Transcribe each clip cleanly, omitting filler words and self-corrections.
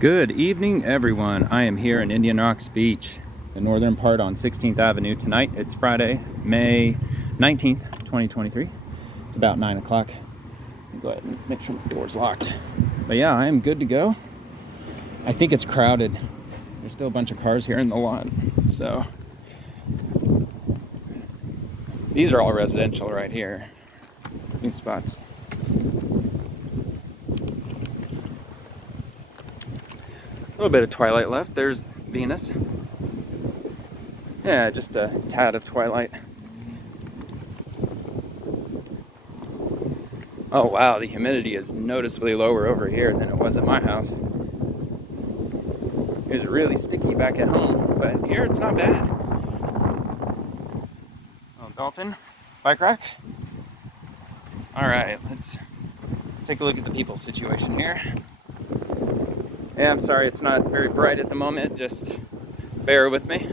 Good evening, everyone. I am here in Indian Rocks Beach, the northern part on 16th Avenue tonight. It's Friday, May 19th, 2023. It's about 9 o'clock. Go ahead and make sure my door's locked. But yeah, I am good to go. I think it's crowded. There's still a bunch of cars here in the lot. So these are all residential right here. These spots. A little bit of twilight left. There's Venus. Yeah, just a tad of twilight. Oh wow, the humidity is noticeably lower over here than it was at my house. It was really sticky back at home, but here it's not bad. Oh, dolphin, bike rack. All right, let's take a look at the people situation here. Yeah, I'm sorry it's not very bright at the moment, just bear with me.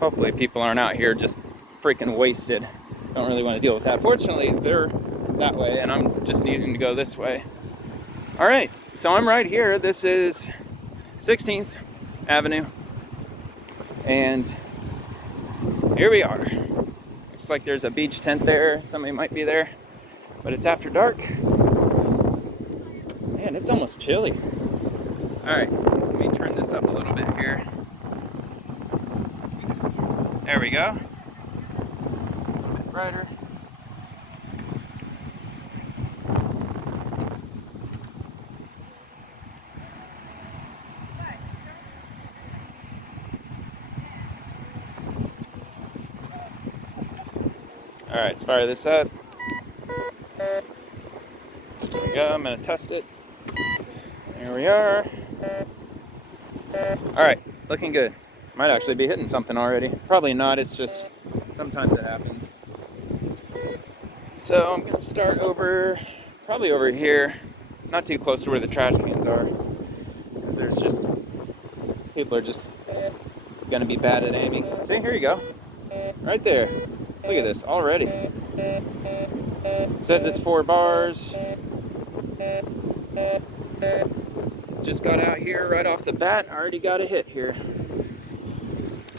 Hopefully people aren't out here just freaking wasted. Don't really want to deal with that. Fortunately, they're that way and I'm just needing to go this way. All right, so I'm right here. This is 16th Avenue. And here we are. Looks like there's a beach tent there. Somebody might be there, but it's after dark. Man, it's almost chilly. All right, let me turn this up a little bit here. There we go. A bit brighter. All right, let's fire this up. There we go, I'm gonna test it. There we are. All right, looking good. Might actually be hitting something already. Probably not, it's just sometimes it happens. So I'm gonna start probably over here, not too close to where the trash cans are, because there's just, people are just gonna be bad at aiming. See, here you go. Right there. Look at this already. It says it's 4 bars. Just got out here right off the bat. Already got a hit here.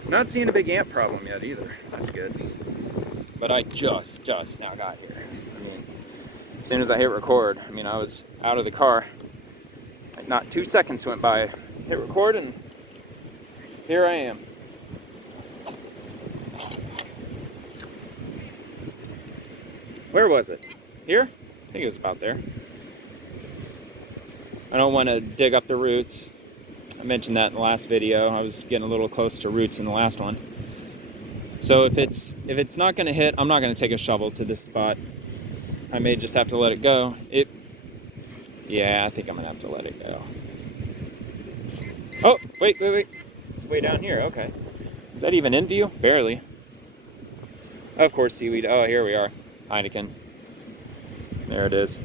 Not seeing a big ant problem yet either. That's good. But I just now got here. I mean, as soon as I hit record, I was out of the car. Like not 2 seconds went by. Hit record and here I am. Where was it? Here? I think it was about there. I don't want to dig up the roots. I mentioned that in the last video. I was getting a little close to roots in the last one. So if it's not going to hit, I'm not going to take a shovel to this spot. I may just have to let it go. Yeah, I think I'm going to have to let it go. Oh, wait. It's way down here. Okay. Is that even in view? Barely. Of course, seaweed. Oh, here we are. Heineken. There it is.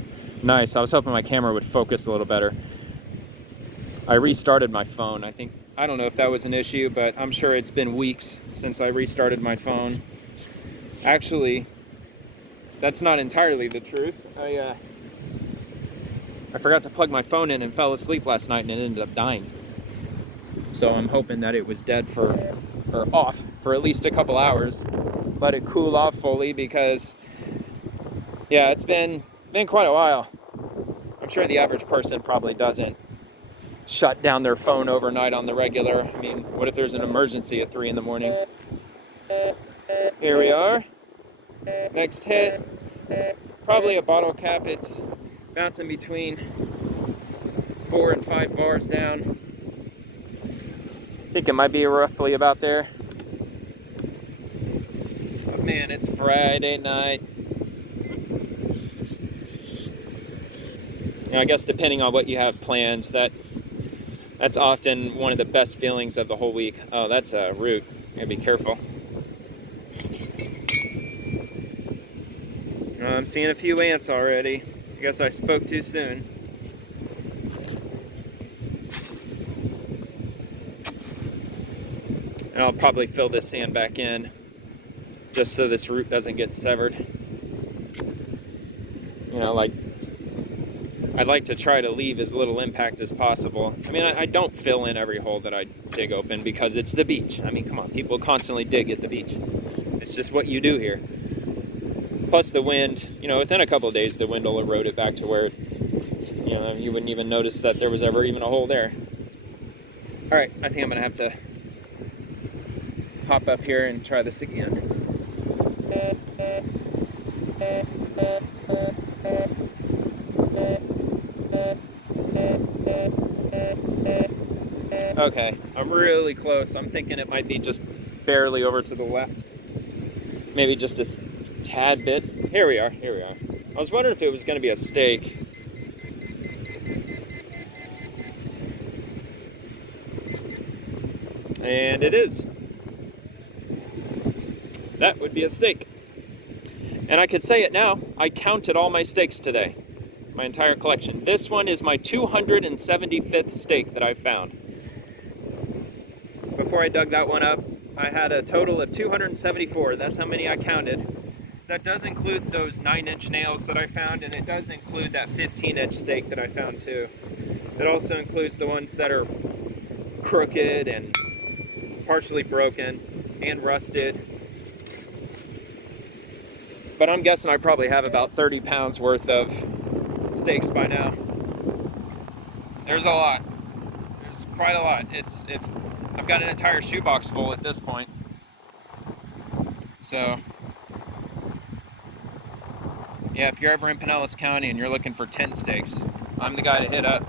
Nice. I was hoping my camera would focus a little better. I restarted my phone. I don't know if that was an issue, but I'm sure it's been weeks since I restarted my phone. Actually, that's not entirely the truth. I forgot to plug my phone in and fell asleep last night and it ended up dying. So I'm hoping that it was dead or off for at least a couple hours. Let it cool off fully because yeah, it's been quite a while. I'm sure the average person probably doesn't shut down their phone overnight on the regular. What if there's an emergency at 3 in the morning? Here we are. Next hit. Probably a bottle cap. It's bouncing between 4 and 5 bars down. I think it might be roughly about there. But man, it's Friday night. I guess depending on what you have planned, that's often one of the best feelings of the whole week. Oh, that's a root. You gotta be careful. I'm seeing a few ants already. I guess I spoke too soon. And I'll probably fill this sand back in just so this root doesn't get severed. Like I'd like to try to leave as little impact as possible. I mean, I don't fill in every hole that I dig open because it's the beach. I mean, come on, people constantly dig at the beach. It's just what you do here. Plus the wind, you know, within a couple of days, the wind will erode it back to where, you know, you wouldn't even notice that there was ever even a hole there. All right, I think I'm gonna have to hop up here and try this again. Okay, I'm really close. I'm thinking it might be just barely over to the left. Maybe just a tad bit. Here we are, here we are. I was wondering if it was gonna be a stake. And it is. That would be a stake. And I could say it now, I counted all my stakes today. My entire collection. This one is my 275th stake that I found. Before I dug that one up, I had a total of 274. That's how many I counted. That does include those 9-inch nails that I found, and it does include that 15-inch stake that I found too. It also includes the ones that are crooked and partially broken and rusted. But I'm guessing I probably have about 30 pounds worth of stakes by now. There's a lot. There's quite a lot. I've got an entire shoebox full at this point. So, yeah, if you're ever in Pinellas County and you're looking for 10 stakes, I'm the guy to hit up.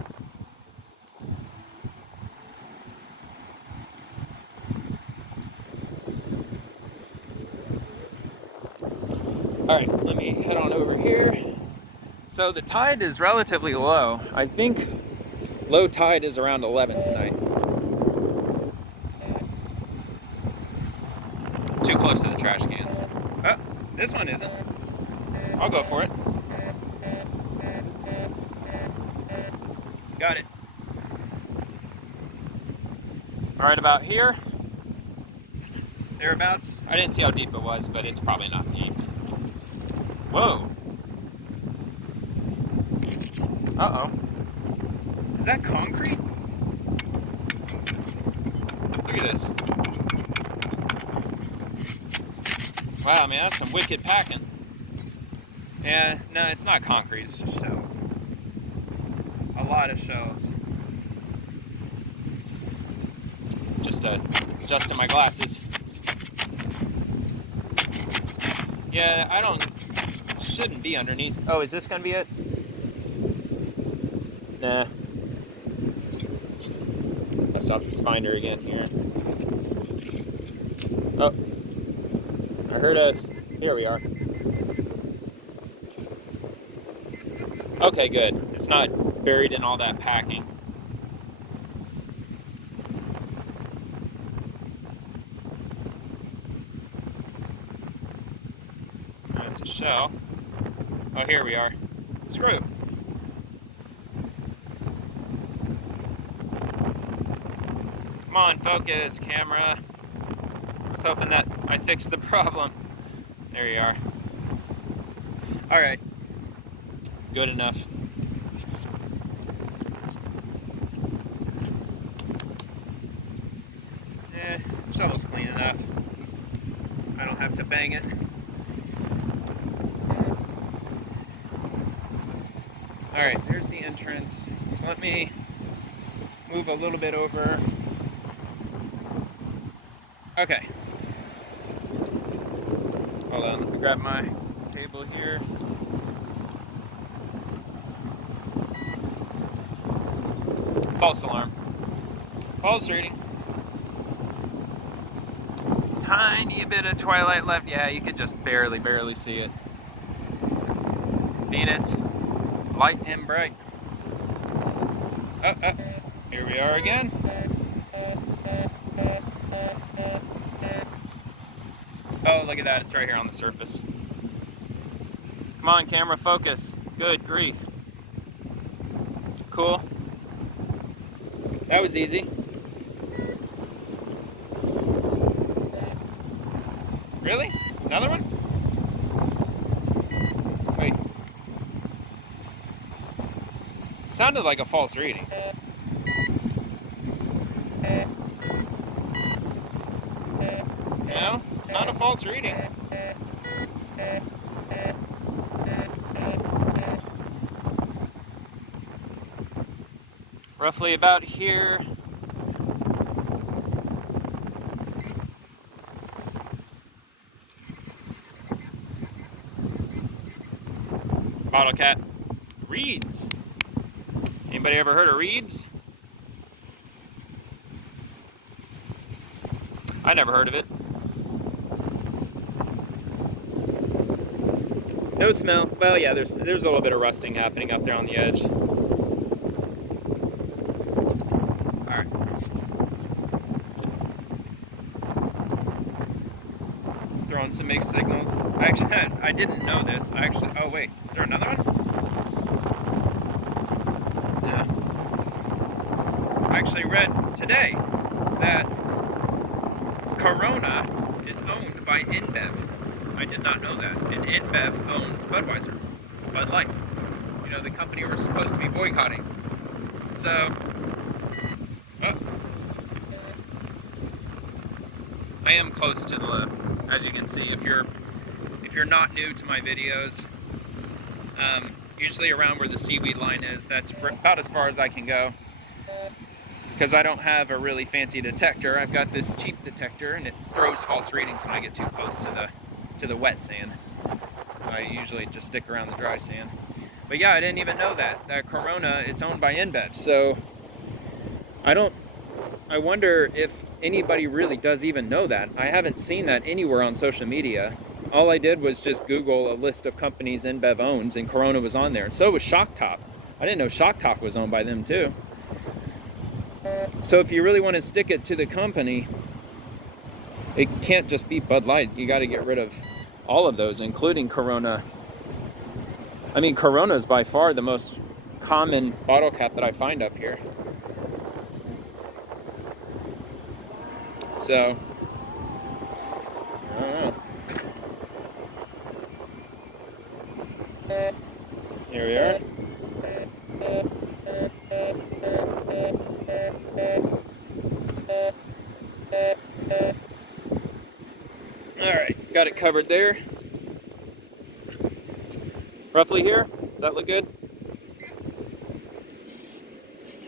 All right, let me head on over here. So the tide is relatively low. I think low tide is around 11 tonight. Too close to the trash cans. Oh, this one isn't. I'll go for it. Got it. Right about here. Thereabouts. I didn't see how deep it was, but it's probably not deep. Whoa. Uh-oh. Is that concrete? Look at this. Wow, man, that's some wicked packing. Yeah, no, it's not concrete, it's just shells. A lot of shells. Just adjusting my glasses. Yeah, shouldn't be underneath. Oh, is this gonna be it? Nah. Messed off this finder again here. Oh. I heard us. Here we are. Okay, good. It's not buried in all that packing. That's a shell. Oh, here we are. Screw. Come on, focus, camera. I was hoping that I fixed the problem. There you are. All right. Good enough. Shovel's clean enough. I don't have to bang it. All right, there's the entrance. So let me move a little bit over. Okay. Hold on, let me grab my table here. False alarm. False reading. Tiny bit of twilight left. Yeah, you could just barely see it. Venus, light and bright. Oh, here we are again. Oh, look at that. It's right here on the surface. Come on, camera, focus. Good grief. Cool. That was easy. Really? Another one? Wait. Sounded like a false reading. No, it's not a false reading. Roughly about here. Bottle cat. Reeds. Anybody ever heard of reeds? I never heard of it. No smell. Well, yeah, there's a little bit of rusting happening up there on the edge. All right. Throwing some mixed signals. Actually, I didn't know this. Oh wait, is there another one? Yeah. I actually read today that Corona is owned by InBev. I did not know that. And InBev owns Budweiser, Bud Light. You know, the company we're supposed to be boycotting. So, I am close to the, as you can see, if you're not new to my videos, usually around where the seaweed line is, that's about as far as I can go. Because I don't have a really fancy detector. I've got this cheap detector, and it throws false readings when I get too close to the wet sand. So I usually just stick around the dry sand. But yeah, I didn't even know that Corona, it's owned by InBev. So I wonder if anybody really does even know that. I haven't seen that anywhere on social media. All I did was just Google a list of companies InBev owns, and Corona was on there. And so was Shock Top. I didn't know Shock Top was owned by them too. So if you really want to stick it to the company, it can't just be Bud Light. You got to get rid of all of those, including Corona. I mean, Corona is by far the most common bottle cap that I find up here. So, I don't know. Here we are. Alright, got it covered there. Roughly here. Does that look good?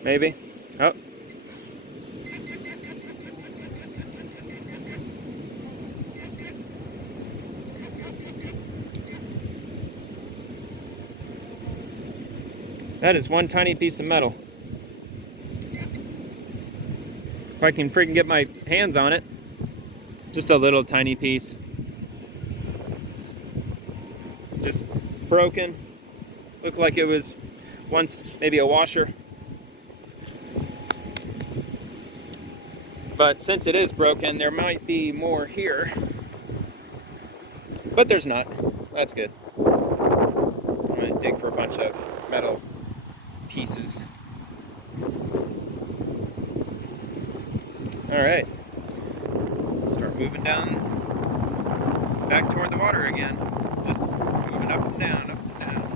Maybe. Oh. That is one tiny piece of metal. If I can freaking get my hands on it. Just a little tiny piece. Just broken. Looked like it was once maybe a washer. But since it is broken, there might be more here. But there's not. That's good. I'm gonna dig for a bunch of metal pieces. Alright. Start moving down back toward the water again. Just moving up and down, up and down.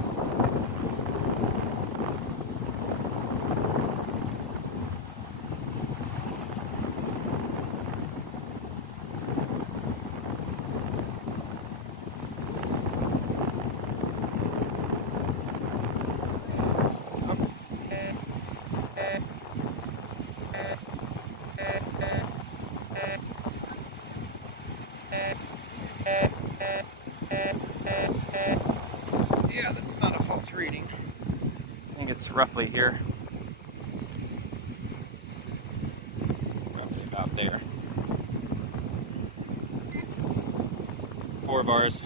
Yeah, that's not a false reading. I think it's roughly here. Roughly about there. 4 bars.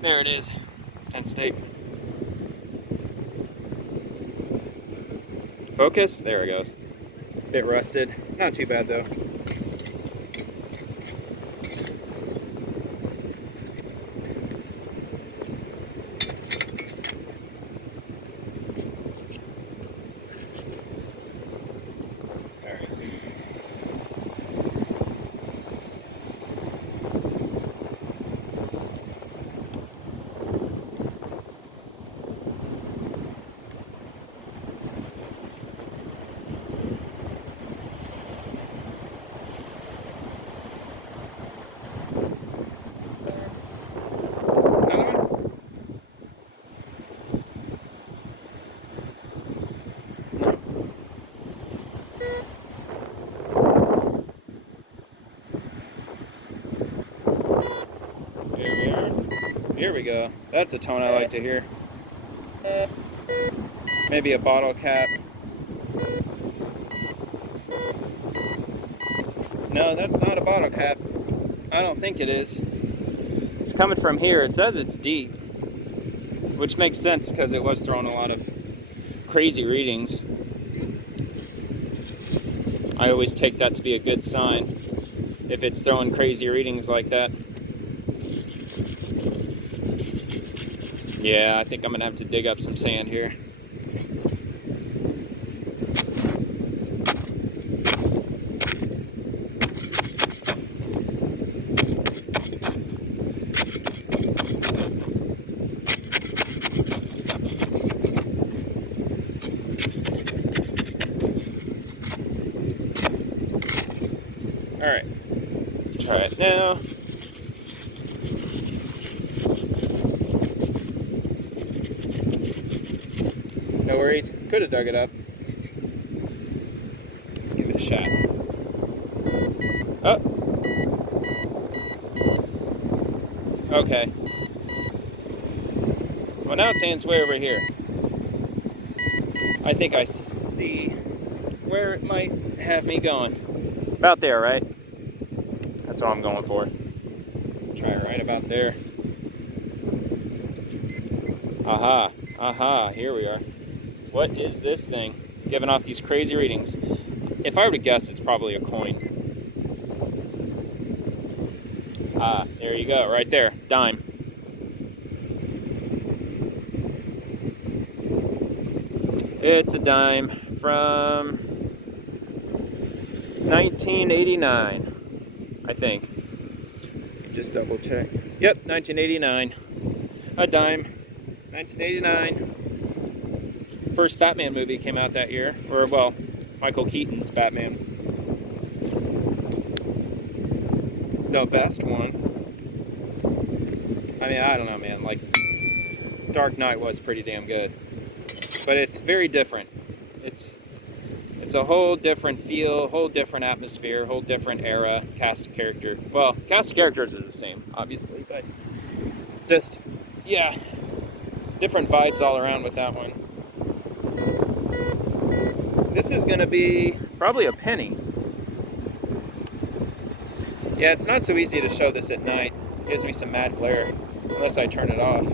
There it is. 10 stake. Focus? There it goes. Bit rusted. Not too bad though. Here we go. That's a tone I like to hear. Maybe a bottle cap. No, that's not a bottle cap. I don't think it is. It's coming from here. It says it's deep, which makes sense because it was throwing a lot of crazy readings. I always take that to be a good sign if it's throwing crazy readings like that. Yeah, I think I'm gonna have to dig up some sand here. All right, try it now. No worries, could have dug it up. Let's give it a shot. Oh, okay. Well, now it sands way over here. I think I see where it might have me going. About there, right? That's what I'm going for. Try it right about there. Aha, aha, here we are. What is this thing? Giving off these crazy readings. If I were to guess, it's probably a coin. Ah, there you go, right there, dime. It's a dime from 1989, I think. Just double check. Yep, 1989. A dime, 1989. First Batman movie came out that year, or well, Michael Keaton's Batman. The best one. I mean, I don't know, man, like, Dark Knight was pretty damn good. But it's very different. It's a whole different feel, whole different atmosphere, whole different era, cast of character. Well, cast of characters are the same, obviously, but just, yeah, different vibes all around with that one. This is gonna be probably a penny. Yeah, it's not so easy to show this at night. It gives me some mad glare, unless I turn it off.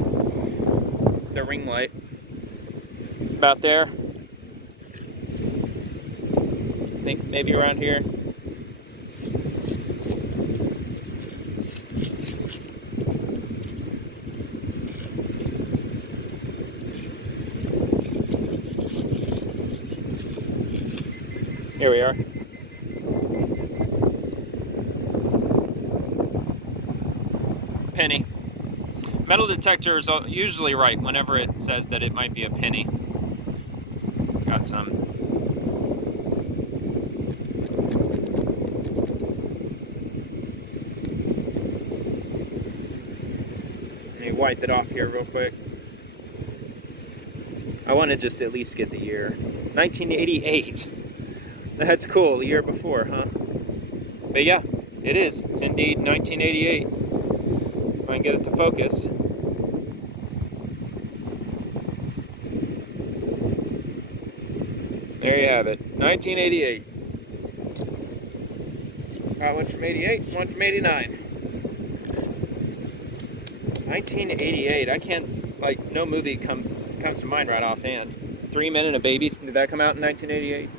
The ring light. About there. I think maybe around here. Here we are. Penny. Metal detector is usually right whenever it says that it might be a penny. Got some. Let me wipe it off here real quick. I want to just at least get the year. 1988. That's cool, the year before, huh? But yeah, it is. It's indeed 1988. If I can get it to focus. There you have it, 1988. Got one from 88, one from 89. 1988, I can't, like, no movie comes to mind right offhand. 3 Men and a Baby, did that come out in 1988?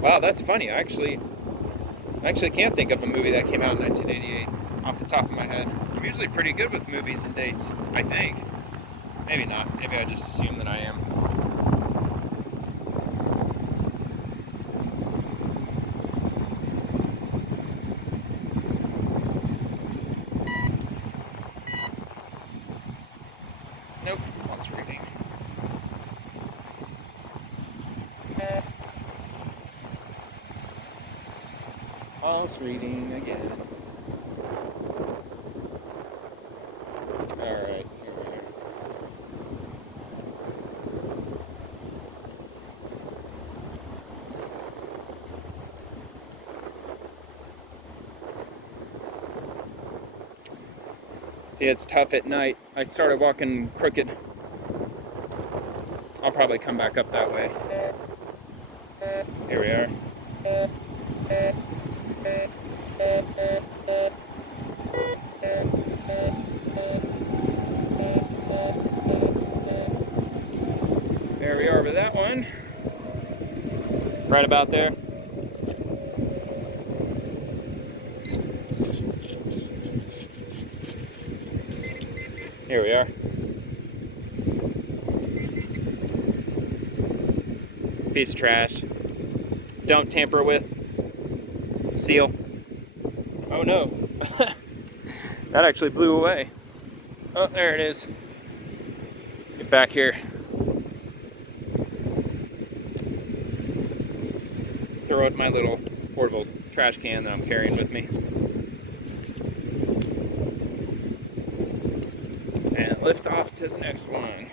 Wow, that's funny. I actually can't think of a movie that came out in 1988 off the top of my head. I'm usually pretty good with movies and dates, I think. Maybe not. Maybe I just assume that I am. Nope, that's reading. False reading again. Alright, here we are. See, it's tough at night. I started walking crooked. I'll probably come back up that way. Here we are. There we are with that one. Right about there. Here we are. Piece of trash. Don't tamper with. Seal. Oh no. That actually blew away. Oh, there it is. Get back here. Throw out my little portable trash can that I'm carrying with me. And lift off to the next one.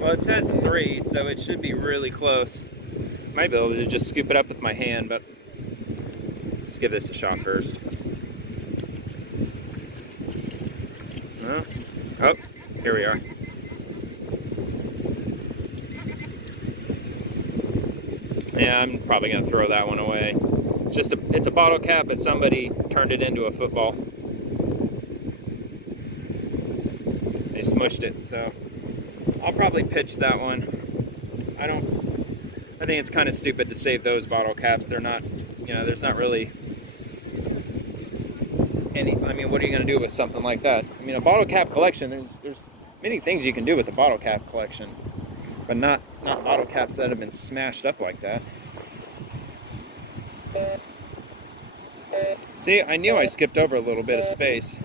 Well, it says 3, so it should be really close. Might be able to just scoop it up with my hand, but let's give this a shot first. Oh, here we are. Yeah, I'm probably gonna throw that one away. It's a bottle cap, but somebody turned it into a football. They smushed it, so I'll probably pitch that one. I think it's kind of stupid to save those bottle caps. They're not, there's not really any, what are you gonna do with something like that? A bottle cap collection, there's many things you can do with a bottle cap collection, but not bottle caps that have been smashed up like that. See, I knew I skipped over a little bit of space.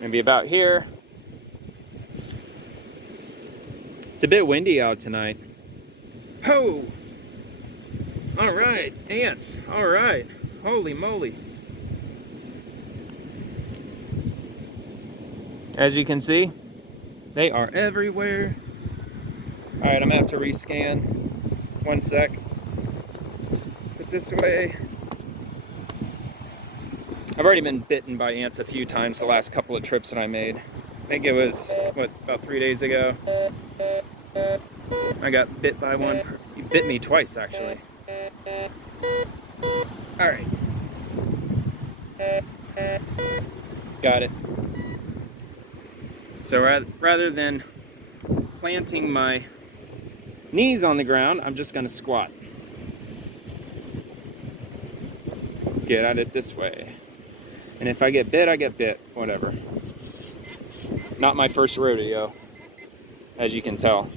Maybe about here. It's a bit windy out tonight. Ho! All right, ants. All right. Holy moly. As you can see, they are everywhere. All right, I'm gonna have to rescan. One sec. Put this away. I've already been bitten by ants a few times the last couple of trips that I made. I think it was, about 3 days ago. I got bit by one. He bit me twice, actually. All right. Got it. So rather than planting my knees on the ground, I'm just gonna squat. Get at it this way. And if I get bit, I get bit. Whatever. Not my first rodeo, as you can tell.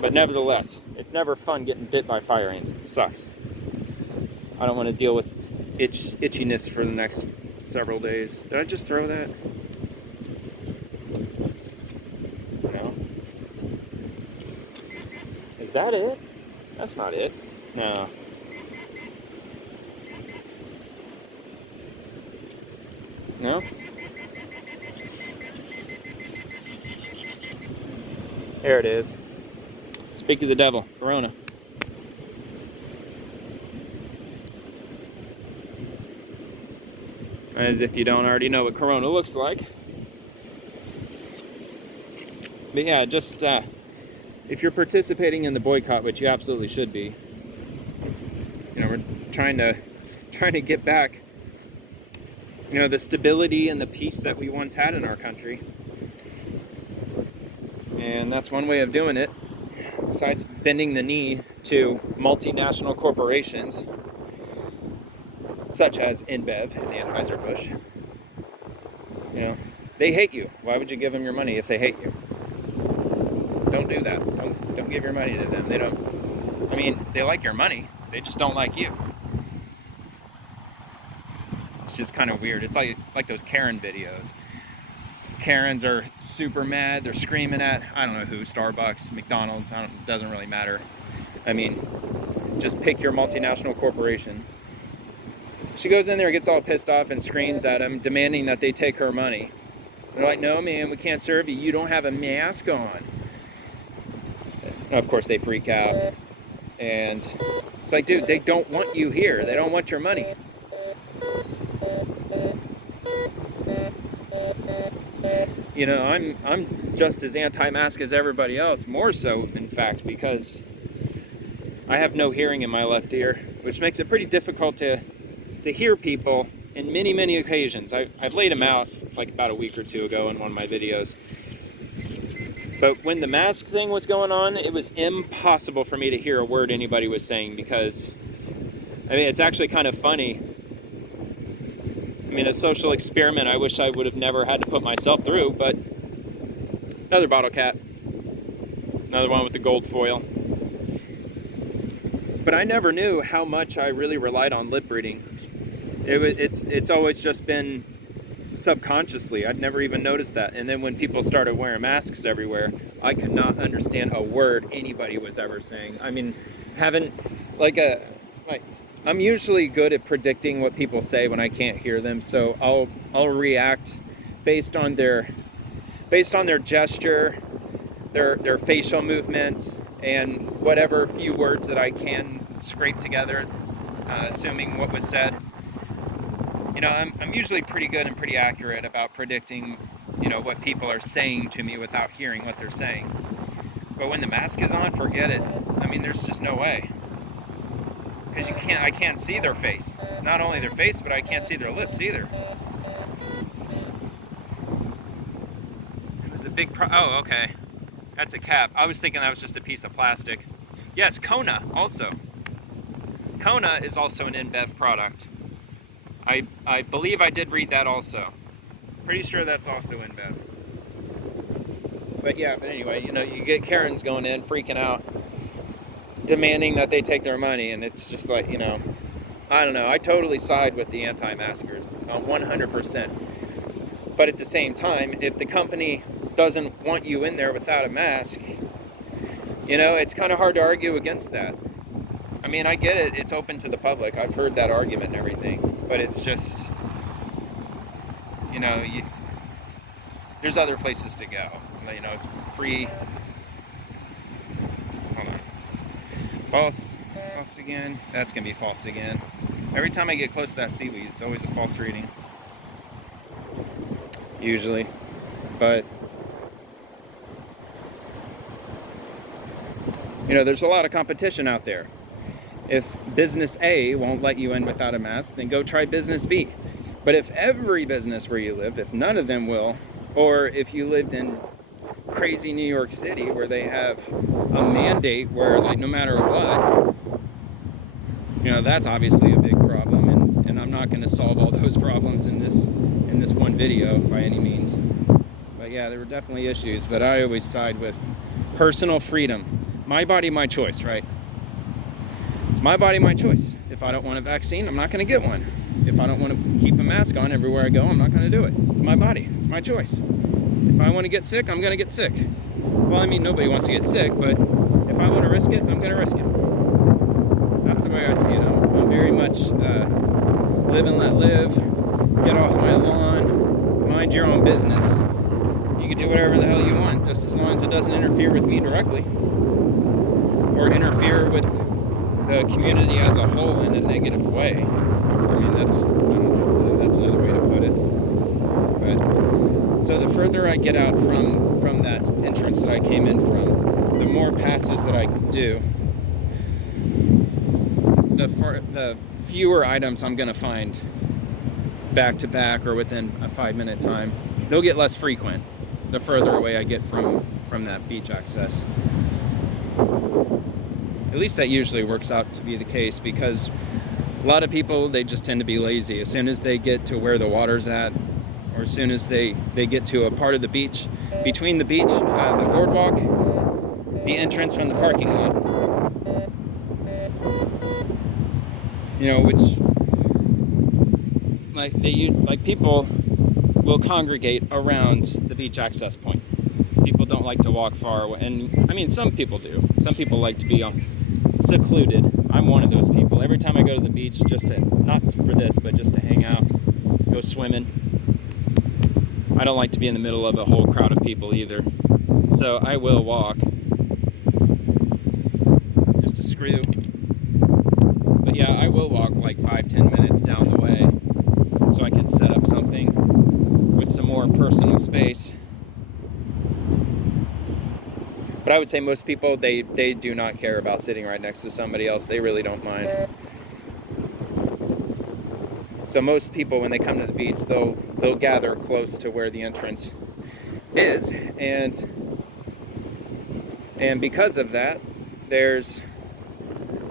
But nevertheless, it's never fun getting bit by fire ants. It sucks. I don't want to deal with itchiness for the next several days. Did I just throw that? No. Is that it? That's not it. No. No? There it is. Speak to the devil. Corona. As if you don't already know what Corona looks like. But yeah, just if you're participating in the boycott, which you absolutely should be, we're trying to get back, the stability and the peace that we once had in our country. And that's one way of doing it, besides bending the knee to multinational corporations, such as InBev and Anheuser-Busch. They hate you. Why would you give them your money if they hate you? Don't do that. Don't give your money to them. They don't. They like your money. They just don't like you. It's just kind of weird. It's like those Karen videos. Karens are super mad. They're screaming at, I don't know who, Starbucks, McDonald's, it doesn't really matter. I mean, just pick your multinational corporation. She goes in there, gets all pissed off and screams at them, demanding that they take her money. They're like, no, man, we can't serve you. You don't have a mask on. And of course, they freak out. And it's like, dude, they don't want you here. They don't want your money. You know, I'm just as anti-mask as everybody else, more so, in fact, because I have no hearing in my left ear, which makes it pretty difficult to hear people in many, many occasions. I've laid them out like about a week or two ago in one of my videos. But when the mask thing was going on, it was impossible for me to hear a word anybody was saying because, I mean, it's actually kind of funny. I mean, a social experiment I wish I would have never had to put myself through, but another bottle cap. Another one with the gold foil. But I never knew how much I really relied on lip reading. It's always just been subconsciously. I'd never even noticed that. And then when people started wearing masks everywhere, I could not understand a word anybody was ever saying. I mean, I'm usually good at predicting what people say when I can't hear them, so I'll react based on their gesture, their facial movement, and whatever few words that I can scrape together, assuming what was said. You know, I'm usually pretty good and pretty accurate about predicting, you know, what people are saying to me without hearing what they're saying. But when the mask is on, forget it. I mean, there's just no way. Because I can't see their face. Not only their face, but I can't see their lips either. It was a big oh, okay. That's a cap. I was thinking that was just a piece of plastic. Yes, Kona also. Kona is also an InBev product. I believe I did read that also. Pretty sure that's also InBev. But yeah, but anyway, you know, you get Karens going in, freaking out, demanding that they take their money, and it's just like, you know, I don't know. I totally side with the anti-maskers, 100%. But at the same time, if the company doesn't want you in there without a mask, you know, it's kind of hard to argue against that. I mean, I get it. It's open to the public. I've heard that argument and everything. But it's just, you know, there's other places to go. You know, it's free. Hold on. False again. That's going to be false again. Every time I get close to that seaweed, it's always a false reading. Usually. But, you know, there's a lot of competition out there. If business A won't let you in without a mask, then go try business B. But if every business where you live, if none of them will, or if you lived in crazy New York City where they have a mandate where, like, no matter what, you know, that's obviously a big problem, and I'm not going to solve all those problems in this one video by any means. But yeah, there were definitely issues, but I always side with personal freedom. My body, my choice, right? It's my body, my choice. If I don't want a vaccine, I'm not going to get one. If I don't want to keep a mask on everywhere I go, I'm not going to do it. It's my body. It's my choice. If I want to get sick, I'm going to get sick. Well, I mean, nobody wants to get sick, but if I want to risk it, I'm going to risk it. That's the way I see it. I'm very much live and let live. Get off my lawn. Mind your own business. You can do whatever the hell you want, just as long as it doesn't interfere with me directly. Or interfere with the community as a whole in a negative way. I mean, that's another way to put it. But so the further I get out from that entrance that I came in from, the more passes that I do, the fewer items I'm going to find back to back or within a 5-minute time. They'll get less frequent the further away I get from that beach access. At least that usually works out to be the case, because a lot of people, they just tend to be lazy. As soon as they get to where the water's at, or as soon as they get to a part of the beach, between the beach, the boardwalk, the entrance from the parking lot, you know, which, like people will congregate around the beach access point. People don't like to walk far away, and I mean, some people do. Some people like to be secluded. I'm one of those people. Every time I go to the beach, just to, not for this, but just to hang out, go swimming. I don't like to be in the middle of a whole crowd of people either. So I will walk. Just a screw. But yeah, I will walk like 5-10 minutes down the way so I can set up something with some more personal space. But I would say most people, they do not care about sitting right next to somebody else. They really don't mind. So most people, when they come to the beach, they'll gather close to where the entrance is, and because of that, there's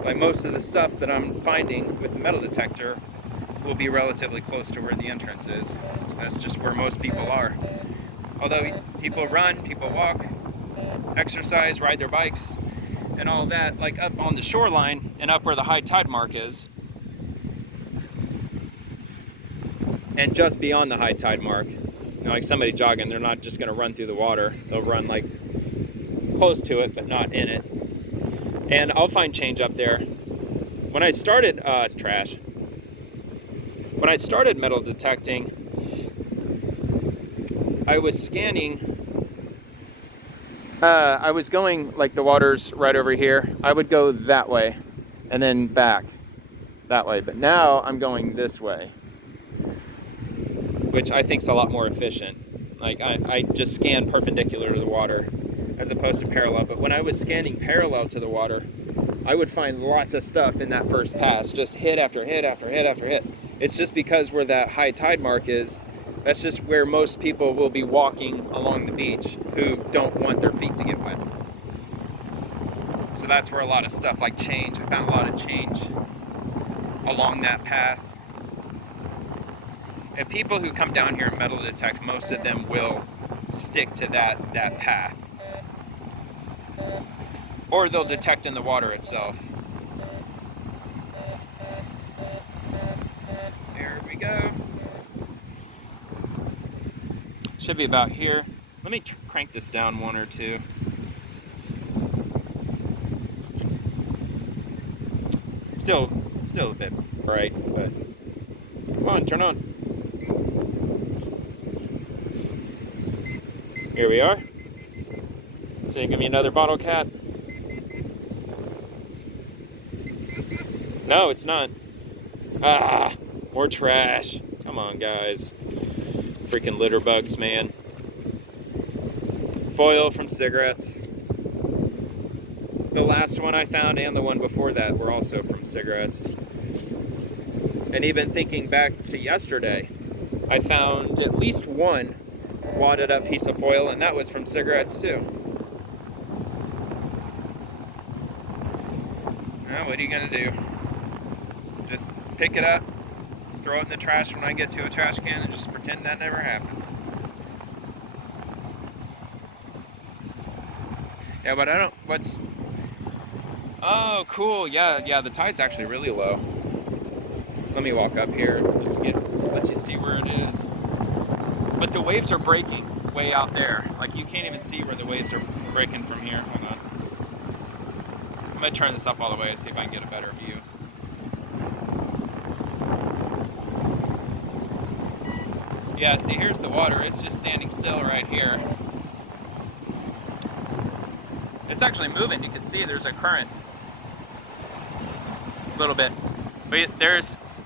like most of the stuff that I'm finding with the metal detector will be relatively close to where the entrance is. So that's just where most people are. Although people run, people walk, exercise, ride their bikes, and all that, like up on the shoreline and up where the high tide mark is, and just beyond the high tide mark, you know, like somebody jogging, they're not just going to run through the water. They'll run like close to it, but not in it. And I'll find change up there. When I started, it's trash. When I started metal detecting, I was scanning. I was going, like the water's right over here. I would go that way and then back that way. But now I'm going this way, which I think is a lot more efficient. Like I just scan perpendicular to the water as opposed to parallel. But when I was scanning parallel to the water, I would find lots of stuff in that first pass, just hit after hit after hit after hit. It's just because where that high tide mark is, that's just where most people will be walking along the beach who don't want their feet to get wet. So that's where a lot of stuff like change. I found a lot of change along that path. And people who come down here and metal detect, most of them will stick to that path. Or they'll detect in the water itself. There we go. Should be about here. Let me crank this down one or two. Still a bit bright, but come on, turn on. Here we are. So you give me another bottle cap. No, it's not. Ah, more trash. Come on, guys. Freaking litter bugs, man. Foil from cigarettes. The last one I found and the one before that were also from cigarettes. And even thinking back to yesterday, I found at least one wadded up piece of foil, and that was from cigarettes too. Now, what are you gonna do? Just pick it up, throw it in the trash when I get to a trash can, and just pretend that never happened. Yeah, but I don't, oh, cool, yeah, the tide's actually really low. Let me walk up here, just let you see where it is. But the waves are breaking way out there. Like, you can't even see where the waves are breaking from here. Hold on. I'm gonna turn this up all the way and see if I can get a better view. Yeah, see, here's the water. It's just standing still right here. It's actually moving. You can see there's a current. A little bit. But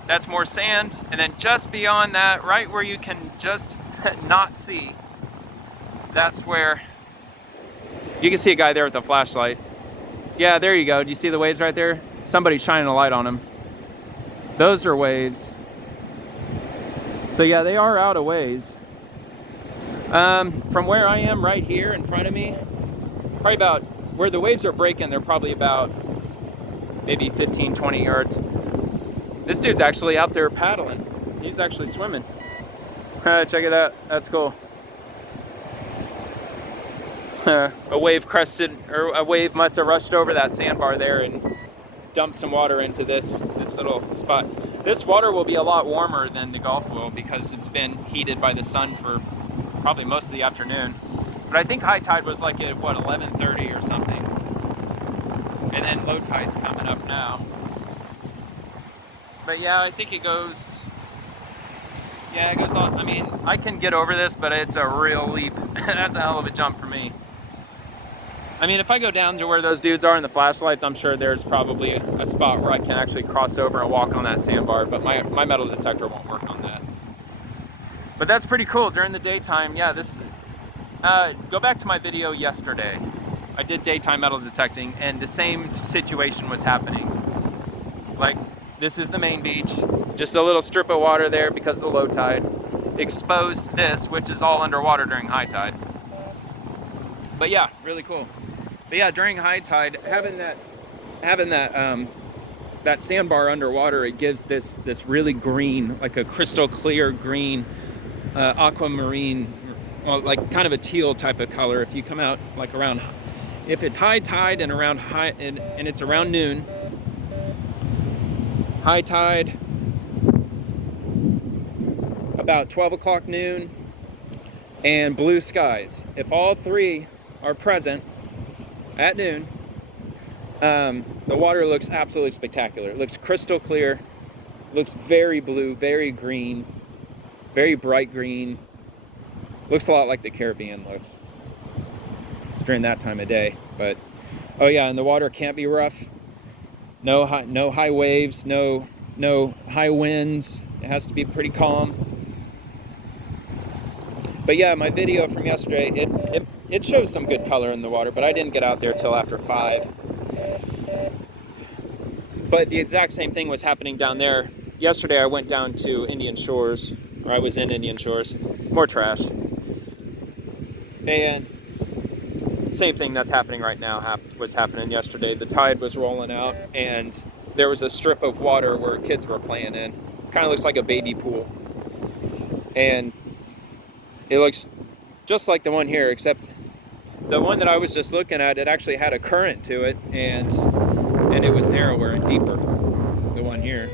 that's more sand. And then just beyond that, right where you can just not see, that's where you can see a guy there with a flashlight. Yeah, there you go. Do you see the waves right there? Somebody's shining a light on them. Those are waves. So yeah, they are out a ways. From where I am right here in front of me, probably about where the waves are breaking, they're probably about maybe 15, 20 yards. This dude's actually out there paddling. He's actually swimming. Check it out. That's cool. A wave must have rushed over that sandbar there and dumped some water into this little spot. This water will be a lot warmer than the Gulf will because it's been heated by the sun for probably most of the afternoon. But I think high tide was like at, what, 11:30 or something. And then low tide's coming up now. But yeah, I think it goes on. I mean, I can get over this, but it's a real leap. That's a hell of a jump for me. I mean, if I go down to where those dudes are in the flashlights, I'm sure there's probably a spot where I can actually cross over and walk on that sandbar, but my metal detector won't work on that. But that's pretty cool. During the daytime, yeah, go back to my video yesterday. I did daytime metal detecting, and the same situation was happening. Like, this is the main beach, just a little strip of water there because of the low tide. Exposed this, which is all underwater during high tide. But yeah, really cool. But yeah, during high tide, having that sandbar underwater, it gives this really green, like a crystal clear green, aquamarine, well, like kind of a teal type of color. If you come out like around, if it's high tide and around and it's around noon, high tide about 12 o'clock noon, and blue skies. If all three are present at noon, the water looks absolutely spectacular. It looks crystal clear, looks very blue, very green, very bright green. Looks a lot like the Caribbean looks. It's during that time of day. But oh yeah, and the water can't be rough. No high waves, no high winds. It has to be pretty calm. But yeah, my video from yesterday, it shows some good color in the water, but I didn't get out there till after 5. But the exact same thing was happening down there. Yesterday I went down to Indian Shores, or I was in Indian Shores. More trash. And same thing that's happening right now was happening yesterday. The tide was rolling out, and there was a strip of water where kids were playing in. Kind of looks like a baby pool. And it looks just like the one here, except the one that I was just looking at, it actually had a current to it, and it was narrower and deeper, the one here.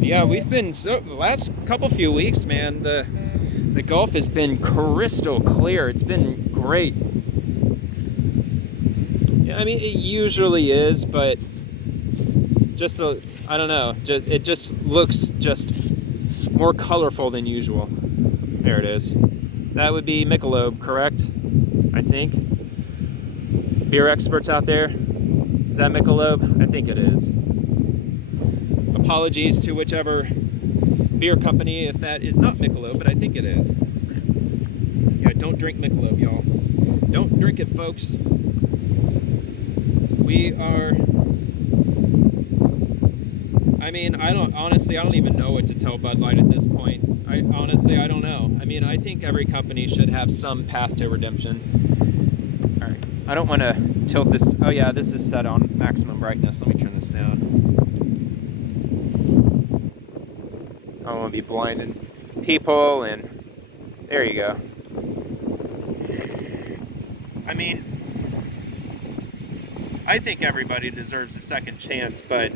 Yeah, we've been, the last few weeks, man, the Gulf has been crystal clear. It's been great. Yeah, I mean, it usually is, but I don't know, it just looks just more colorful than usual. There it is. That would be Michelob, correct? I think. Beer experts out there, is that Michelob? I think it is. Apologies to whichever beer company if that is not Michelob, but I think it is. Yeah, don't drink Michelob, y'all. Don't drink it, folks. I mean, I don't even know what to tell Bud Light at this point. I don't know. I mean, I think every company should have some path to redemption. All right, I don't want to tilt this. Oh yeah, this is set on maximum brightness. Let me turn this down. I don't want to be blinding people, and there you go. I mean, I think everybody deserves a second chance, but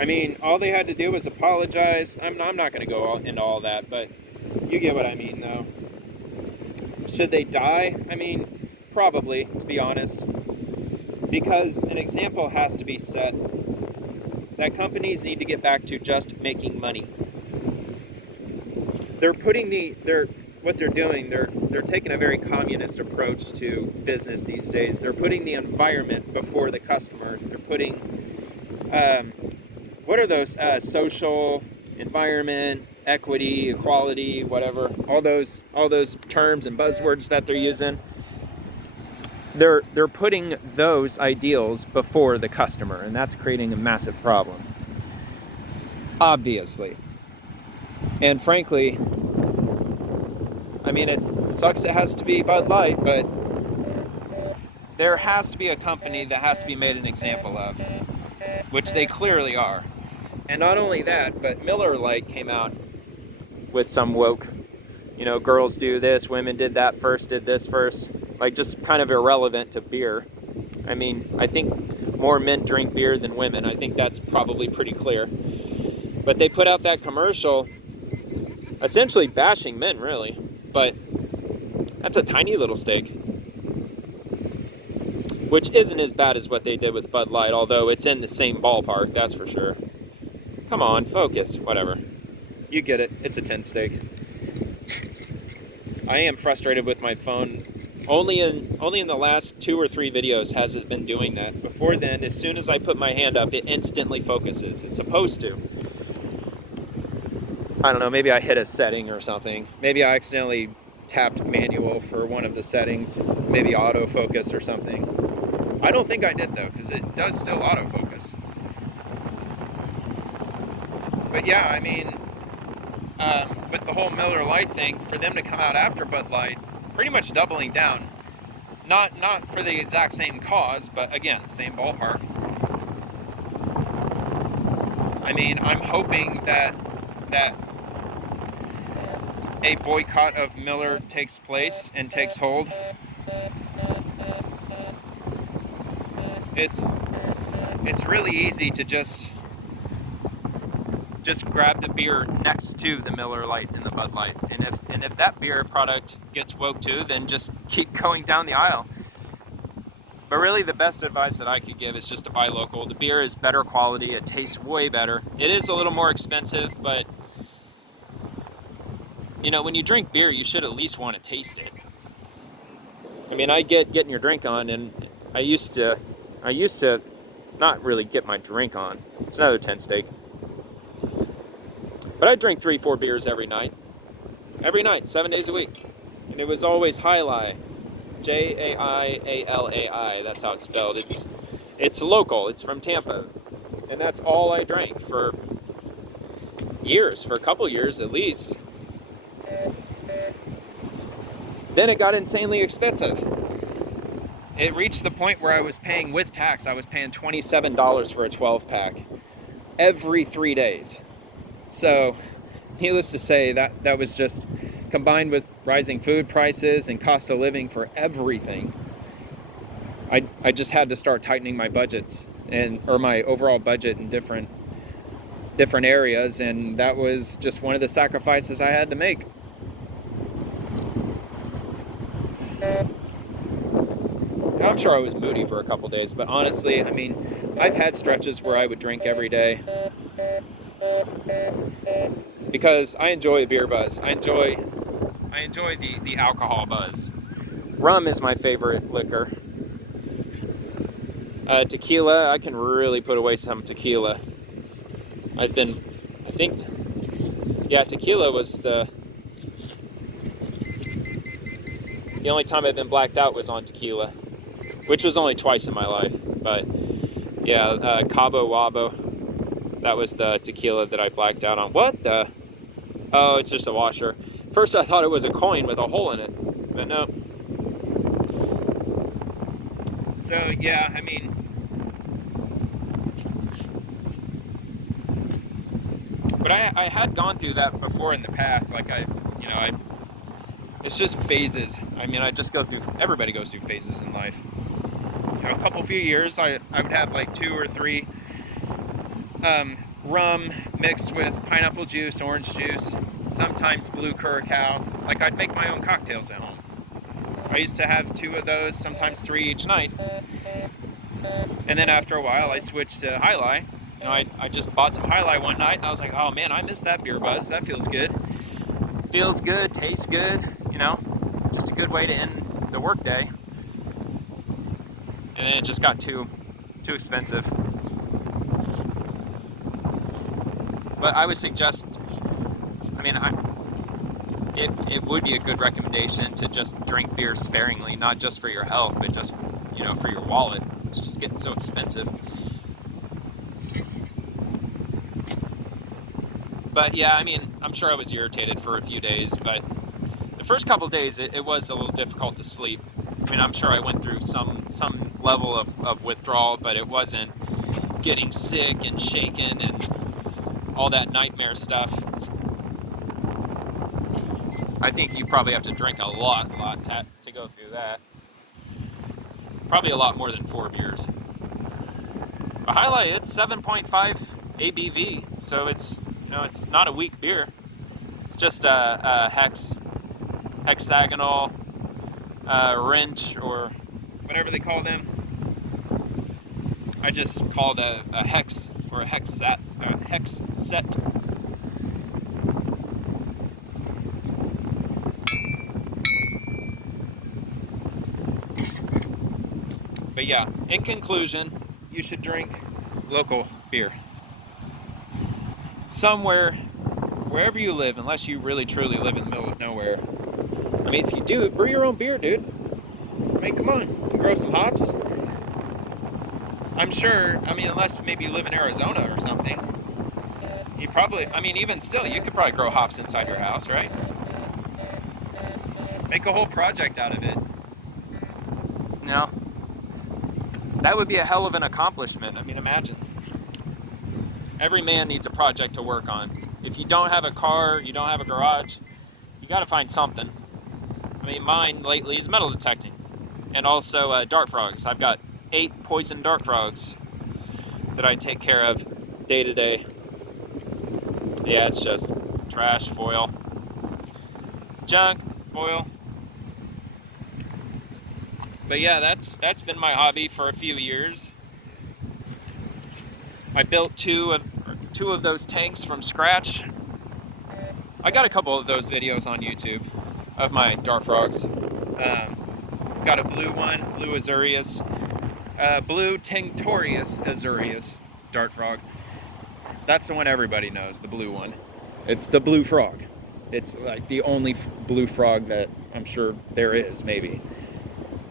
I mean, all they had to do was apologize. I'm not going to go into all that, but you get what I mean, though. Should they die? I mean, probably, to be honest, because an example has to be set that companies need to get back to just making money. They're taking a very communist approach to business these days. They're putting the environment before the customer. They're putting, what are those, social, environment, equity, equality, whatever, all those terms and buzzwords that they're using. They're putting those ideals before the customer, and that's creating a massive problem. Obviously. And frankly, I mean, it sucks it has to be Bud Light, but there has to be a company that has to be made an example of, which they clearly are. And not only that, but Miller Lite came out with some woke, girls do this, women did that first, did this first, like just kind of irrelevant to beer. I mean, I think more men drink beer than women. I think that's probably pretty clear. But they put out that commercial essentially bashing men, really. But That's a tiny little steak, which isn't as bad as what they did with Bud Light, although it's in the same ballpark, that's for sure. Come on, focus, whatever. You get it, it's a 10 steak. I am frustrated with my phone. Only in the last 2 or 3 videos has it been doing that. Before then, as soon as I put my hand up, it instantly focuses. It's supposed to. I don't know, maybe I hit a setting or something. Maybe I accidentally tapped manual for one of the settings. Maybe autofocus or something. I don't think I did though, because it does still autofocus. But yeah, I mean, with the whole Miller Lite thing, for them to come out after Bud Light, pretty much doubling down. Not for the exact same cause, but again, same ballpark. I mean, I'm hoping that a boycott of Miller takes place and takes hold. It's really easy to just grab the beer next to the Miller Lite and the Bud Light, and if that beer product gets woke too, then just keep going down the aisle. But really, the best advice that I could give is just to buy local. The beer is better quality. It tastes way better. It is a little more expensive, but you know, when you drink beer, you should at least want to taste it. I mean, I get getting your drink on, and I used to not really get my drink on. It's another 10 steak. But I drink 3-4 beers every night, 7 days a week, and it was always Jaialai, Jaialai. That's how it's spelled. It's local. It's from Tampa, and that's all I drank for years, for a couple years at least. Then it got insanely expensive. It reached the point where I was paying with tax. I was paying $27 for a 12-pack every 3 days. So, needless to say, that was just combined with rising food prices and cost of living for everything. I just had to start tightening my budgets or my overall budget in different areas, and that was just one of the sacrifices I had to make. I'm sure I was moody for a couple days, but honestly, I mean, I've had stretches where I would drink every day because I enjoy the beer buzz. I enjoy the alcohol buzz. Rum is my favorite liquor. Tequila, I can really put away some tequila. Tequila was the only time I've been blacked out was on tequila, which was only twice in my life. But yeah, Cabo Wabo, that was the tequila that I blacked out on. What the? Oh, it's just a washer. First I thought it was a coin with a hole in it, but no. So yeah, I mean, but I had gone through that before in the past. Like it's just phases. I mean, everybody goes through phases in life. A few years, I would have like 2 or 3 rum mixed with pineapple juice, orange juice, sometimes blue curacao. Like I'd make my own cocktails at home. I used to have 2 of those, sometimes 3 each night. And then after a while, I switched to Jaialai. You know, I just bought some Jaialai one night, and I was like, oh man, I miss that beer buzz. That feels good. Feels good, tastes good. You know, just a good way to end the work day. And then it just got too expensive. But I would suggest, I mean, it would be a good recommendation to just drink beer sparingly, not just for your health, but just, you know, for your wallet. It's just getting so expensive. But yeah, I mean, I'm sure I was irritated for a few days, but the first couple of days it was a little difficult to sleep. I mean, I'm sure I went through some level of withdrawal, but it wasn't getting sick and shaken and all that nightmare stuff. I think you probably have to drink a lot to go through that. Probably a lot more than 4 beers. But Jaialai, it's 7.5 ABV, so it's, you know, it's not a weak beer. It's just a hexagonal wrench or whatever they call them. I just called a hex or a hex set. But yeah, in conclusion, you should drink local beer. Somewhere, wherever you live, unless you really truly live in the middle of nowhere. I mean, if you do, brew your own beer, dude. I mean, come on, you can grow some hops. I'm sure, I mean, unless maybe you live in Arizona or something, you probably, I mean, even still, you could probably grow hops inside your house, right? Make a whole project out of it. You know? That would be a hell of an accomplishment. I mean, imagine. Every man needs a project to work on. If you don't have a car, you don't have a garage, you got to find something. I mean, mine lately is metal detecting. And also dart frogs. I've got 8 poison dart frogs that I take care of day to day. Yeah, it's just trash, foil, junk, foil. But yeah, that's been my hobby for a few years. I built two of those tanks from scratch. I got a couple of those videos on YouTube of my dart frogs. Got a blue one, blue azurius, blue tinctorius azurius dart frog. That's the one everybody knows, the blue one. It's the blue frog. It's like the only blue frog that I'm sure there is, maybe.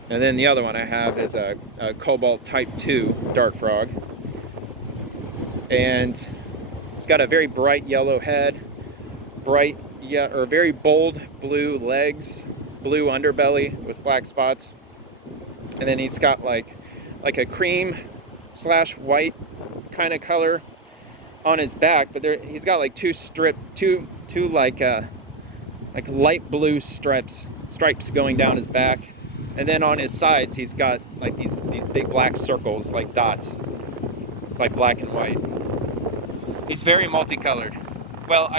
And then the other one I have is a cobalt type 2 dart frog. And it's got a very bright yellow head, very bold blue legs, blue underbelly with black spots. And then he's got like a cream / white kind of color on his back, but he's got like two light blue stripes going down his back. And then on his sides, he's got like these big black circles, like dots. It's like black and white. He's very multicolored. Well,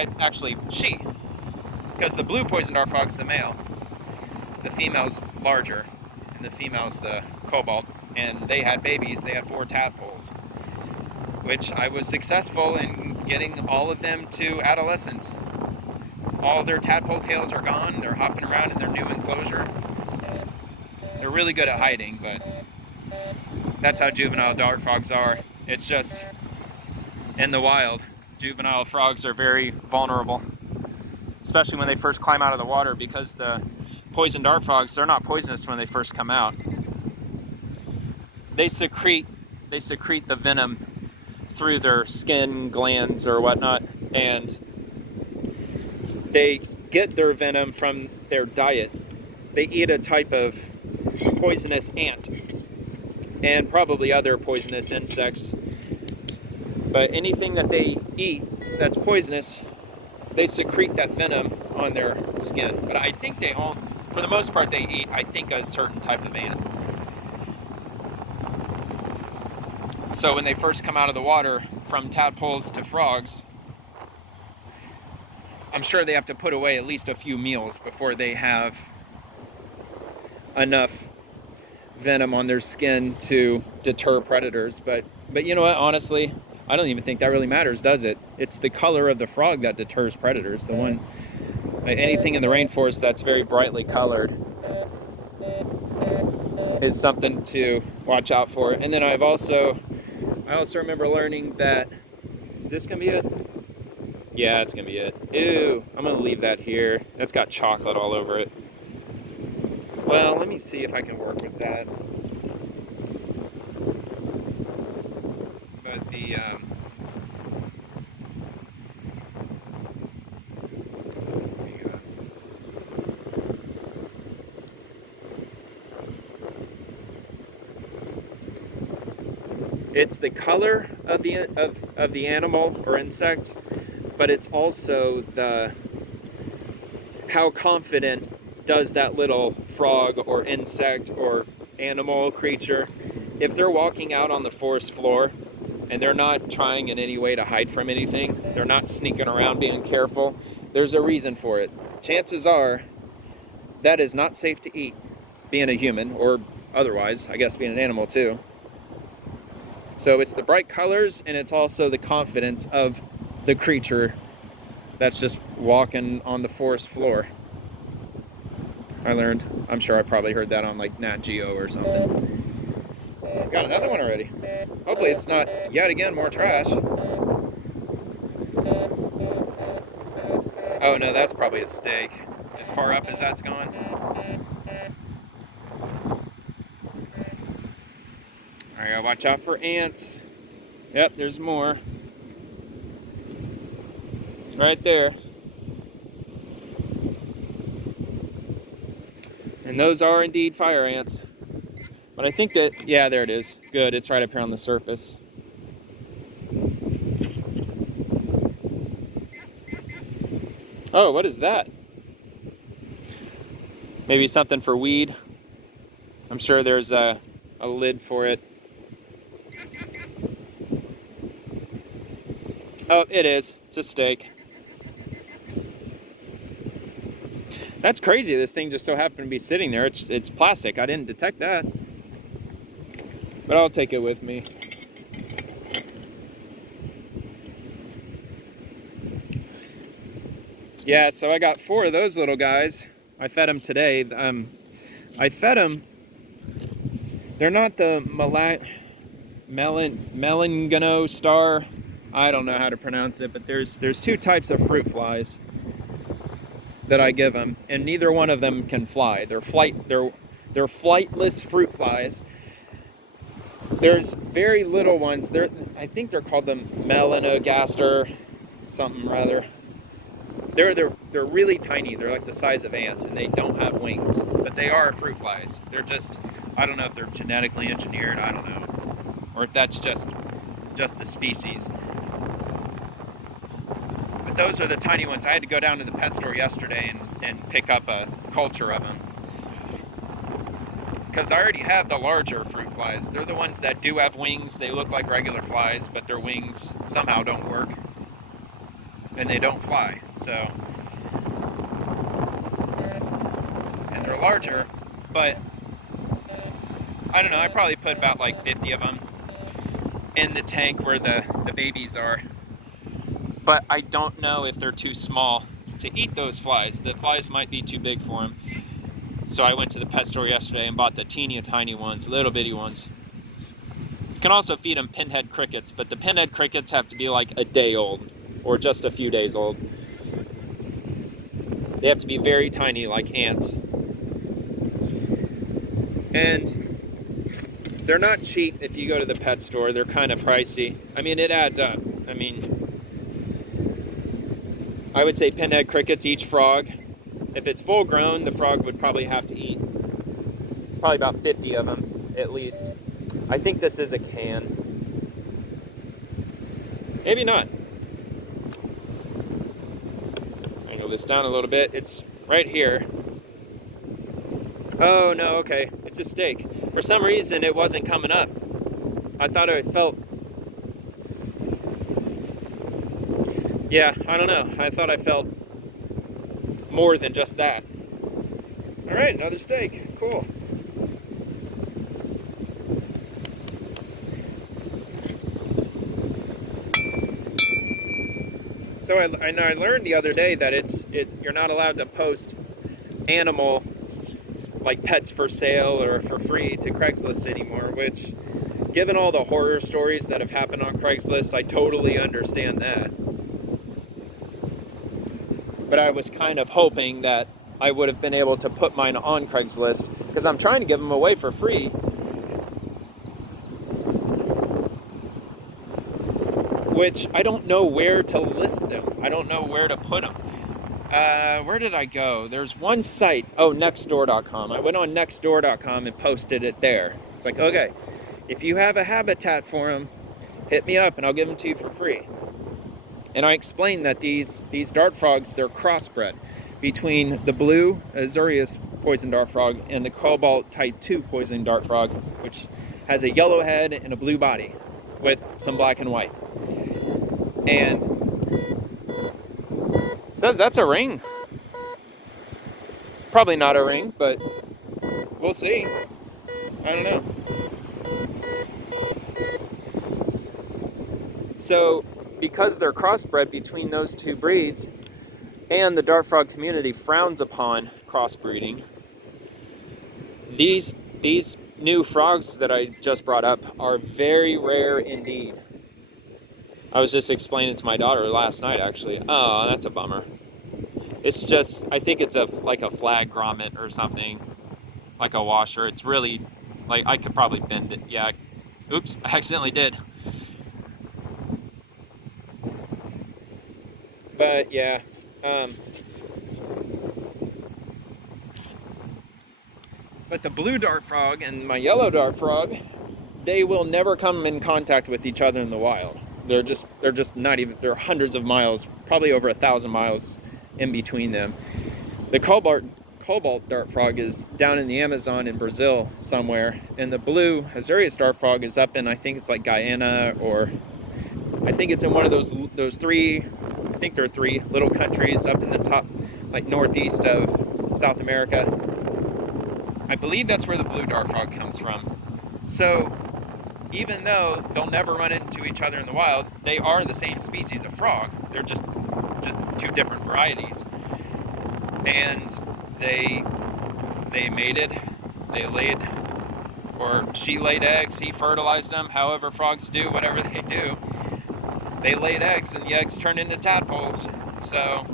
she. Because the blue poison dart frog is the male. The female's larger. And the female's the cobalt. And they had babies. They had 4 tadpoles. Which I was successful in getting all of them to adolescence. All their tadpole tails are gone. They're hopping around in their new enclosure. They're really good at hiding, but that's how juvenile dart frogs are. It's just, in the wild, juvenile frogs are very vulnerable, especially when they first climb out of the water, because the poison dart frogs, they're not poisonous when they first come out. They secrete the venom through their skin glands or whatnot, and they get their venom from their diet. They eat a type of poisonous ant and probably other poisonous insects, but anything that they eat that's poisonous, they secrete that venom on their skin. But I think for the most part, they eat, I think, a certain type of ant. So when they first come out of the water, from tadpoles to frogs, I'm sure they have to put away at least a few meals before they have enough venom on their skin to deter predators. But you know what, honestly, I don't even think that really matters, does it? It's the color of the frog that deters predators. The one, anything in the rainforest that's very brightly colored is something to watch out for. And then I also remember learning that, is this gonna be it? Yeah, it's gonna be it. Ew, I'm gonna leave that here. That's got chocolate all over it. Well, let me see if I can work with that. But it's the color of the animal or insect, but it's also how confident does that little frog or insect or animal creature, if they're walking out on the forest floor and they're not trying in any way to hide from anything, they're not sneaking around being careful, there's a reason for it. Chances are that is not safe to eat. being a human, or otherwise, I guess being an animal too. So it's the bright colors, and it's also the confidence of the creature that's just walking on the forest floor. I learned. I'm sure I probably heard that on like Nat Geo or something. Got another one already. Hopefully it's not yet again more trash. Oh no, that's probably a steak. As far up as that's gone. I gotta watch out for ants. Yep, there's more. Right there. And those are indeed fire ants. But I think that, yeah, there it is. Good, it's right up here on the surface. Oh, what is that? Maybe something for weed. I'm sure there's a lid for it. Oh, it is. It's a steak. That's crazy. This thing just so happened to be sitting there. It's plastic. I didn't detect that. But I'll take it with me. Yeah, so I got 4 of those little guys. I fed them today. I fed them. They're not the Melangano star. I don't know how to pronounce it, but there's 2 types of fruit flies that I give them, and neither one of them can fly. They're flightless fruit flies. There's very little ones. I think they're called the melanogaster, something rather. They're really tiny. They're like the size of ants, and they don't have wings, but they are fruit flies. They're just, I don't know if they're genetically engineered. I don't know, or if that's just the species. But those are the tiny ones. I had to go down to the pet store yesterday and pick up a culture of them, because I already have the larger fruit flies. They're the ones that do have wings. They look like regular flies, but their wings somehow don't work, and they don't fly. So, and they're larger, but I don't know, I probably put about like 50 of them in the tank where the babies are. But I don't know if they're too small to eat those flies. The flies might be too big for them. So I went to the pet store yesterday and bought the teeny tiny ones, little bitty ones. You can also feed them pinhead crickets, but the pinhead crickets have to be like a day old or just a few days old. They have to be very tiny, like ants. And they're not cheap if you go to the pet store. They're kind of pricey. I mean, it adds up. I mean, I would say pinhead crickets, each frog. If it's full grown, the frog would probably have to eat probably about 50 of them at least. I think this is a can. Maybe not. Angle this down a little bit. It's right here. Oh no, okay. It's a steak. For some reason it wasn't coming up. I thought I felt... Yeah, I don't know. I thought I felt more than just that. Alright, another steak. Cool. So I learned the other day that you're not allowed to post animal, like pets for sale or for free, to Craigslist anymore, which, given all the horror stories that have happened on Craigslist, I totally understand that. But I was kind of hoping that I would have been able to put mine on Craigslist, because I'm trying to give them away for free. Which I don't know where to list them. I don't know where to put them. Where did I go? There's one site. Oh, nextdoor.com. I went on nextdoor.com and posted it there. It's like, okay, if you have a habitat for them, hit me up and I'll give them to you for free. And I explained that these dart frogs, they're crossbred between the blue Azurius poison dart frog and the cobalt type 2 poison dart frog, which has a yellow head and a blue body with some black and white. And it says that's a ring. Probably not a ring, but we'll see. I don't know. So, because they're crossbred between those two breeds, and the dart frog community frowns upon crossbreeding, these new frogs that I just brought up are very rare indeed. I was just explaining to my daughter last night, actually. Oh, that's a bummer. It's just, I think it's like a flag grommet or something, like a washer. It's really, like, I could probably bend it. Yeah, oops, I accidentally did. But yeah, but the blue dart frog and my yellow dart frog, they will never come in contact with each other in the wild. They're just not even, they're hundreds of miles, probably over 1,000 miles in between them. The cobalt dart frog is down in the Amazon in Brazil somewhere, and the blue Azurius dart frog is up in, I think it's like Guyana, or I think it's in one of those three, I think there are three little countries up in the top, like northeast of South America. I believe that's where the blue dart frog comes from. So even though they'll never run into each other in the wild, they are the same species of frog. They're just two different varieties. And they mated, they laid, or she laid eggs, he fertilized them, however frogs do, whatever they do. They laid eggs, and the eggs turned into tadpoles. So,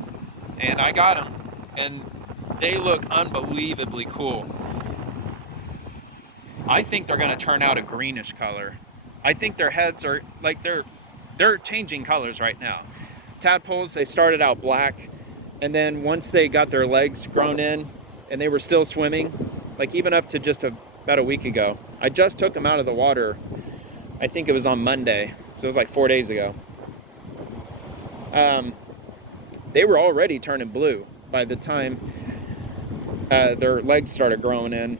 and I got them, and they look unbelievably cool. I think they're going to turn out a greenish color. I think their heads are, like, they're changing colors right now. Tadpoles, they started out black, and then once they got their legs grown in and they were still swimming, like even up to just about a week ago, I just took them out of the water. I think it was on Monday, so it was like 4 days ago. They were already turning blue by the time their legs started growing in.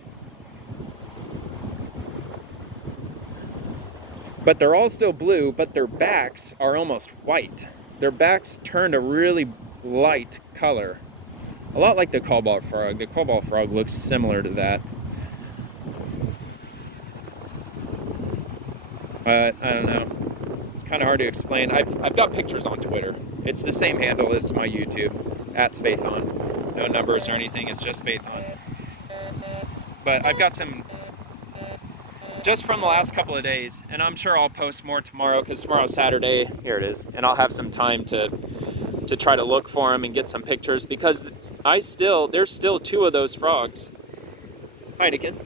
But they're all still blue, but their backs are almost white. Their backs turned a really light color. A lot like the cobalt frog. The cobalt frog looks similar to that. But I don't know. It's kind of hard to explain. I've got pictures on Twitter. It's the same handle as my YouTube, @Spathon. No numbers or anything, it's just Spathon. But I've got some just from the last couple of days, and I'm sure I'll post more tomorrow because tomorrow's Saturday. Here it is, and I'll have some time to try to look for them and get some pictures, because there's still two of those frogs. Heineken.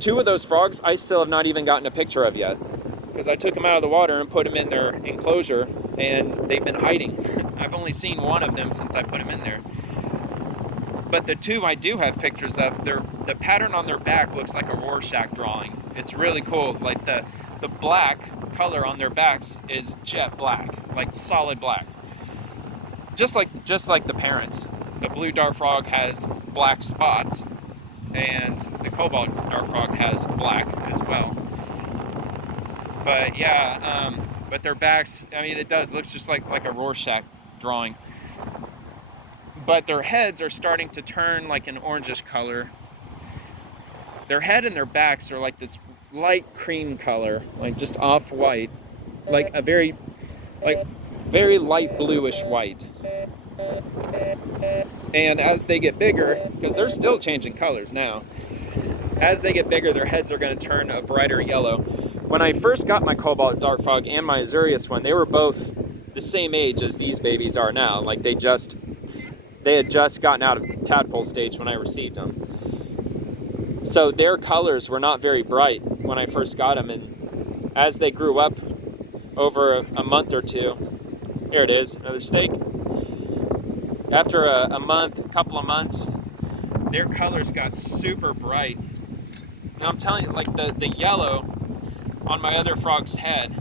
Two of those frogs I still have not even gotten a picture of yet, because I took them out of the water and put them in their enclosure, and they've been hiding. I've only seen one of them since I put them in there. But the two I do have pictures of, the pattern on their back looks like a Rorschach drawing. It's really cool. Like the black color on their backs is jet black, like solid black. Just like the parents. The blue dart frog has black spots, and the cobalt dart frog has black as well. But yeah, but their backs, I mean, it looks just like a Rorschach drawing. But their heads are starting to turn like an orangish color. Their head and their backs are like this light cream color, like just off-white, like a very light bluish white. And as they get bigger, because they're still changing colors now, as they get bigger, their heads are going to turn a brighter yellow. When I first got my cobalt dart frog and my Azurius one, they were both the same age as these babies are now. Like they had just gotten out of tadpole stage when I received them. So their colors were not very bright when I first got them, and as they grew up over a month or two, here it is, another steak. After a couple of months, their colors got super bright. And I'm telling you, like the yellow on my other frog's head,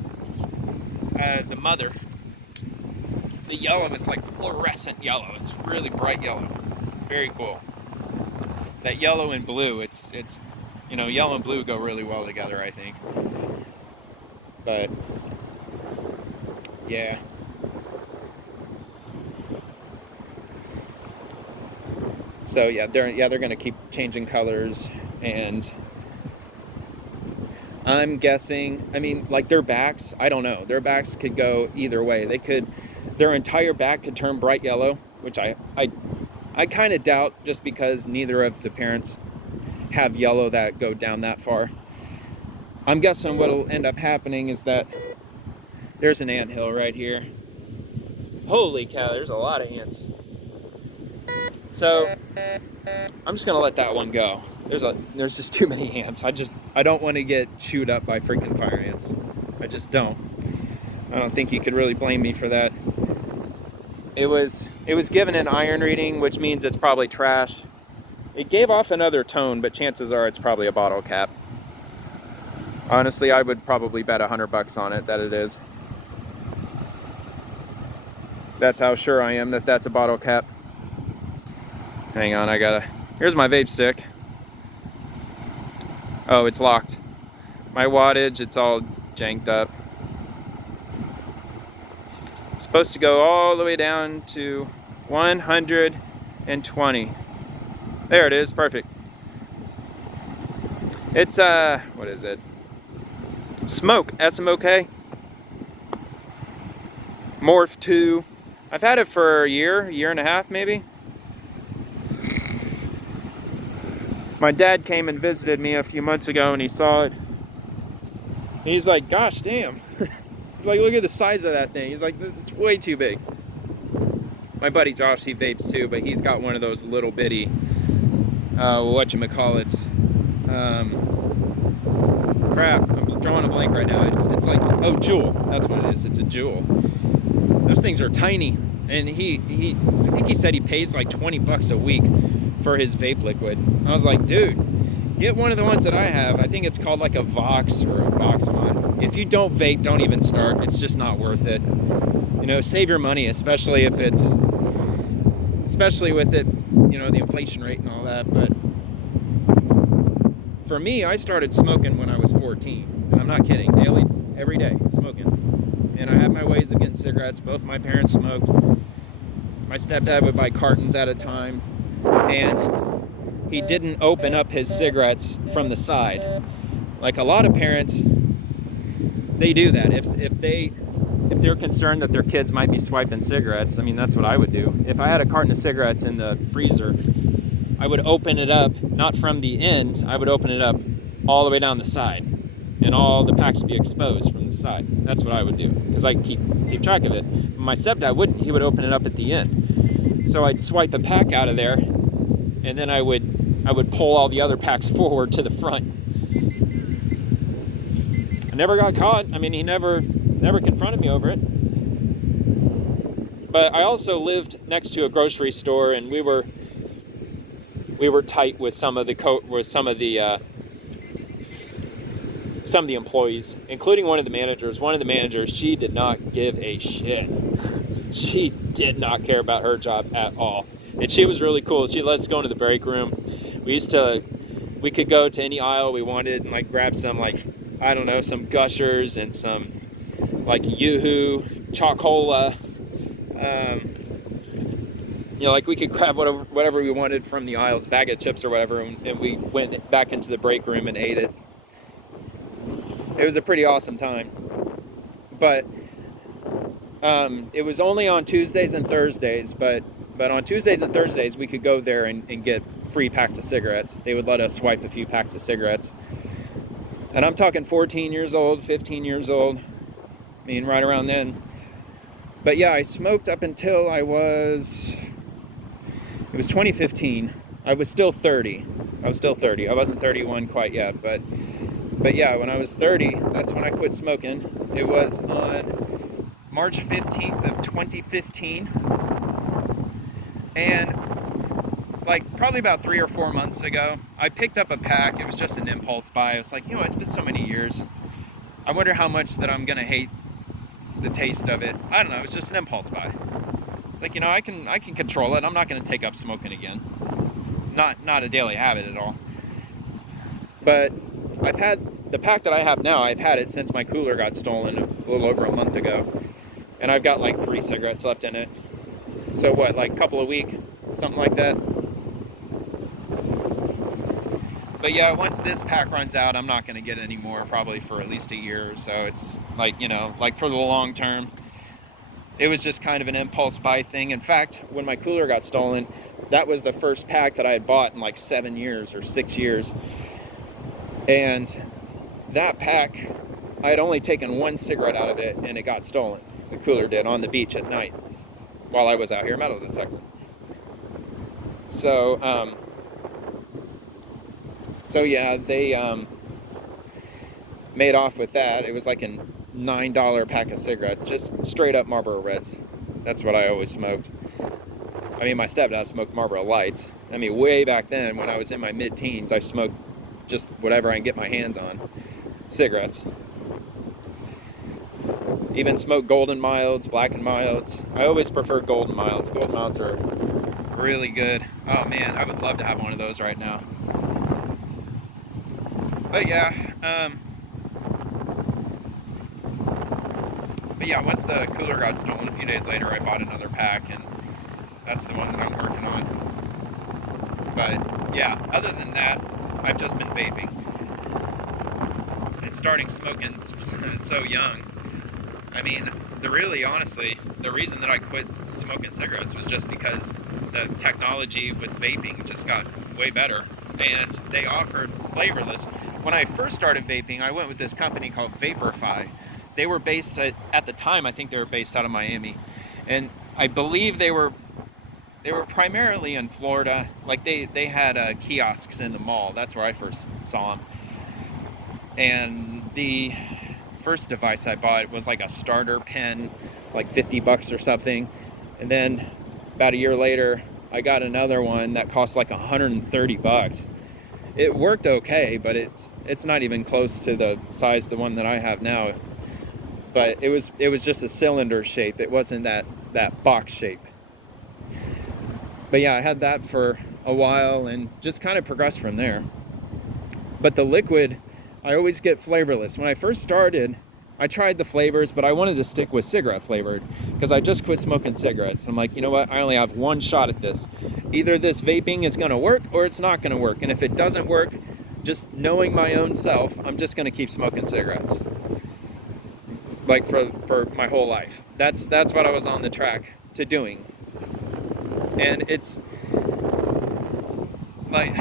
the mother, the yellow is like fluorescent yellow. It's really bright yellow. It's very cool. That yellow and blue, it's yellow and blue go really well together, I think. But yeah. So yeah, they're gonna keep changing colors, and I'm guessing, I mean, like their backs, I don't know. Their backs could go either way. Their entire back could turn bright yellow, which I kind of doubt, just because neither of the parents have yellow that go down that far. I'm guessing what'll end up happening is that there's an anthill right here. Holy cow, there's a lot of ants. So I'm just gonna let that one go. There's just too many ants. I don't want to get chewed up by freaking fire ants. I just don't. I don't think you could really blame me for that. It was given an iron reading, which means it's probably trash. It gave off another tone, but chances are it's probably a bottle cap. Honestly, I would probably bet $100 on it that it is. That's how sure I am that that's a bottle cap. Hang on, here's my vape stick. Oh, it's locked. My wattage, it's all janked up. It's supposed to go all the way down to 120. There it is, perfect. It's, what is it? Smoke, S-M-O-K. Morph 2. I've had it for a year and a half maybe. My dad came and visited me a few months ago and he saw it. He's like, gosh damn. He's like, look at the size of that thing. He's like, it's way too big. My buddy Josh, he vapes too, but he's got one of those little bitty, whatchamacallits. Crap, I'm drawing a blank right now. It's like, oh, Juul. That's what it is. It's a Juul. Those things are tiny. And I think he said he pays like $20 a week for his vape liquid. I was like, dude, get one of the ones that I have. I think it's called like a Vox or a Voxmod. If you don't vape, don't even start. It's just not worth it. You know, save your money, especially with it, you know, the inflation rate and all that. But for me, I started smoking when I was 14. And I'm not kidding. Daily, every day, smoking. And I had my ways of getting cigarettes. Both my parents smoked. My stepdad would buy cartons at a time. And he didn't open up his cigarettes from the side. Like a lot of parents, they do that. If they're concerned that their kids might be swiping cigarettes, I mean, that's what I would do. If I had a carton of cigarettes in the freezer, I would open it up, not from the end, I would open it up all the way down the side. And all the packs would be exposed from the side. That's what I would do, because I keep track of it. My stepdad wouldn't. He would open it up at the end. So I'd swipe a pack out of there, and then I would pull all the other packs forward to the front. I never got caught. I mean, he never confronted me over it. But I also lived next to a grocery store, and we were tight with some of the employees, including one of the managers. One of the managers, she did not give a shit. She did not care about her job at all. And she was really cool. She let us go into the break room. We could go to any aisle we wanted and like grab some, like, I don't know, some Gushers and some like Yoo-Hoo, Chocola. You know, like we could grab whatever we wanted from the aisles, bag of chips or whatever, and we went back into the break room and ate it. It was a pretty awesome time. But it was only on Tuesdays and Thursdays, but on Tuesdays and Thursdays we could go there and get free packs of cigarettes. They would let us swipe a few packs of cigarettes. And I'm talking 14 years old, 15 years old. I mean, right around then. But yeah, I smoked up until it was 2015. I was still 30. I wasn't 31 quite yet, but yeah, when I was 30, that's when I quit smoking. It was on March 15th of 2015. And like probably about 3 or 4 months ago, I picked up a pack. It was just an impulse buy. I was like, you know, it's been so many years. I wonder how much that I'm gonna hate the taste of it. I don't know, it's just an impulse buy. Like, you know, I can control it. I'm not gonna take up smoking again. Not a daily habit at all. But I've had the pack that I have now, I've had it since my cooler got stolen a little over a month ago. And I've got like 3 cigarettes left in it. So what, like a couple a week? Something like that. But yeah, once this pack runs out, I'm not going to get any more, probably for at least a year or so. It's like, you know, like for the long term, it was just kind of an impulse buy thing. In fact, when my cooler got stolen, that was the first pack that I had bought in like 7 years or 6 years. And that pack, I had only taken one cigarette out of it and it got stolen. The cooler did, on the beach at night while I was out here metal detecting. So, so yeah, they made off with that. It was like a $9 pack of cigarettes, just straight up Marlboro Reds. That's what I always smoked. I mean, my stepdad smoked Marlboro Lights. I mean, way back then, when I was in my mid-teens, I smoked just whatever I can get my hands on. Cigarettes. Even smoked Golden Milds, Black and Milds. I always preferred Golden Milds. Golden Milds are really good. Oh man, I would love to have one of those right now. But yeah, once the cooler got stolen a few days later, I bought another pack, and that's the one that I'm working on. But yeah, other than that, I've just been vaping. And starting smoking so young. I mean, honestly, the reason that I quit smoking cigarettes was just because the technology with vaping just got way better. And they offered flavorless. When I first started vaping, I went with this company called Vaporfy. They were based at the time, I think they were based out of Miami. And I believe they were primarily in Florida. Like they had kiosks in the mall. That's where I first saw them. And the first device I bought was like a starter pen, like $50 or something. And then about a year later, I got another one that cost like $130. It worked okay, but it's not even close to the size of the one that I have now. But it was just a cylinder shape. It wasn't that box shape. But yeah, I had that for a while and just kind of progressed from there. But the liquid, I always get flavorless. When I first started, I tried the flavors, but I wanted to stick with cigarette flavored because I just quit smoking cigarettes. I'm like, you know what? I only have one shot at this. Either this vaping is going to work or it's not going to work. And if it doesn't work, just knowing my own self, I'm just going to keep smoking cigarettes. Like for my whole life. That's what I was on the track to doing. And it's like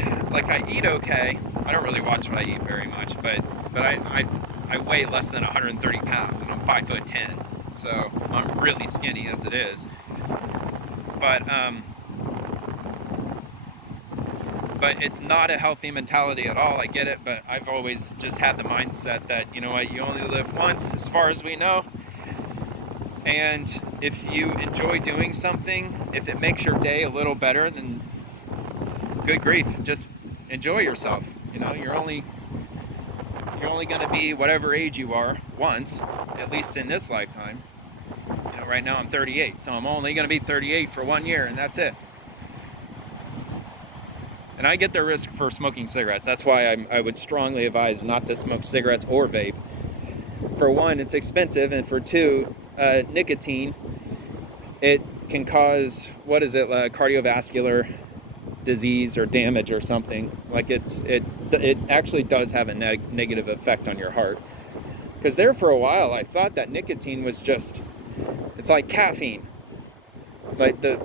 I eat okay. I don't really watch what I eat very much, but I weigh less than 130 pounds and I'm 5'10", so I'm really skinny as it is. But it's not a healthy mentality at all. I get it, but I've always just had the mindset that, you know what, you only live once, as far as we know. And if you enjoy doing something, if it makes your day a little better, then good grief, just enjoy yourself. You know, you're only going to be whatever age you are once, at least in this lifetime. You know, right now I'm 38, so I'm only going to be 38 for 1 year, and that's it. And I get the risk for smoking cigarettes. That's why I would strongly advise not to smoke cigarettes or vape. For one, it's expensive, and for two, nicotine, it can cause, cardiovascular disease or damage or something. Like it actually does have a negative effect on your heart. Because there for a while, I thought that nicotine was just, it's like caffeine. Like the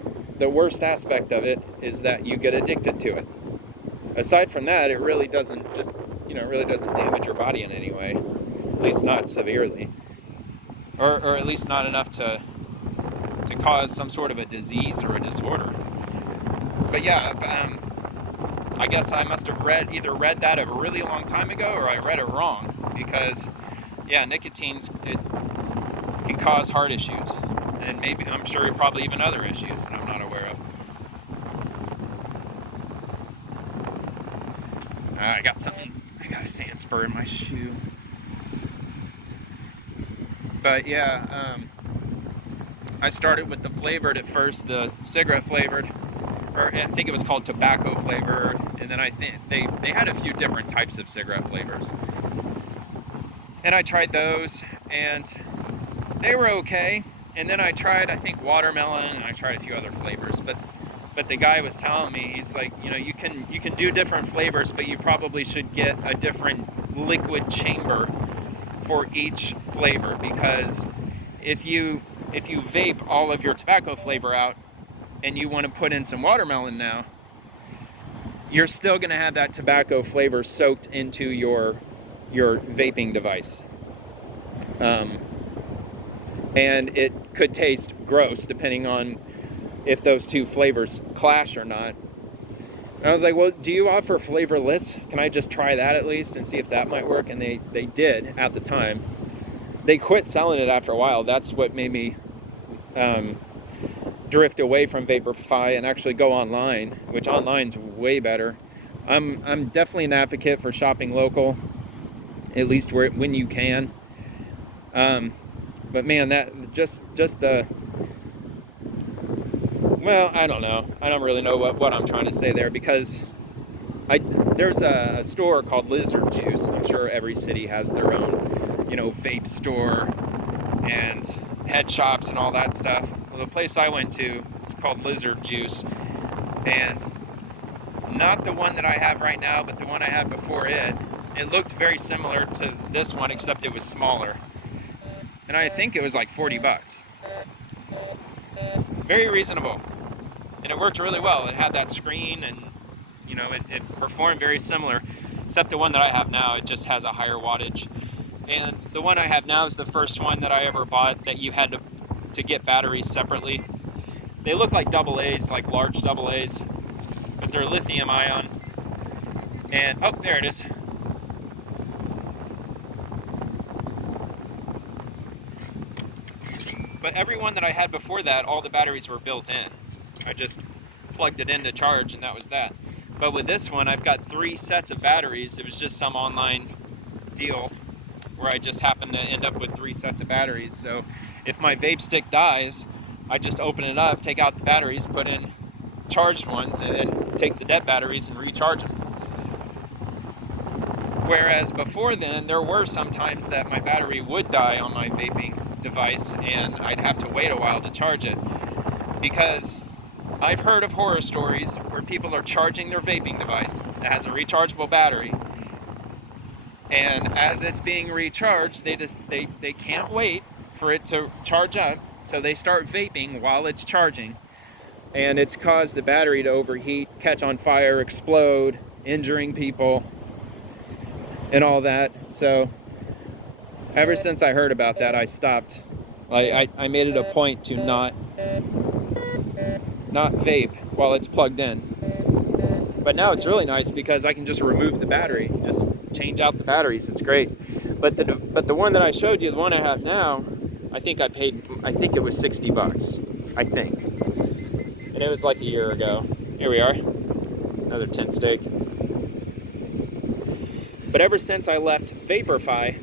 worst aspect of it is that you get addicted to it. Aside from that, it really doesn't damage your body in any way, at least not severely, or at least not enough to cause some sort of a disease or a disorder. But yeah, I guess I must have either read that a really long time ago or I read it wrong, because yeah, it can cause heart issues, and maybe, I'm sure, probably even other issues that I'm not aware of. I got a sand spur in my shoe. But yeah, I started with the flavored at first, the cigarette flavored, or I think it was called tobacco flavor, and then I think they had a few different types of cigarette flavors. And I tried those, and they were okay. And then I tried, I think, watermelon, and I tried a few other flavors, but But the guy was telling me, he's like, you can do different flavors, but you probably should get a different liquid chamber for each flavor, because if you vape all of your tobacco flavor out and you want to put in some watermelon now, you're still going to have that tobacco flavor soaked into your vaping device. And it could taste gross depending on if those two flavors clash or not. And I was like, well, do you offer flavorless? Can I just try that at least and see if that might work? And they did at the time. They quit selling it after a while. That's what made me drift away from Vaporify and actually go online, which online's way better. I'm definitely an advocate for shopping local, at least when you can. But man, that just the, well, I don't know. I don't really know what I'm trying to say there, because there's a store called Lizard Juice. I'm sure every city has their own, vape store and head shops and all that stuff. Well, the place I went to is called Lizard Juice, and not the one that I have right now, but the one I had before it. It looked very similar to this one, except it was smaller. And I think it was like $40. Very reasonable. And it worked really well. It had that screen, and it performed very similar, except the one that I have now, it just has a higher wattage. And the one I have now is the first one that I ever bought that you had to get batteries separately. They look like AA's, like large AA's, but they're lithium ion. And, oh, there it is. But every one that I had before that, all the batteries were built in. I just plugged it in to charge, and that was that. But with this one, I've got 3 sets of batteries. It was just some online deal where I just happened to end up with 3 sets of batteries. So if my vape stick dies, I just open it up, take out the batteries, put in charged ones, and then take the dead batteries and recharge them. Whereas before then, there were some times that my battery would die on my vaping device, and I'd have to wait a while to charge it, because I've heard of horror stories where people are charging their vaping device that has a rechargeable battery, and as it's being recharged, they can't wait for it to charge up, so they start vaping while it's charging, and it's caused the battery to overheat, catch on fire, explode, injuring people and all that. So ever since I heard about that, I stopped. I made it a point to not vape while it's plugged in. But now it's really nice because I can just remove the battery, just change out the batteries. It's great. But the one that I showed you, the one I have now, I think it was $60, I think. And it was like a year ago. Here we are, another tent steak. But ever since I left Vaporify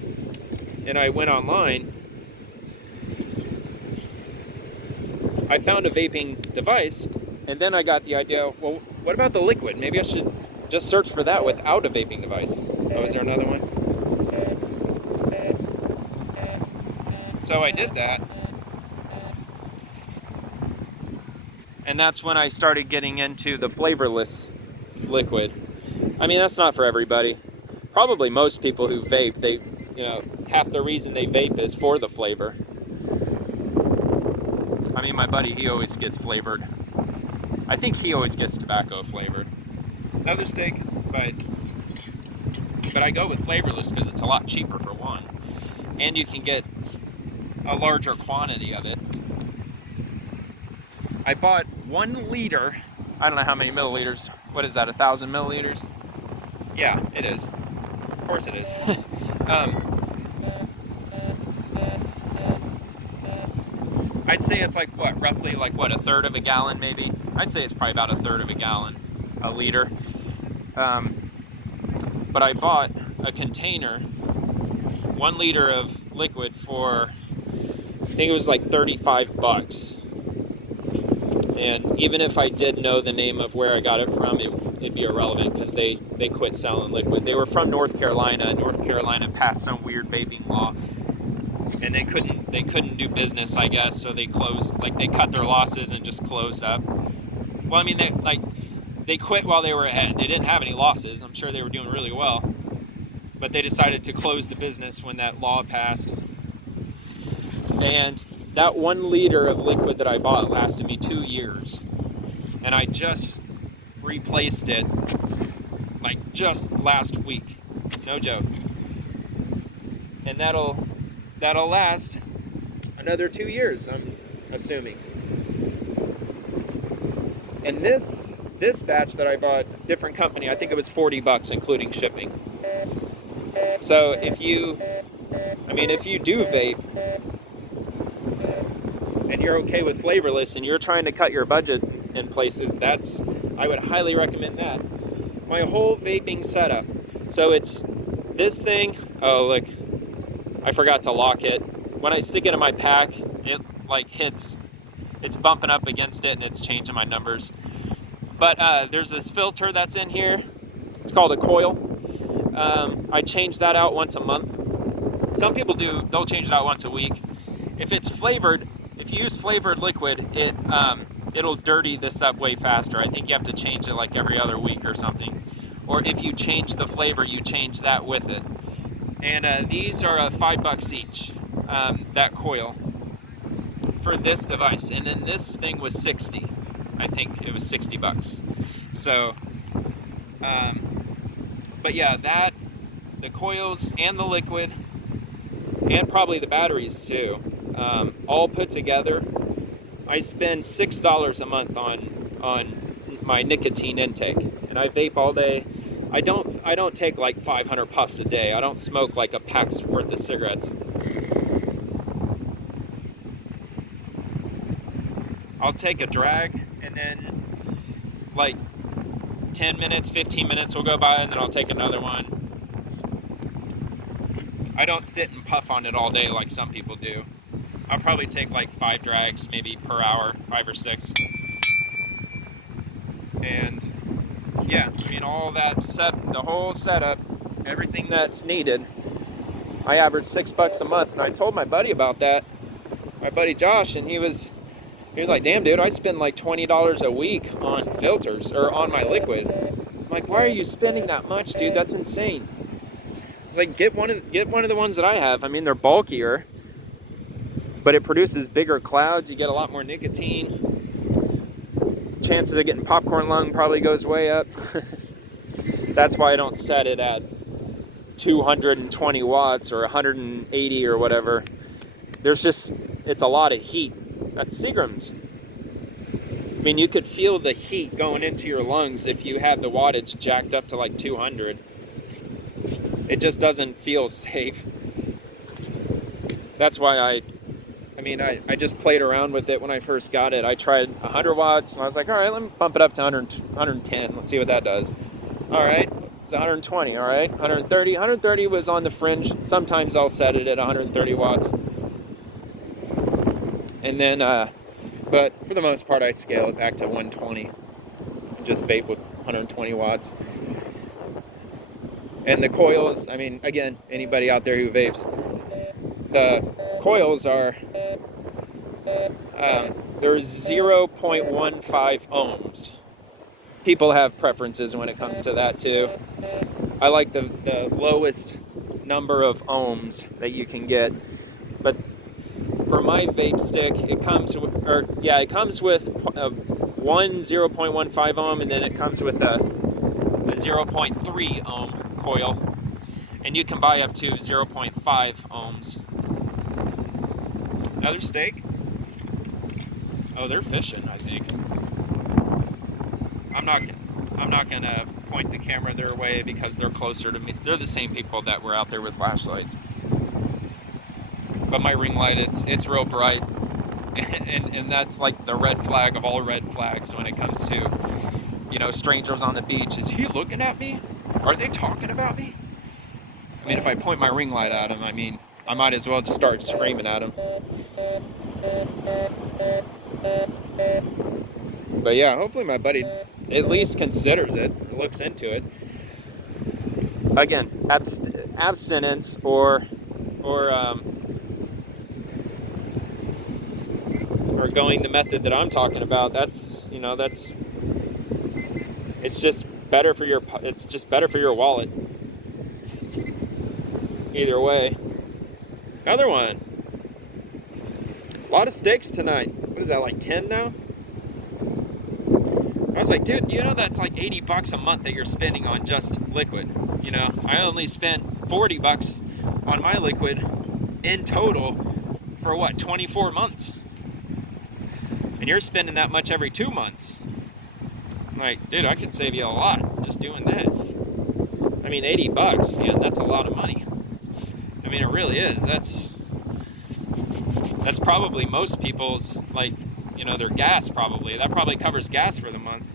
and I went online, I found a vaping device, and then I got the idea, well, what about the liquid? Maybe I should just search for that without a vaping device. Oh, is there another one? So I did that. And that's when I started getting into the flavorless liquid. I mean, that's not for everybody. Probably most people who vape, half the reason they vape is for the flavor. I mean, my buddy, he always gets flavored. I think he always gets tobacco flavored. Another steak, but I go with flavorless because it's a lot cheaper for one. And you can get a larger quantity of it. I bought 1 liter, I don't know how many milliliters. What is that, 1,000 milliliters? Yeah, it is. Of course it is. I'd say it's roughly a third of a gallon maybe. I'd say it's probably about a third of a gallon, a liter. But I bought a container, 1 liter of liquid for, I think it was like $35. And even if I did know the name of where I got it from, it'd be irrelevant because they quit selling liquid. They were from North Carolina. North Carolina passed some weird vaping law, and they couldn't do business, I guess. So they closed, they cut their losses and just closed up. Well, I mean, they quit while they were ahead. They didn't have any losses. I'm sure they were doing really well. But they decided to close the business when that law passed. And that 1 liter of liquid that I bought lasted me 2 years. And I just replaced it like just last week. No joke. And that'll last another 2 years, I'm assuming. And this batch that I bought, different company, I think it was $40 including shipping. So if you do vape and you're okay with flavorless and you're trying to cut your budget in places, I would highly recommend that. My whole vaping setup. So it's this thing. Oh, look, I forgot to lock it. When I stick it in my pack, it like hits, it's bumping up against it and it's changing my numbers. But there's this filter that's in here. It's called a coil. I change that out once a month. Some people they'll change it out once a week. If it's flavored, if you use flavored liquid, it'll dirty this up way faster. I think you have to change it like every other week or something. Or if you change the flavor, you change that with it. And these are $5 each, that coil, for this device. And then this thing was 60. I think it was $60. So, but yeah, the coils and the liquid, and probably the batteries too, all put together, I spend $6 a month on my nicotine intake, and I vape all day. I don't take like 500 puffs a day. I don't smoke like a pack's worth of cigarettes. I'll take a drag, and then like 10 minutes, 15 minutes will go by, and then I'll take another one. I don't sit and puff on it all day like some people do. I'll probably take like 5 drags maybe per hour, 5 or 6. And yeah, I mean, all that the whole setup, everything that's needed, I average $6 a month. And I told my buddy about that, my buddy Josh, and he was like, damn dude, I spend like $20 a week on filters, or on my liquid. I'm like, why are you spending that much, dude? That's insane. It's like, get one of the ones that I have. I mean, they're bulkier, but it produces bigger clouds. You get a lot more nicotine. Chances of getting popcorn lung probably goes way up. That's why I don't set it at 220 watts or 180 or whatever. It's a lot of heat. That's Seagrams. I mean, you could feel the heat going into your lungs if you had the wattage jacked up to like 200. It just doesn't feel safe. That's why I just played around with it when I first got it. I tried 100 watts, and I was like, all right, let me bump it up to 110. Let's see what that does. All right, it's 120, all right, 130. 130 was on the fringe. Sometimes I'll set it at 130 watts. And then, but for the most part, I scale it back to 120. And just vape with 120 watts. And the coils, I mean, again, anybody out there who vapes, the coils are, they're 0.15 ohms. People have preferences when it comes to that too. I like the lowest number of ohms that you can get. But for my vape stick, it comes with one 0.15 ohm, and then it comes with a 0.3 ohm coil, and you can buy up to 0.5 ohms. Another steak? Oh, they're fishing, I think. I'm not gonna point the camera their way because they're closer to me. They're the same people that were out there with flashlights. But my ring light, it's real bright, and that's like the red flag of all red flags when it comes to, strangers on the beach. Is he looking at me? Are they talking about me? I mean, if I point my ring light at him, I might as well just start screaming at him. But yeah, hopefully my buddy at least considers it, looks into it. Again, abstinence or going the method that I'm talking about, that's It's just better for your wallet. Either way. Another one. A lot of steaks tonight. What is that, like 10 now? I was like, dude, you know that's like $80 a month that you're spending on just liquid. You know, I only spent $40 on my liquid in total for what, 24 months? And you're spending that much every 2 months. I'm like, dude, I could save you a lot just doing that. I mean, $80, man, that's a lot of money. I mean, it really is. That's probably most people's, like, you know, their gas probably. That probably covers gas for the month.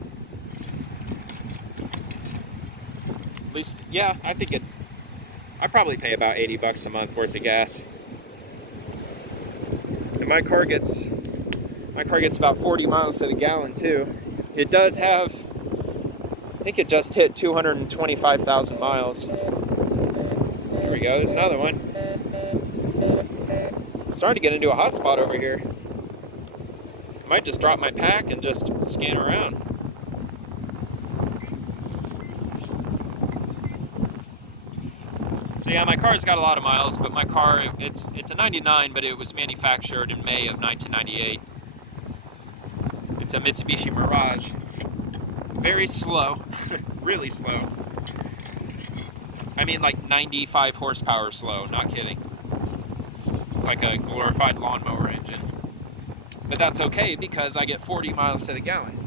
At least, yeah, I probably pay about $80 a month worth of gas. And my car gets about 40 miles to the gallon too. It does have, I think it just hit 225,000 miles. There we go, there's another one. I'm starting to get into a hot spot over here. I might just drop my pack and just scan around. So yeah, my car's got a lot of miles, but my car, it's a 99, but it was manufactured in May of 1998. It's a Mitsubishi Mirage. Very slow, really slow. I mean like 95 horsepower slow, not kidding. It's like a glorified lawnmower engine. But that's okay because I get 40 miles to the gallon.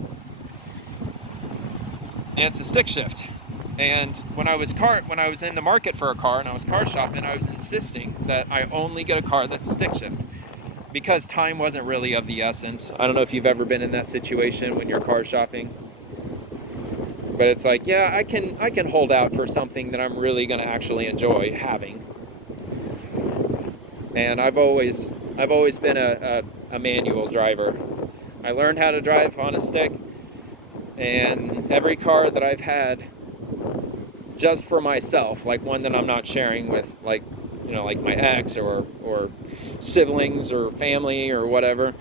And it's a stick shift. And when I was in the market for a car and I was car shopping, I was insisting that I only get a car that's a stick shift. Because time wasn't really of the essence. I don't know if you've ever been in that situation when you're car shopping. But it's like, yeah, I can hold out for something that I'm really going to actually enjoy having. And I've always been a manual driver. I learned how to drive on a stick, and every car that I've had just for myself, like one that I'm not sharing with, like, you know, like my ex or siblings or family or whatever,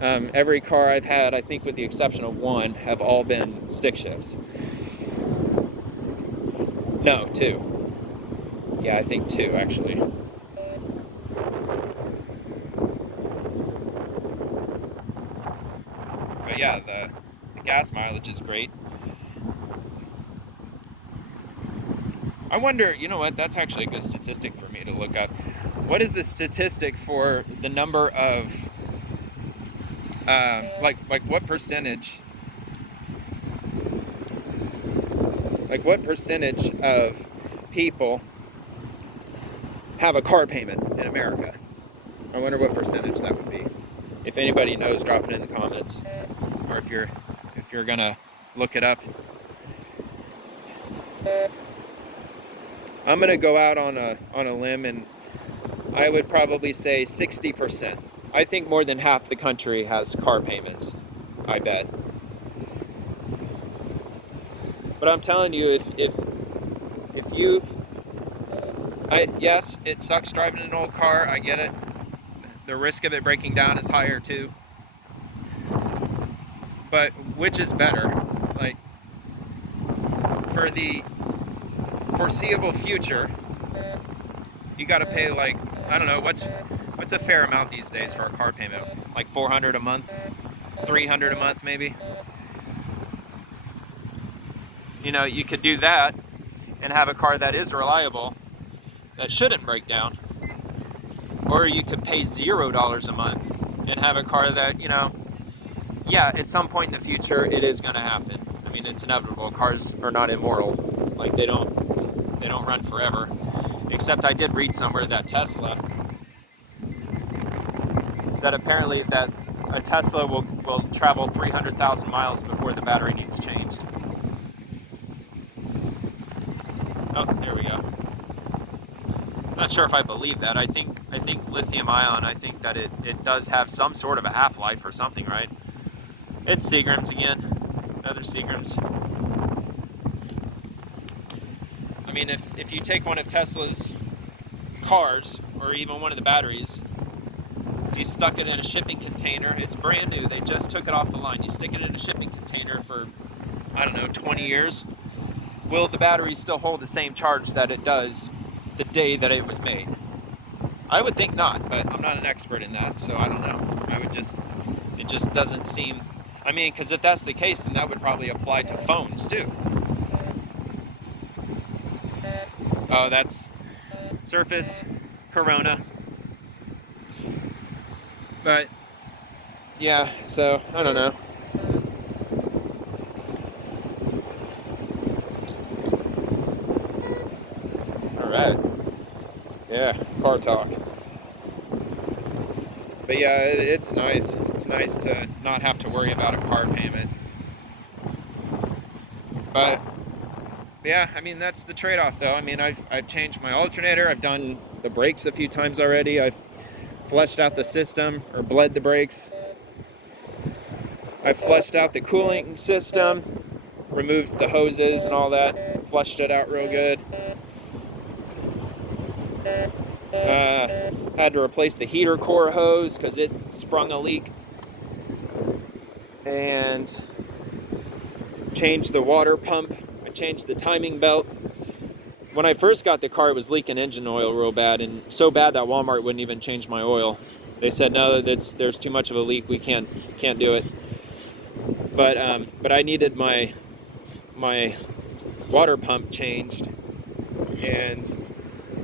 every car I've had, I think with the exception of one, have all been stick shifts. No, 2. Yeah, I think 2 actually. But yeah, the gas mileage is great. I wonder, you know what, that's actually a good statistic for me to look up. What is the statistic for the number of, like what percentage of people have a car payment in America? I wonder what percentage that would be. If anybody knows, drop it in the comments. Or if you're gonna look it up. I'm gonna go out on a limb, and I would probably say 60%. I think more than half the country has car payments. I bet. But I'm telling you, yes, it sucks driving an old car. I get it. The risk of it breaking down is higher too. But which is better? Like, for the foreseeable future, you got to pay, like, I don't know, what's a fair amount these days for a car payment? Like $400 a month, $300 a month maybe. You know, you could do that and have a car that is reliable, that shouldn't break down. Or you could pay $0 a month and have a car that, you know, yeah, at some point in the future it is going to happen. I mean, it's inevitable. Cars are not immortal. Like, they don't run forever. Except I did read somewhere that apparently that a Tesla will travel 300,000 miles before the battery needs changed. Oh, there we go. Not sure if I believe that. I think lithium ion, I think that it does have some sort of a half-life or something, right? It's Seagrams again. Another Seagrams. I mean, if you take one of Tesla's cars, or even one of the batteries, you stuck it in a shipping container, it's brand new, they just took it off the line, you stick it in a shipping container for I don't know, 20 years, will the battery still hold the same charge that it does the day that it was made? I would think not, but I'm not an expert in that, so I don't know. It just doesn't seem, I mean, because if that's the case, then that would probably apply to phones too. Oh, that's Surface, Corona. But, yeah, so, I don't know. Alright. Yeah, car talk. But yeah, it's nice. It's nice to not have to worry about a car payment. But yeah, I mean, that's the trade-off though. I mean, I've changed my alternator. I've done the brakes a few times already. I've flushed out the system, or bled the brakes. I've flushed out the cooling system, removed the hoses and all that, flushed it out real good. Had to replace the heater core hose because it sprung a leak. And changed the water pump. I changed the timing belt. When I first got the car, it was leaking engine oil real bad, and so bad that Walmart wouldn't even change my oil. They said, no, there's too much of a leak, we can't do it. But I needed my water pump changed, and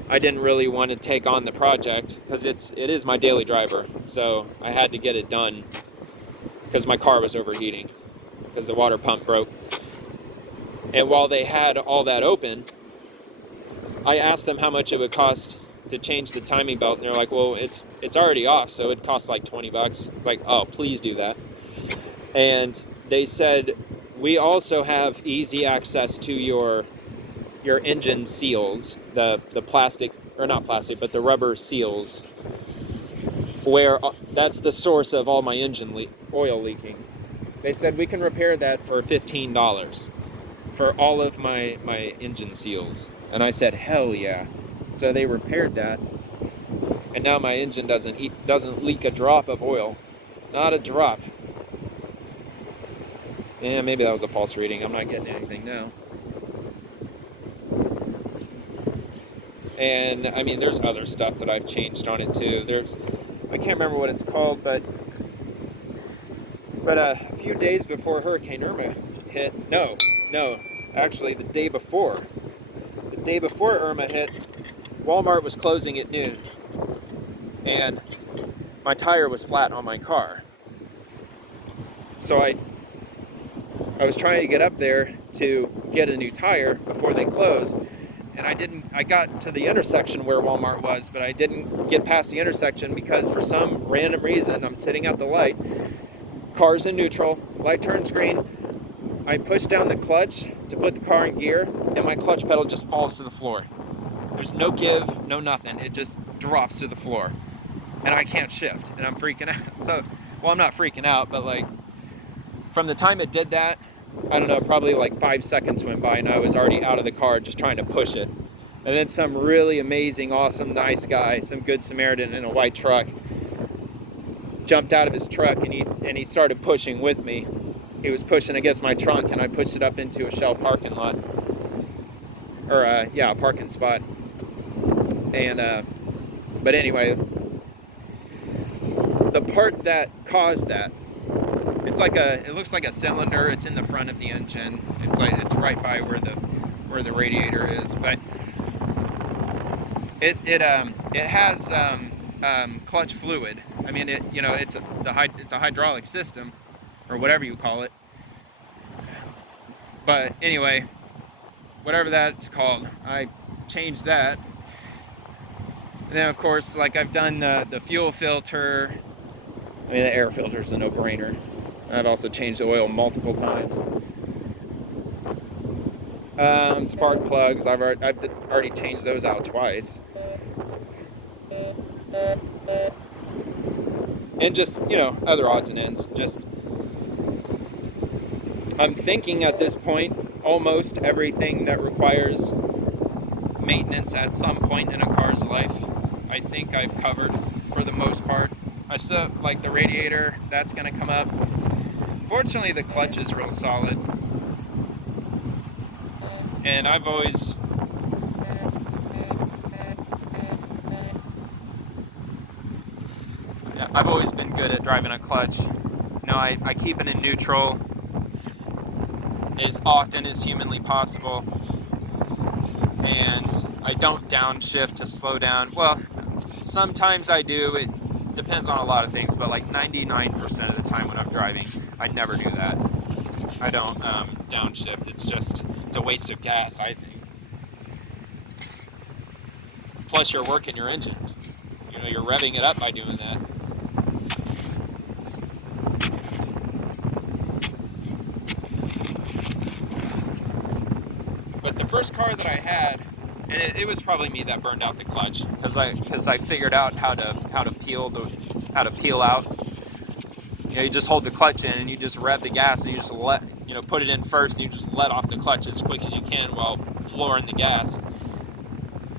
I didn't really want to take on the project because it is my daily driver. So I had to get it done because my car was overheating because the water pump broke. And while they had all that open, I asked them how much it would cost to change the timing belt, and they're like, well, it's already off, so it costs like $20. It's like, oh, please do that. And they said, we also have easy access to your engine seals, the plastic, or not plastic, but the rubber seals, where that's the source of all my engine oil leaking. They said, we can repair that for $15 for all of my engine seals. And I said, hell yeah. So they repaired that, and now my engine doesn't leak a drop of oil. Not a drop. Yeah, maybe that was a false reading. I'm not getting anything now. And I mean, there's other stuff that I've changed on it too. I can't remember what it's called, but a few days before Hurricane Irma hit, actually the day before Irma hit, Walmart was closing at noon, and my tire was flat on my car. So I was trying to get up there to get a new tire before they closed, and I got to the intersection where Walmart was, but I didn't get past the intersection because for some random reason, I'm sitting at the light, car's in neutral, light turns green, I push down the clutch to put the car in gear, and my clutch pedal just falls to the floor. There's no give, no nothing. It just drops to the floor. And I can't shift, and I'm freaking out. So, well, I'm not freaking out, but like, from the time it did that, I don't know, probably like 5 seconds went by, and I was already out of the car just trying to push it. And then some really amazing, awesome, nice guy, some good Samaritan in a white truck, jumped out of his truck, and he started pushing with me. He was pushing against my trunk, and I pushed it up into a Shell parking lot. Or, a parking spot. And, but anyway, the part that caused that, it looks like a cylinder. It's in the front of the engine. It's right by where the radiator is, but it has clutch fluid. I mean, it's a hydraulic system, or whatever you call it. But anyway, whatever that's called, I changed that. And then of course, like, I've done the fuel filter. I mean, the air filter's a no-brainer. I've also changed the oil multiple times. Spark plugs, I've already changed those out twice. And just, other odds and ends. I'm thinking at this point, almost everything that requires maintenance at some point in a car's life, I think I've covered for the most part. I still, like the radiator, that's going to come up. Fortunately, the clutch is real solid. And I've always been good at driving a clutch. You know, I keep it in neutral as often as humanly possible, and I don't downshift to slow down. Well, sometimes I do. It depends on a lot of things, but like 99% of the time when I'm driving, I never do that. I don't downshift. It's a waste of gas, I think. Plus, you're working your engine. You know, you're revving it up by doing that. But the first car that I had, and it was probably me that burned out the clutch, because I figured out how to peel out. You know, you just hold the clutch in and you just rev the gas and you just put it in first and you just let off the clutch as quick as you can while flooring the gas.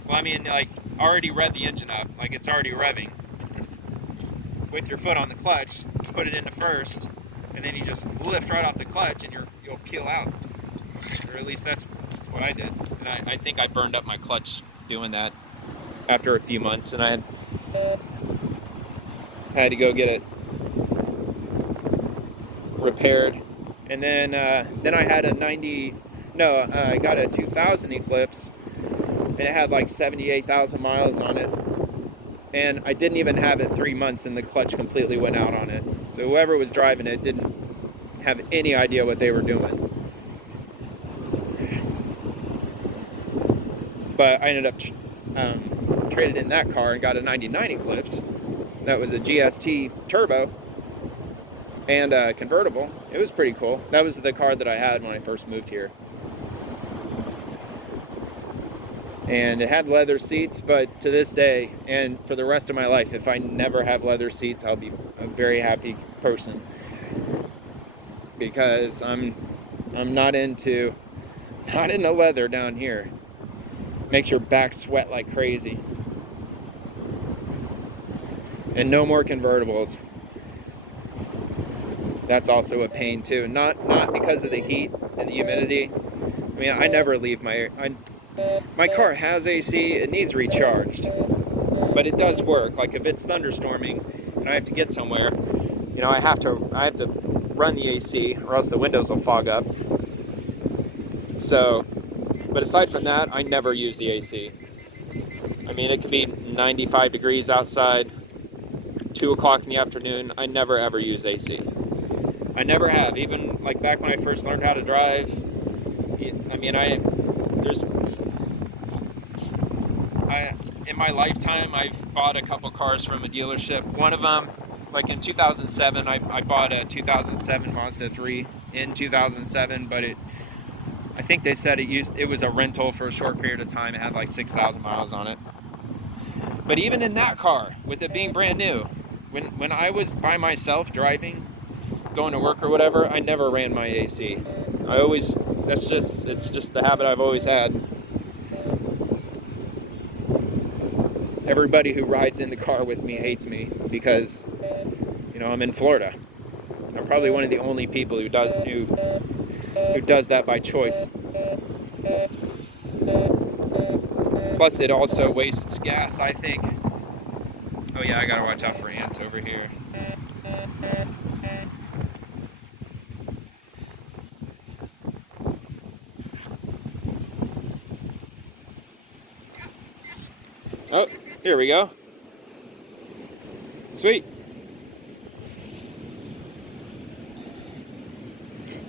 Well, I mean, like, already rev the engine up, like it's already revving. With your foot on the clutch, put it into first, and then you just lift right off the clutch and you'll peel out. Or at least that's what I did. And I think I burned up my clutch doing that after a few months, and I had to go get it repaired. And then I had I got a 2000 Eclipse, and it had like 78,000 miles on it. And I didn't even have it 3 months, and the clutch completely went out on it. So whoever was driving it didn't have any idea what they were doing. But I ended up traded in that car and got a 99 Eclipse. That was a GST turbo and convertible. It was pretty cool. That was the car that I had when I first moved here. And it had leather seats, but to this day and for the rest of my life, if I never have leather seats, I'll be a very happy person, because I'm not into leather down here. Makes your back sweat like crazy. And no more convertibles. That's also a pain too. Not because of the heat and the humidity. I mean, I never leave my car has AC. It needs recharged, but it does work. Like if it's thunderstorming and I have to get somewhere, you know, I have to run the AC or else the windows will fog up. So, but aside from that, I never use the AC. I mean, it could be 95 degrees outside, 2 o'clock in the afternoon. I never ever use AC. I never have. Even like back when I first learned how to drive. I mean, in my lifetime, I've bought a couple cars from a dealership. One of them, like in 2007, I bought a 2007 Mazda 3 in 2007, but I think they said it was a rental for a short period of time. It had like 6,000 miles on it. But even in that car, with it being brand new, when I was by myself driving, going to work or whatever, I never ran my AC. It's just the habit I've always had. Everybody who rides in the car with me hates me because, you know, I'm in Florida. I'm probably one of the only people who does that by choice. Plus, it also wastes gas, I think. Oh yeah, I gotta watch out for ants over here. Oh, here we go. Sweet.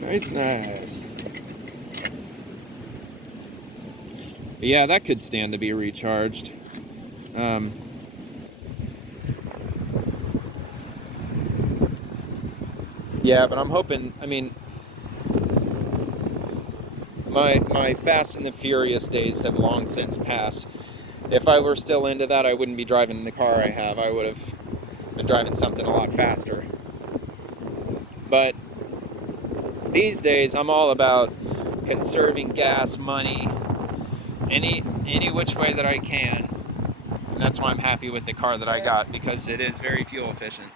Nice. But yeah, that could stand to be recharged. Yeah, but I'm hoping, I mean, my Fast and the Furious days have long since passed. If I were still into that, I wouldn't be driving the car I have. I would have been driving something a lot faster. But these days, I'm all about conserving gas, money, any which way that I can. And that's why I'm happy with the car that I got, because it is very fuel efficient.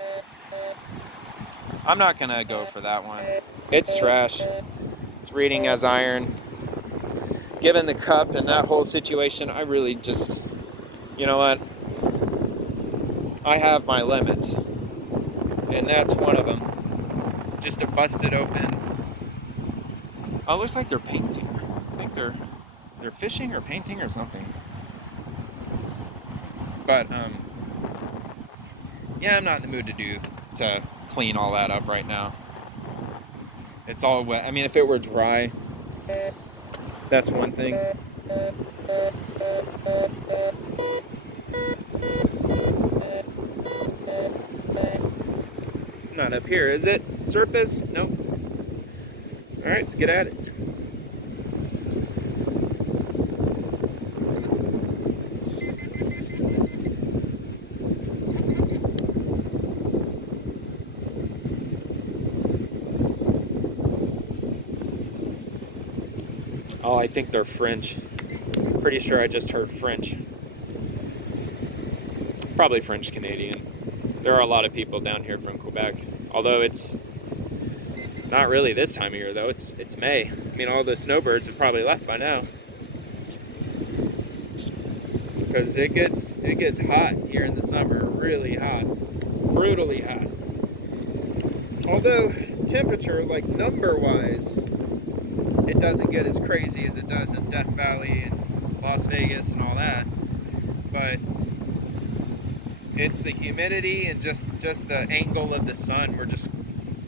I'm not gonna go for that one. It's trash. It's reading as iron. given the cup and that whole situation, I really just, you know what? I have my limits, and that's one of them. Just to bust it open. Oh, it looks like they're painting. I think they're fishing or painting or something. But yeah, I'm not in the mood to clean all that up right now. It's all wet. I mean, if it were dry, that's one thing. It's not up here, is it? Surface? Nope. All right, let's get at it. Oh, I think they're French. Pretty sure I just heard French. Probably French Canadian. There are a lot of people down here from Quebec. Although it's not really this time of year though. It's May. I mean, all the snowbirds have probably left by now. Because it gets hot here in the summer. Really hot. Brutally hot. Although temperature, like number-wise, it doesn't get as crazy as it does in Death Valley and Las Vegas and all that, but it's the humidity and just the angle of the sun.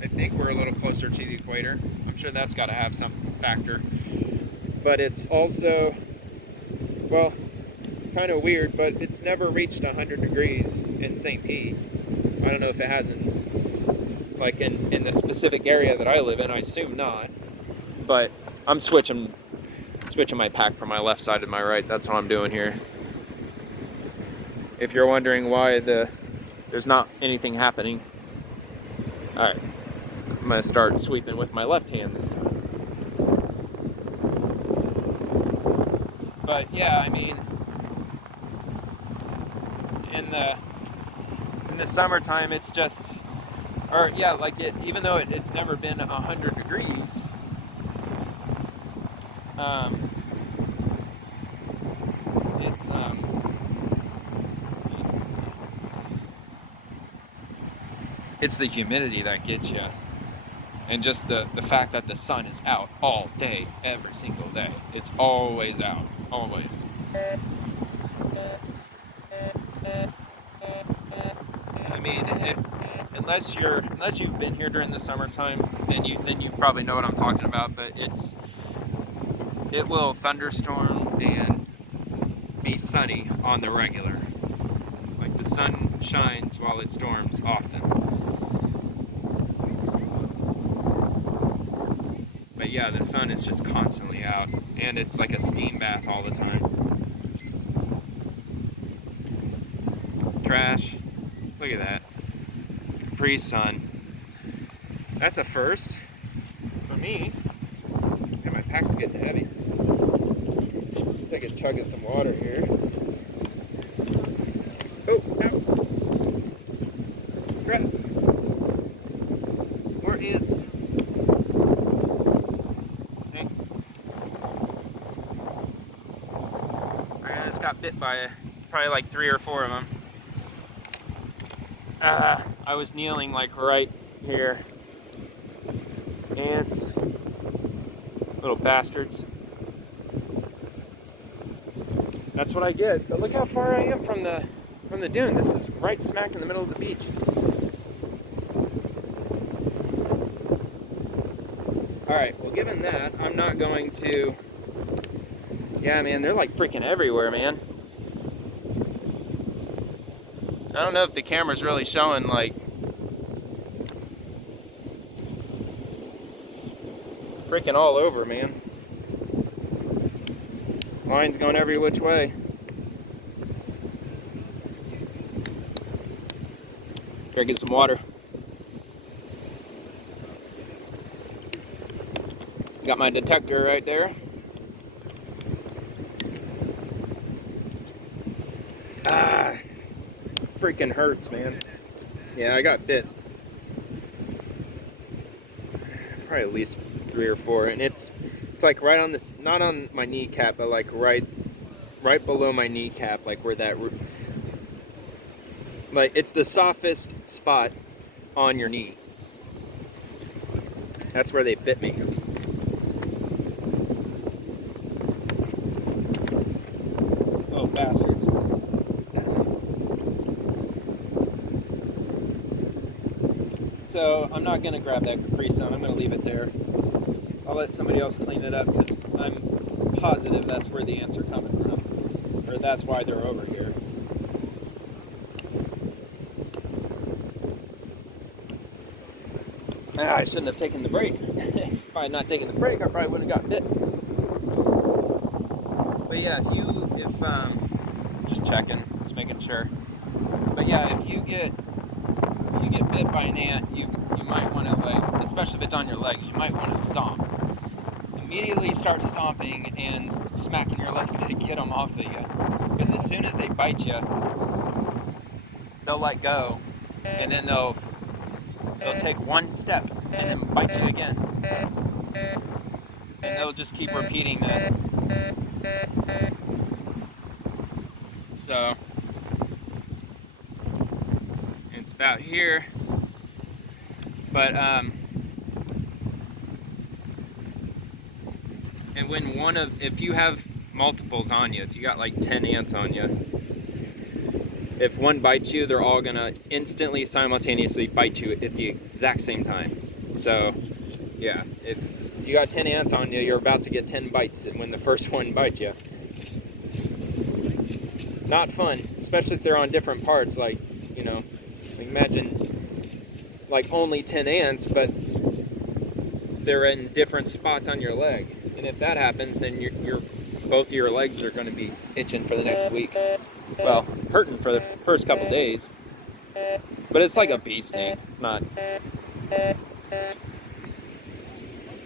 I think we're a little closer to the equator. I'm sure that's got to have some factor, but it's also, well, kind of weird, but it's never reached 100 degrees in St. Pete. I don't know if it hasn't, like in the specific area that I live in. I assume not, but I'm switching my pack from my left side to my right. That's what I'm doing here. If you're wondering why there's not anything happening. All right, I'm gonna start sweeping with my left hand this time. But yeah, I mean, in the summertime, it's just, or yeah, like even though it's never been 100 degrees. It's the humidity that gets you, and just the fact that the sun is out all day, every single day. It's always out, always. I mean, unless you've been here during the summertime, then you probably know what I'm talking about. But it will thunderstorm and be sunny on the regular. Like the sun shines while it storms often. But yeah, the sun is just constantly out, and it's like a steam bath all the time. Trash. Look at that. Capri Sun. That's a first for me. And my pack's getting heavy. Take a chug of some water here. Oh, no. Crap. More ants. Okay. I just got bit by probably like 3 or 4 of them. I was kneeling like right here. Ants. Little bastards. That's what I get. But look how far I am from the dune. This is right smack in the middle of the beach. Alright, well given that, I'm not going to... Yeah, man, they're like freaking everywhere, man. I don't know if the camera's really showing, like, freaking all over, man. Line's going every which way. Here, get some water. Got my detector right there. Ah, freaking hurts, man. Yeah, I got bit. Probably at least 3 or 4, and it's It's like right on this, not on my kneecap, but like right below my kneecap, like where that, like it's the softest spot on your knee. That's where they bit me. Oh, bastards. So I'm not going to grab that Capri Sun. I'm going to leave it there. I'll let somebody else clean it up because I'm positive that's where the ants are coming from. Or that's why they're over here. I shouldn't have taken the break. If I had not taken the break, I probably wouldn't have gotten bit. But yeah, just checking, just making sure. But yeah, if you get bit by an ant, you might want to, like, especially if it's on your legs, you might want to stomp. Immediately start stomping and smacking your legs to get them off of you. Because as soon as they bite you, they'll let go, and then they'll take one step and then bite you again. And they'll just keep repeating that. So it's about here. But and when if you have multiples on you, if you got like 10 ants on you, if one bites you, they're all gonna instantly, simultaneously bite you at the exact same time. So yeah, if you got 10 ants on you, you're about to get 10 bites when the first one bites you. Not fun, especially if they're on different parts, like, you know, imagine like only 10 ants, but they're in different spots on your leg. And if that happens, then both of your legs are going to be itching for the next week. Well, hurting for the first couple days. But it's like a bee sting. It's not.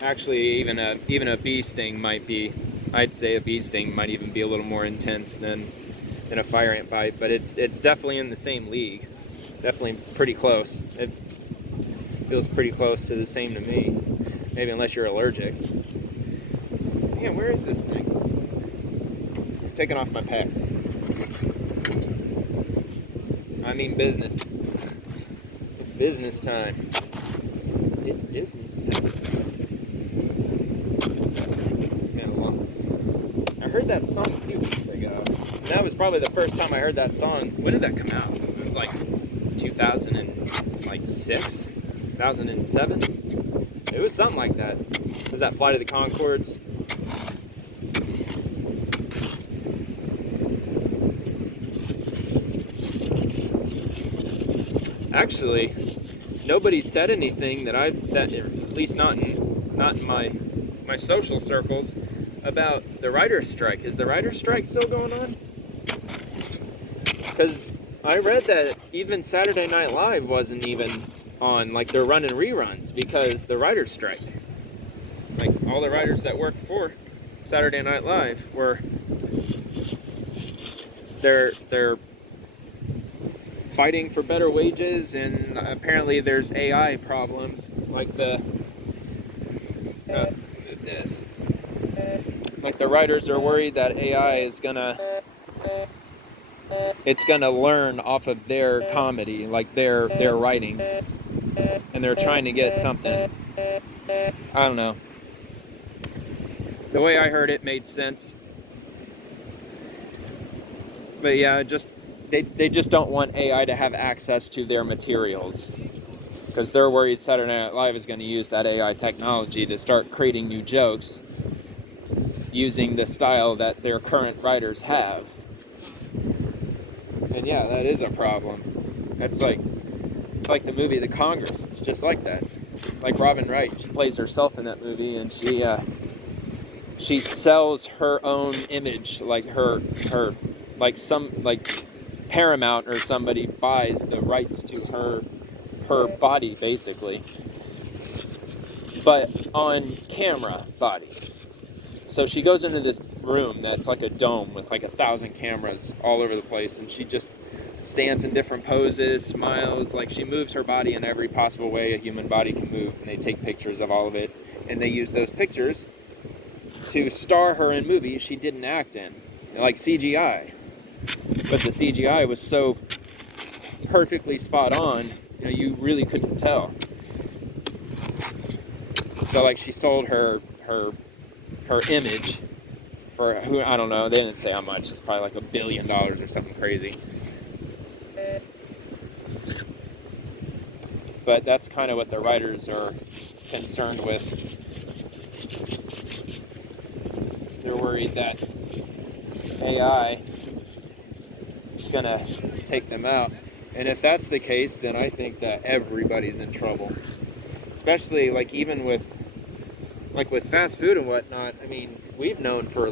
Actually, even a bee sting might be. I'd say a bee sting might even be a little more intense than a fire ant bite. But it's definitely in the same league. Definitely pretty close. It feels pretty close to the same to me. Maybe unless you're allergic. Yeah, where is this thing? I'm taking off my pack. I mean business. It's business time. It's business time. I heard that song a few weeks ago. And that was probably the first time I heard that song. When did that come out? It was like 2006? 2007? It was something like that. Was that Flight of the Conchords? Actually, nobody said anything that at least not in my social circles, about the writer's strike. Is the writer's strike still going on? Because I read that even Saturday Night Live wasn't even on, like they're running reruns because the writer's strike. Like all the writers that work for Saturday Night Live they're fighting for better wages, and apparently there's AI problems like the writers are worried that AI is gonna learn off of their comedy, like their writing, and they're trying to get something. I don't know. The way I heard it made sense. But yeah, they just don't want AI to have access to their materials, because they're worried Saturday Night Live is going to use that AI technology to start creating new jokes using the style that their current writers have. And yeah, that is a problem. It's like the movie The Congress. It's just like that. Like Robin Wright, she plays herself in that movie, and she sells her own image, like her like Paramount or somebody buys the rights to her body, basically, but on camera body. So she goes into this room that's like a dome with like 1,000 cameras all over the place, and she just stands in different poses, smiles, like she moves her body in every possible way a human body can move, and they take pictures of all of it, and they use those pictures to star her in movies she didn't act in, like CGI. But the CGI was so perfectly spot on, you really couldn't tell. So like she sold her image for who, I don't know, they didn't say how much. It's probably like $1 billion or something crazy. But that's kind of what the writers are concerned with. They're worried that AI is gonna take them out. And if that's the case, then I think that everybody's in trouble. Especially like even with fast food and whatnot. I mean, we've known for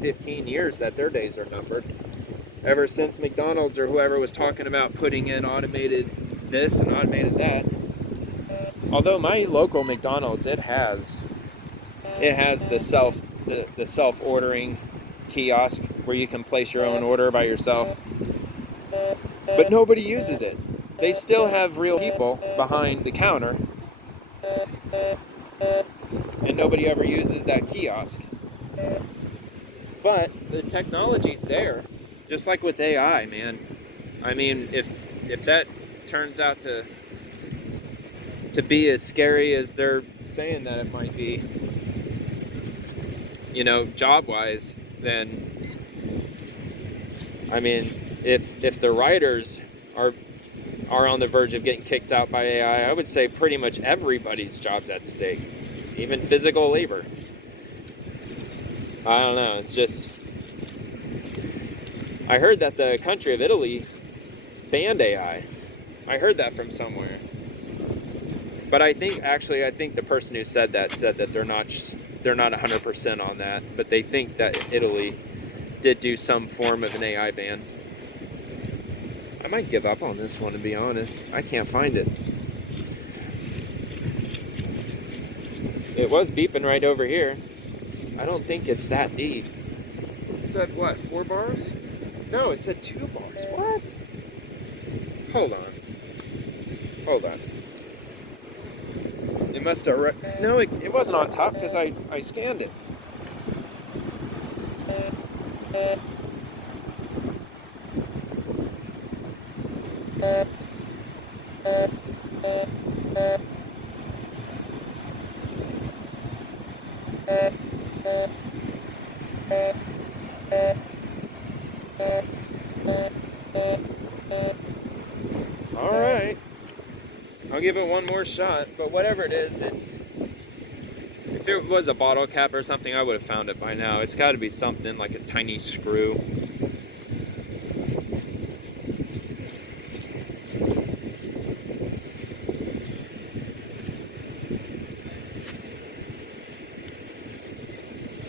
15 years that their days are numbered. Ever since McDonald's or whoever was talking about putting in automated this and automated that. Although my local McDonald's, it has the self-ordering kiosk where you can place your own order by yourself. But nobody uses it. They still have real people behind the counter. And nobody ever uses that kiosk. But the technology's there. Just like with AI, man. I mean, if that turns out to be as scary as they're saying that it might be, job-wise, then, I mean, if the writers are on the verge of getting kicked out by AI, I would say pretty much everybody's job's at stake, even physical labor. I don't know, it's just, I heard that the country of Italy banned AI. I heard that from somewhere. But I think the person who said that they're not 100% on that, but they think that Italy did do some form of an AI ban. I might give up on this one, to be honest. I can't find it. It was beeping right over here. I don't think it's that deep. It said what, 4 bars? No, it said 2 bars. What? Hold on. It must have... No, it wasn't on top because I scanned it. All right. I'll give it one more shot, but whatever it is, if it was a bottle cap or something, I would have found it by now. It's got to be something like a tiny screw.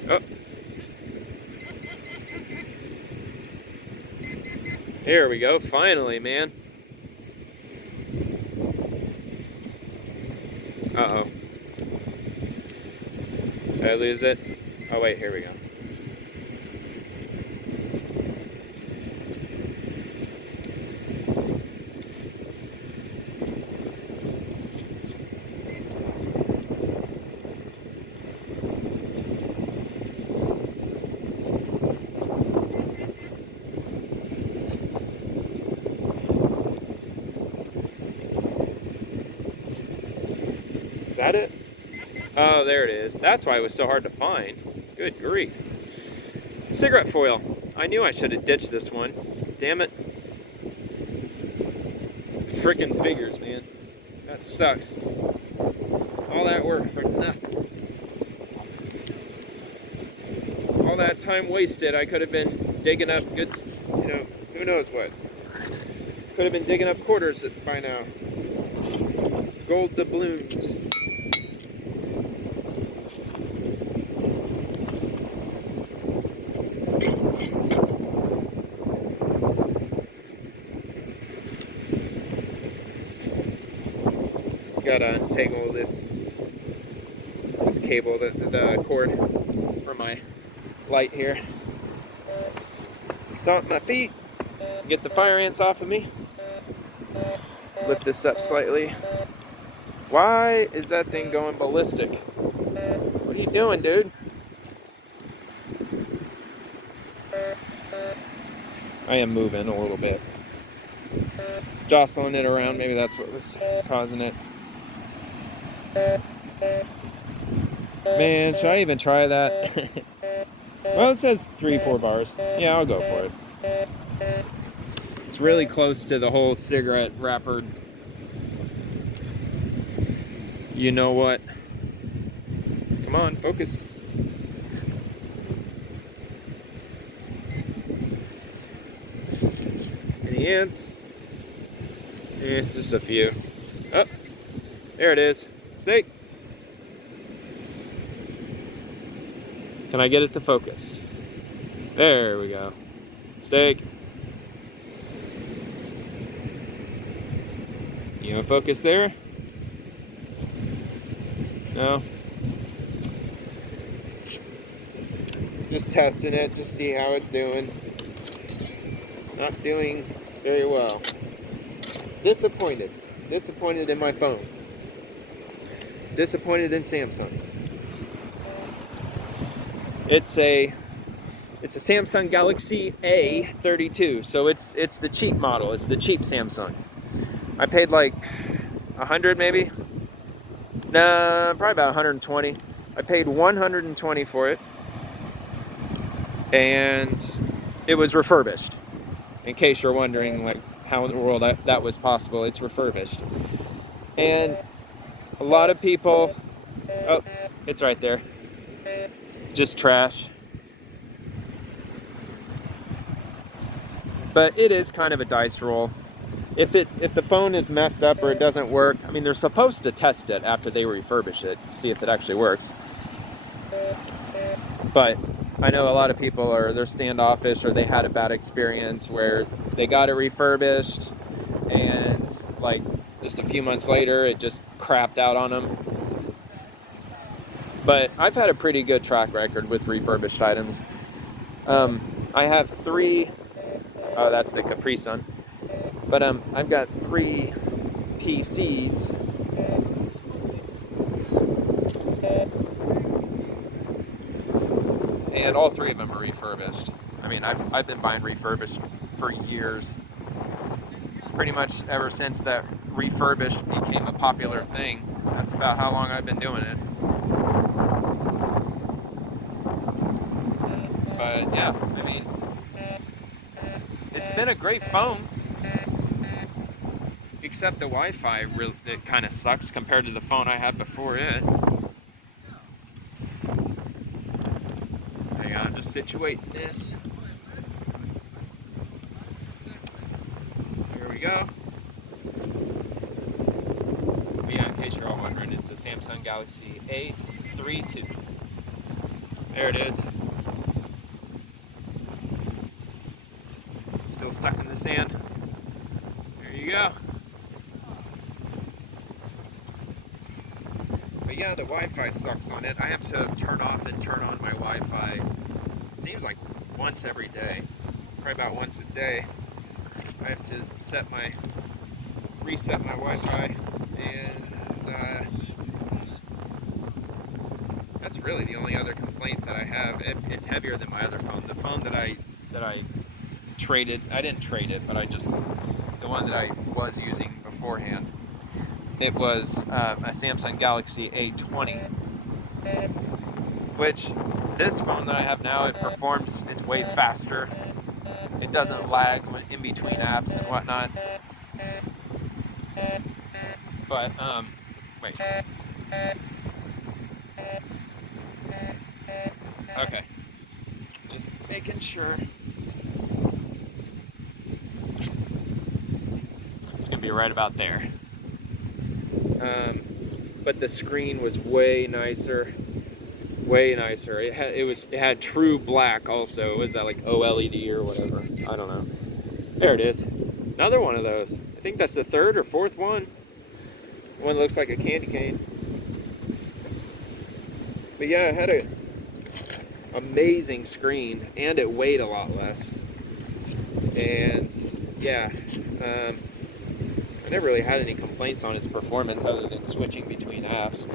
Oh. Here we go, finally, man. Uh-oh. Did I lose it? Oh, wait, here we go. Is that it? Oh, there it is. That's why it was so hard to find. Good grief. Cigarette foil. I knew I should have ditched this one. Damn it. Frickin' figures, man. That sucks. All that work for nothing. All that time wasted, I could have been digging up good, who knows what. Could have been digging up quarters by now. Gold doubloons. Gotta untangle this cable, the cord for my light here. Stomp my feet, get the fire ants off of me. Lift this up slightly. Why is that thing going ballistic? What are you doing, dude? I am moving a little bit. Jostling it around, maybe that's what was causing it. Man, should I even try that? Well, it says 3-4 bars. Yeah, I'll go for it. It's really close to the whole cigarette wrapper. You know what? Come on, focus. Any ants? Just a few. Oh, there it is. Snake. Can I get it to focus? There we go. Steak. You know, focus there? No? Just testing it, just see how it's doing. Not doing very well. Disappointed. Disappointed in my phone. Disappointed in Samsung. It's a Samsung Galaxy A32, so it's the cheap model. It's the cheap Samsung. I paid like 100 maybe. Nah, probably about 120. I paid 120 for it, and it was refurbished. In case you're wondering, like, how in the world that was possible, it's refurbished. And a lot of people, oh, it's right there. Just trash. But it is kind of a dice roll. If the phone is messed up or it doesn't work, I mean, they're supposed to test it after they refurbish it, see if it actually works. But I know a lot of people they're standoffish, or they had a bad experience where they got it refurbished and like just a few months later it just crapped out on them. But I've had a pretty good track record with refurbished items. I have 3, oh, that's the Capri Sun. But I've got 3 PCs. And all 3 of them are refurbished. I mean, I've been buying refurbished for years. Pretty much ever since that refurbished became a popular thing. That's about how long I've been doing it. But yeah, I mean, it's been a great phone. Except the Wi-Fi, it kind of sucks compared to the phone I had before it. Hang on, just situate this. Here we go. But yeah, in case you're all wondering, it's a Samsung Galaxy A32. There it is. Still stuck in the sand. There you go. But yeah, the Wi-Fi sucks on it. I have to turn off and turn on my Wi-Fi. It seems like once every day. Probably about once a day. I have to reset my Wi-Fi, and that's really the only other complaint that I have. It's heavier than my other phone. The phone that I traded, I didn't trade it, but the one that I was using beforehand, it was a Samsung Galaxy A20, which this phone that I have now, it's way faster. It doesn't lag in between apps and whatnot. But, wait. Okay. Just making sure. It's gonna be right about there. But the screen was way nicer. Way nicer. It had true black also. Was that like OLED or whatever? I don't know. There it is. Another one of those. I think that's the 3rd or 4th one. One that looks like a candy cane. But yeah, it had a amazing screen, and it weighed a lot less. And yeah, I never really had any complaints on its performance other than switching between apps.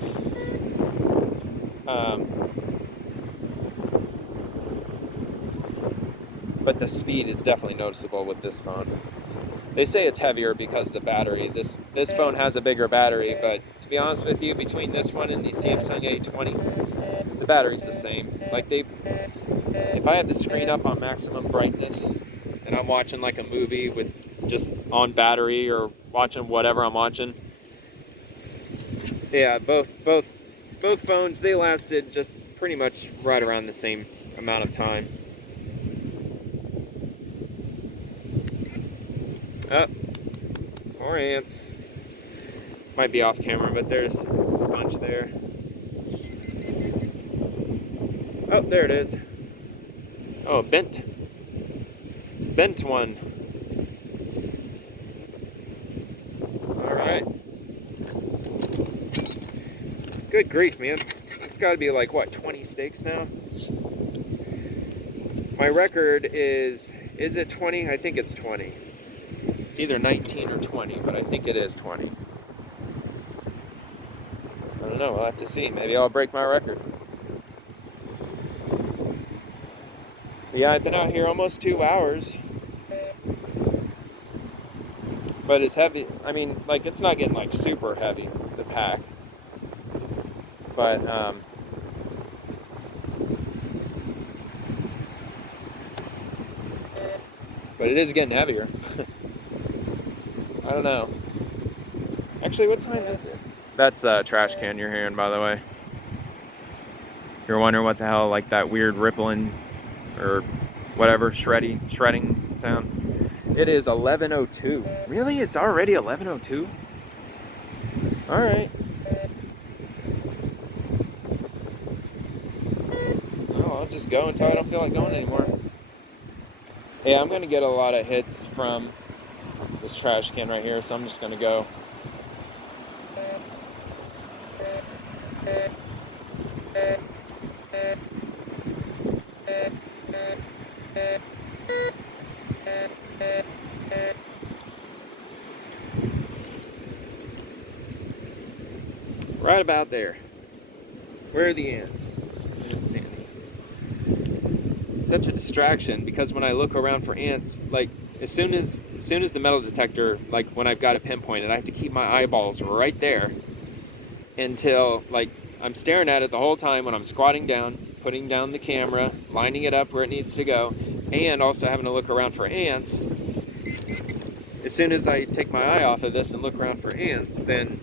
but the speed is definitely noticeable with this phone. They say it's heavier because of the battery. This phone has a bigger battery, but to be honest with you, between this one and the Samsung A20, the battery's the same. Like if I have the screen up on maximum brightness and I'm watching like a movie with just on battery or watching whatever I'm watching, yeah, both phones, they lasted just pretty much right around the same amount of time. Oh, more ants. Might be off camera, but there's a bunch there. Oh, there it is. Oh, bent one. All right. Good grief, man. It's got to be like, what, 20 steaks now? My record is it 20? I think it's 20. It's either 19 or 20, but I think it is 20. I don't know, we'll have to see. Maybe I'll break my record. Yeah, I've been out here almost 2 hours. But it's heavy. I mean, like, it's not getting, like, super heavy, the pack. But, it is getting heavier. I don't know. Actually, what time is it? That's the trash can you're hearing, by the way. You're wondering what the hell, like, that weird rippling or whatever shredding sound. It is 11:02. Really? It's already 11:02? All right. Well, I'll just go until I don't feel like going anymore. Yeah, I'm gonna get a lot of hits from this trash can right here, so I'm just gonna go. Right about there. Where are the ants? I don't see any. It's such a distraction because when I look around for ants, like as soon as the metal detector, like when I've got it pinpointed, I have to keep my eyeballs right there until like I'm staring at it the whole time when I'm squatting down, putting down the camera, lining it up where it needs to go, and also having to look around for ants. As soon as I take my eye off of this and look around for ants, then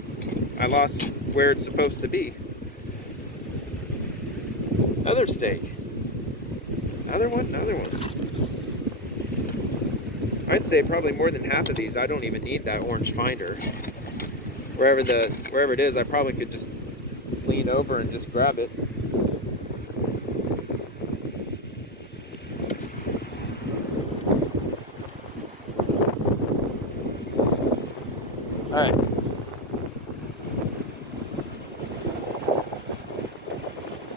I lost where it's supposed to be. Another steak. Another one. I'd say probably more than half of these, I don't even need that orange finder. Wherever it is, I probably could just lean over and just grab it. All right.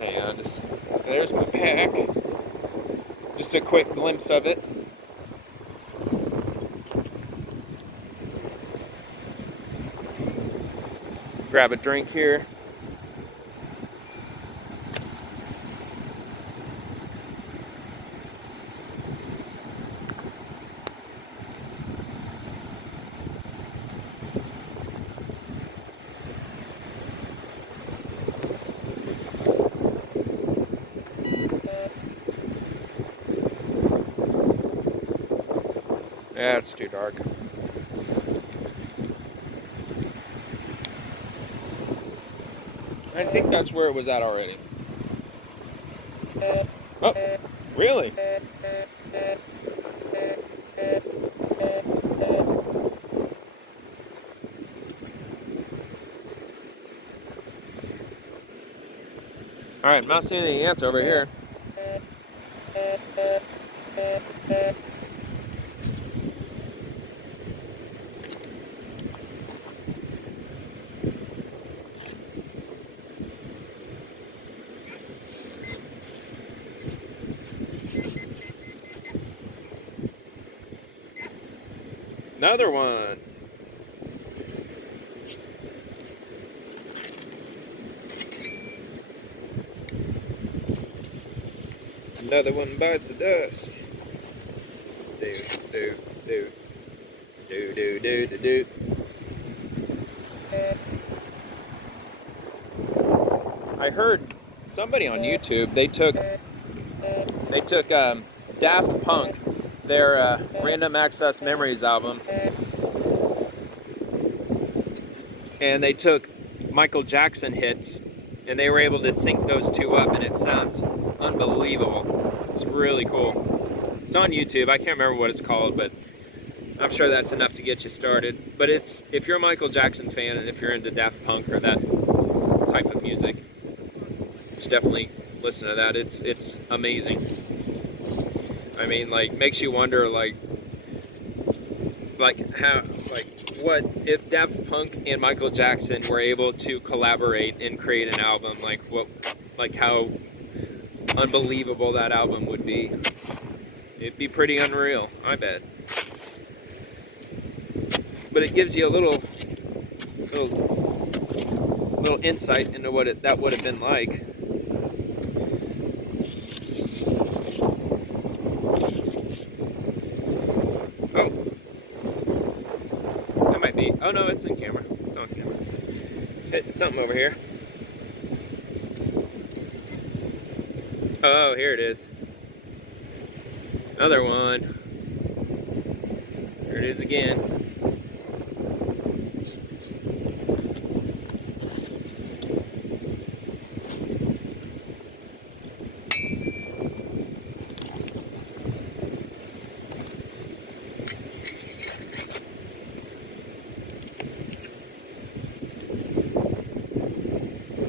Hang on, there's my pack. Just a quick glimpse of it. Grab a drink here. Yeah, it's too dark. I think that's where it was at already. Oh, really? All right, I'm not seeing any ants over here. Another one. Another one bites the dust. do, do, do, do, do, do, do. I heard somebody on YouTube, they took Daft Punk, their Random Access Memories album, and they took Michael Jackson hits, and they were able to sync those two up, and it sounds unbelievable. It's really cool. It's on YouTube. I can't remember what it's called, but I'm sure that's enough to get you started. But it's, if you're a Michael Jackson fan and if you're into Daft Punk or that type of music, you should definitely listen to that. It's amazing. I mean, like, makes you wonder, like how, like, what if Daft Punk and Michael Jackson were able to collaborate and create an album, like how unbelievable that album would be. It'd be pretty unreal, I bet. But it gives you a little insight into what that would have been like. Oh, that might be. Oh no, it's in camera. It's on camera. Hit something over here. Oh, here it is. Another one. There it is again.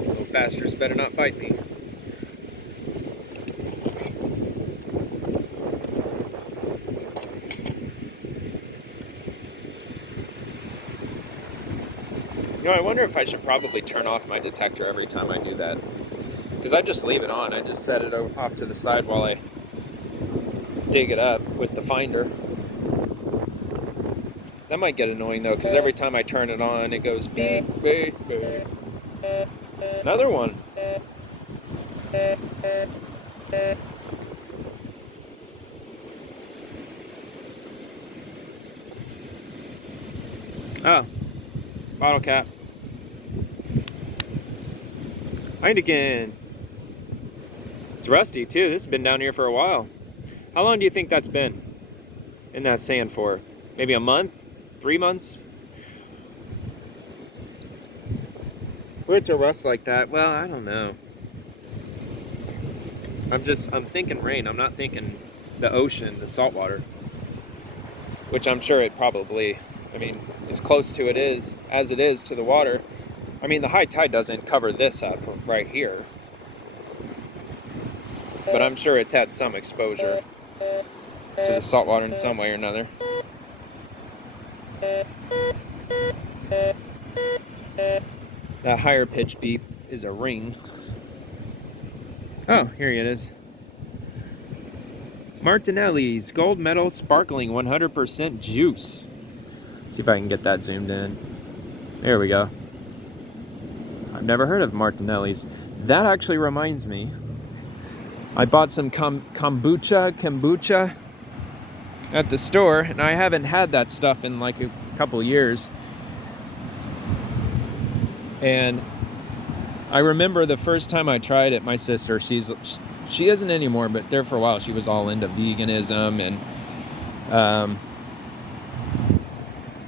Little bastards better not bite me. You know, I wonder if I should probably turn off my detector every time I do that. Because I just leave it on. I just set it off to the side while I dig it up with the finder. That might get annoying though, because every time I turn it on, it goes beep, beep, beep. Another one. Oh, bottle cap. Heineken. It's rusty too. This has been down here for a while. How long do you think that's been in that sand for? Maybe a month? 3 months? For it to rust like that, well, I don't know. I'm thinking rain. I'm not thinking the ocean, the salt water. Which I'm sure it probably, I mean, as close to it is, as it is to the water. I mean, the high tide doesn't cover this up right here. But I'm sure it's had some exposure to the salt water in some way or another. That higher pitch beep is a ring. Oh, here it is. Martinelli's Gold Medal Sparkling 100% Juice. See if I can get that zoomed in. There we go. I've never heard of Martinelli's. That actually reminds me. I bought some kombucha at the store, and I haven't had that stuff in like a couple years. And I remember the first time I tried it, my sister, she isn't anymore, but there for a while she was all into veganism and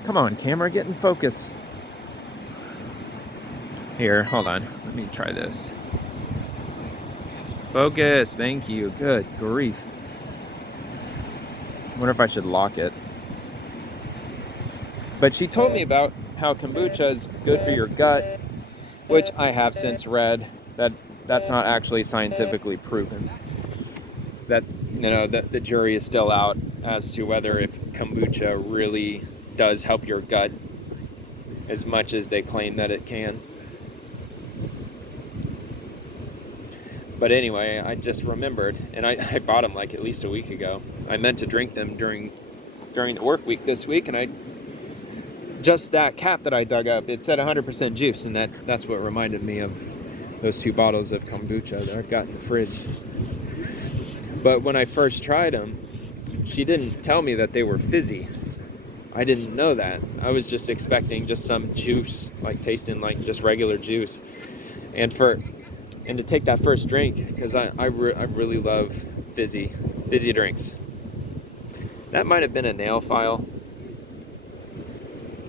come on, camera, get in focus. Here, hold on. Let me try this. Focus, thank you. Good grief. I wonder if I should lock it. But she told me about how kombucha is good for your gut, which I have since read that that's not actually scientifically proven. That, you know, the jury is still out as to whether if kombucha really does help your gut as much as they claim that it can. But anyway, I just remembered, and I bought them like at least a week ago. I meant to drink them during the work week this week, and just that cap that I dug up, it said 100% juice, and that's what reminded me of those 2 bottles of kombucha that I've got in the fridge. But when I first tried them, she didn't tell me that they were fizzy. I didn't know that. I was just expecting just some juice, like tasting like just regular juice. And to take that first drink, because I really love fizzy drinks. That might have been a nail file.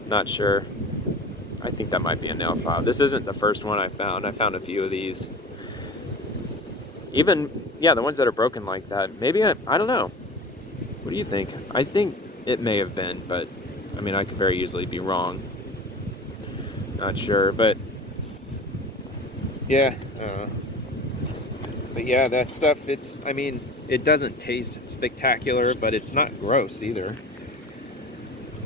Not sure. I think that might be a nail file. This isn't the first one I found. I found a few of these. Even, yeah, the ones that are broken like that. Maybe I don't know. What do you think? I think it may have been, but I mean, I could very easily be wrong. Not sure, but yeah, I don't know. But yeah, that stuff, I mean, it doesn't taste spectacular, but it's not gross either.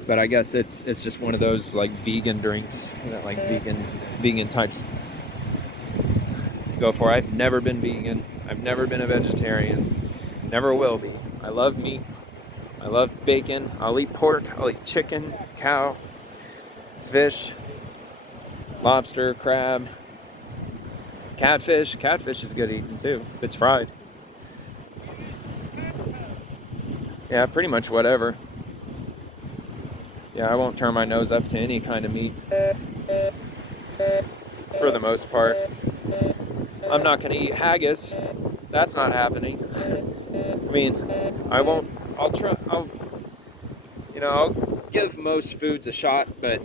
But I guess it's just one of those like vegan drinks that like vegan types go for. I've never been vegan. I've never been a vegetarian. Never will be. I love meat. I love bacon. I'll eat pork. I'll eat chicken, cow, fish, lobster, crab, catfish. Catfish is good eating too if it's fried. Yeah, pretty much whatever. Yeah, I won't turn my nose up to any kind of meat for the most part. I'm not going to eat haggis. That's not happening. I mean, I won't. I'll give most foods a shot, but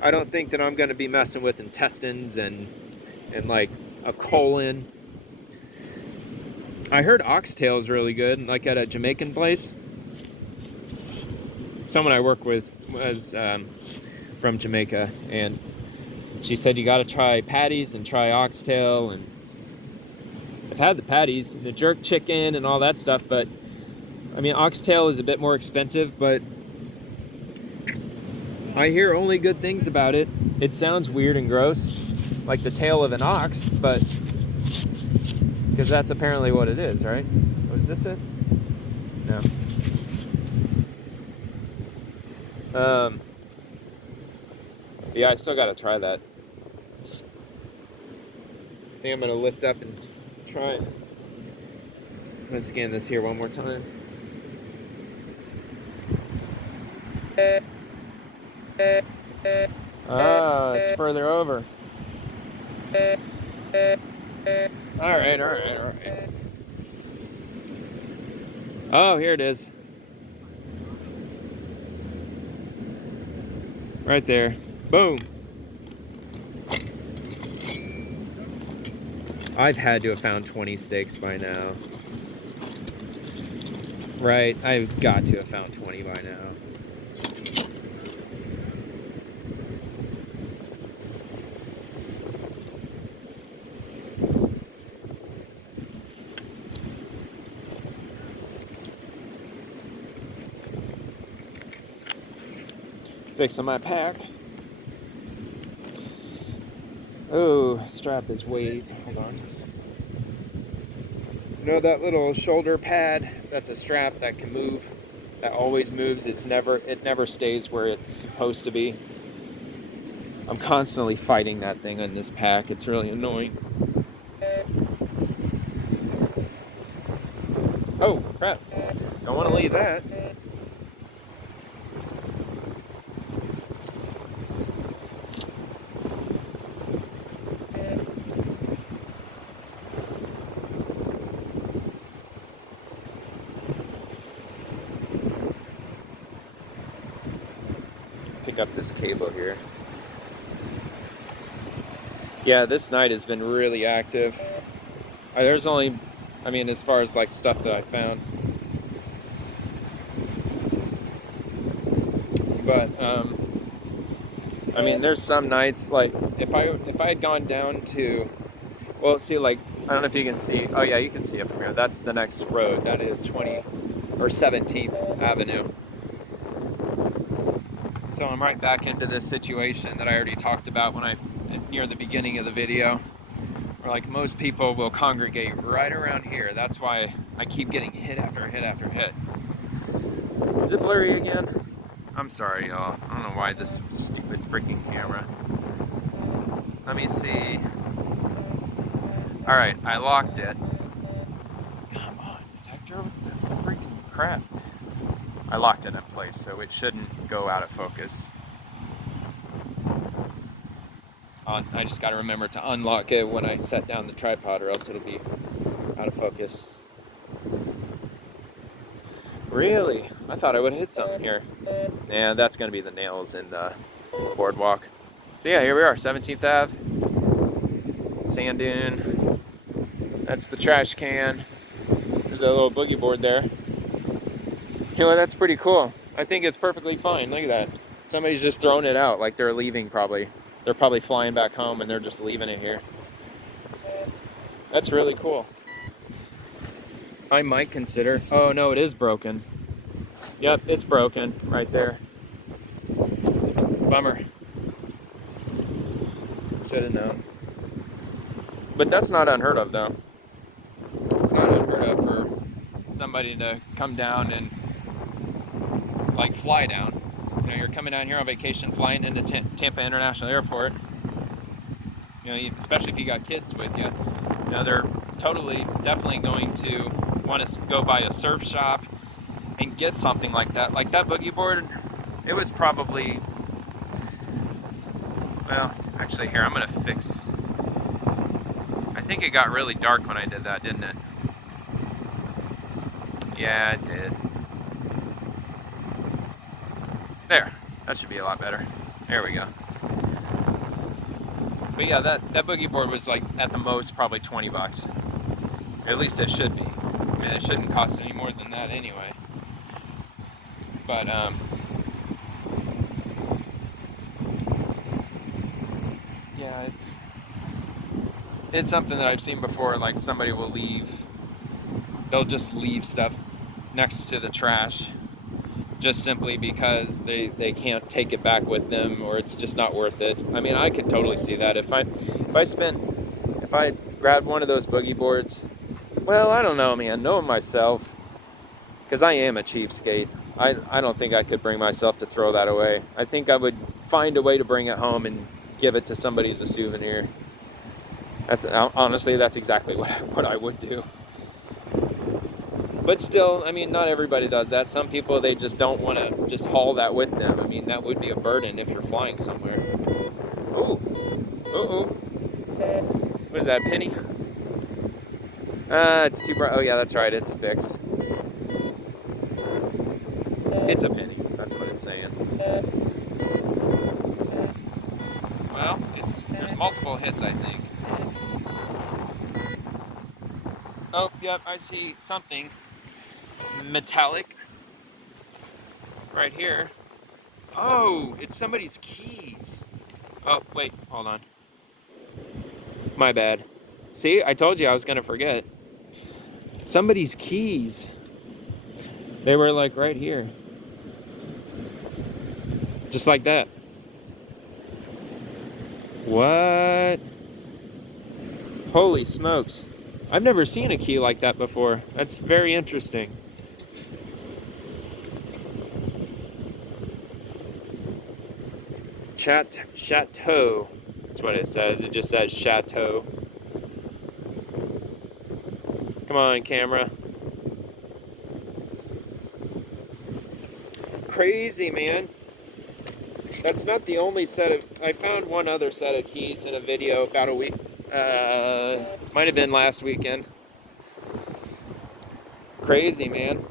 I don't think that I'm going to be messing with intestines and like a colon. I heard oxtail is really good, like at a Jamaican place. Someone I work with was from Jamaica, and she said you got to try patties and try oxtail. And I've had the patties, the jerk chicken, and all that stuff, but I mean, oxtail is a bit more expensive, but I hear only good things about it. It sounds weird and gross, like the tail of an ox, but because that's apparently what it is, right? Was this it? No. Yeah, I still gotta try that. I think I'm gonna lift up and try it. I'm gonna scan this here one more time. Ah, it's further over. All right. Oh, here it is. Right there. Boom. I've had to have found 20 steaks by now. Right, I've got to have found 20 by now. Fixing my pack. Oh, strap is weight. Hold on. You know that little shoulder pad? That's a strap that can move. That always moves. It never stays where it's supposed to be. I'm constantly fighting that thing on this pack. It's really annoying. Oh, crap. Don't want to leave that. Pick up this cable here. Yeah, this night has been really active. There's only, I mean, as far as like stuff that I found. But I mean, there's some nights like if I had gone down to, well, see, like I don't know if you can see. Oh yeah, you can see it from here. That's the next road. That is 20 or 17th Avenue. So I'm right back into this situation that I already talked about near the beginning of the video, where like most people will congregate right around here. That's why I keep getting hit after hit after hit. Is it blurry again? I'm sorry, y'all. I don't know why this stupid freaking camera. Let me see. Alright, I locked it. Come on, detector. What the freak? crap. I locked it in place, so it shouldn't go out of focus. I just got to remember to unlock it when I set down the tripod, or else it'll be out of focus. Really? I thought I would have hit something here. Yeah, that's going to be the nails in the boardwalk. So yeah, here we are, 17th Ave, sand dune. That's the trash can. There's a little boogie board there. You know, that's pretty cool. I think it's perfectly fine. Look at that. Somebody's just throwing it out like they're leaving probably. They're probably flying back home and they're just leaving it here. That's really cool. I might consider... Oh no, it is broken. Yep, it's broken right there. Bummer. Should have known. But that's not unheard of though. It's not unheard of for somebody to come down and like fly down. You know, you're coming down here on vacation, flying into Tampa International Airport. You know, especially if you got kids with you. You know, they're definitely going to want to go by a surf shop and get something like that. Like that boogie board, it was probably, well, actually here, I'm gonna fix. I think it got really dark when I did that, didn't it? Yeah, it did. There, that should be a lot better. There we go. But yeah, that boogie board was like at the most probably 20 bucks. At least it should be. I mean, it shouldn't cost any more than that anyway. But yeah, it's something that I've seen before. Like somebody will they'll just leave stuff next to the trash just simply because they can't take it back with them, or it's just not worth it. I mean, I could totally see that. If I grabbed one of those boogie boards, well, I don't know, man, knowing myself, because I am a cheapskate, I don't think I could bring myself to throw that away. I think I would find a way to bring it home and give it to somebody as a souvenir. Honestly, that's exactly what I would do. But still, I mean, not everybody does that. Some people, they just don't want to just haul that with them. I mean, that would be a burden if you're flying somewhere. Ooh. Uh-oh. What is that, a penny? It's too bright. Oh, yeah, that's right. It's fixed. It's a penny. That's what it's saying. Well, there's multiple hits, I think. Oh, yep, I see something metallic right here. Oh, it's somebody's keys. Oh, wait, hold on. My bad. See, I told you I was gonna forget. Somebody's keys. They were like right here. Just like that. What? Holy smokes. I've never seen a key like that before. That's very interesting. Chateau. That's what it says. It just says Chateau. Come on, camera. Crazy, man. That's not the only set of... I found one other set of keys in a video about a week. Might have been last weekend. Crazy, man.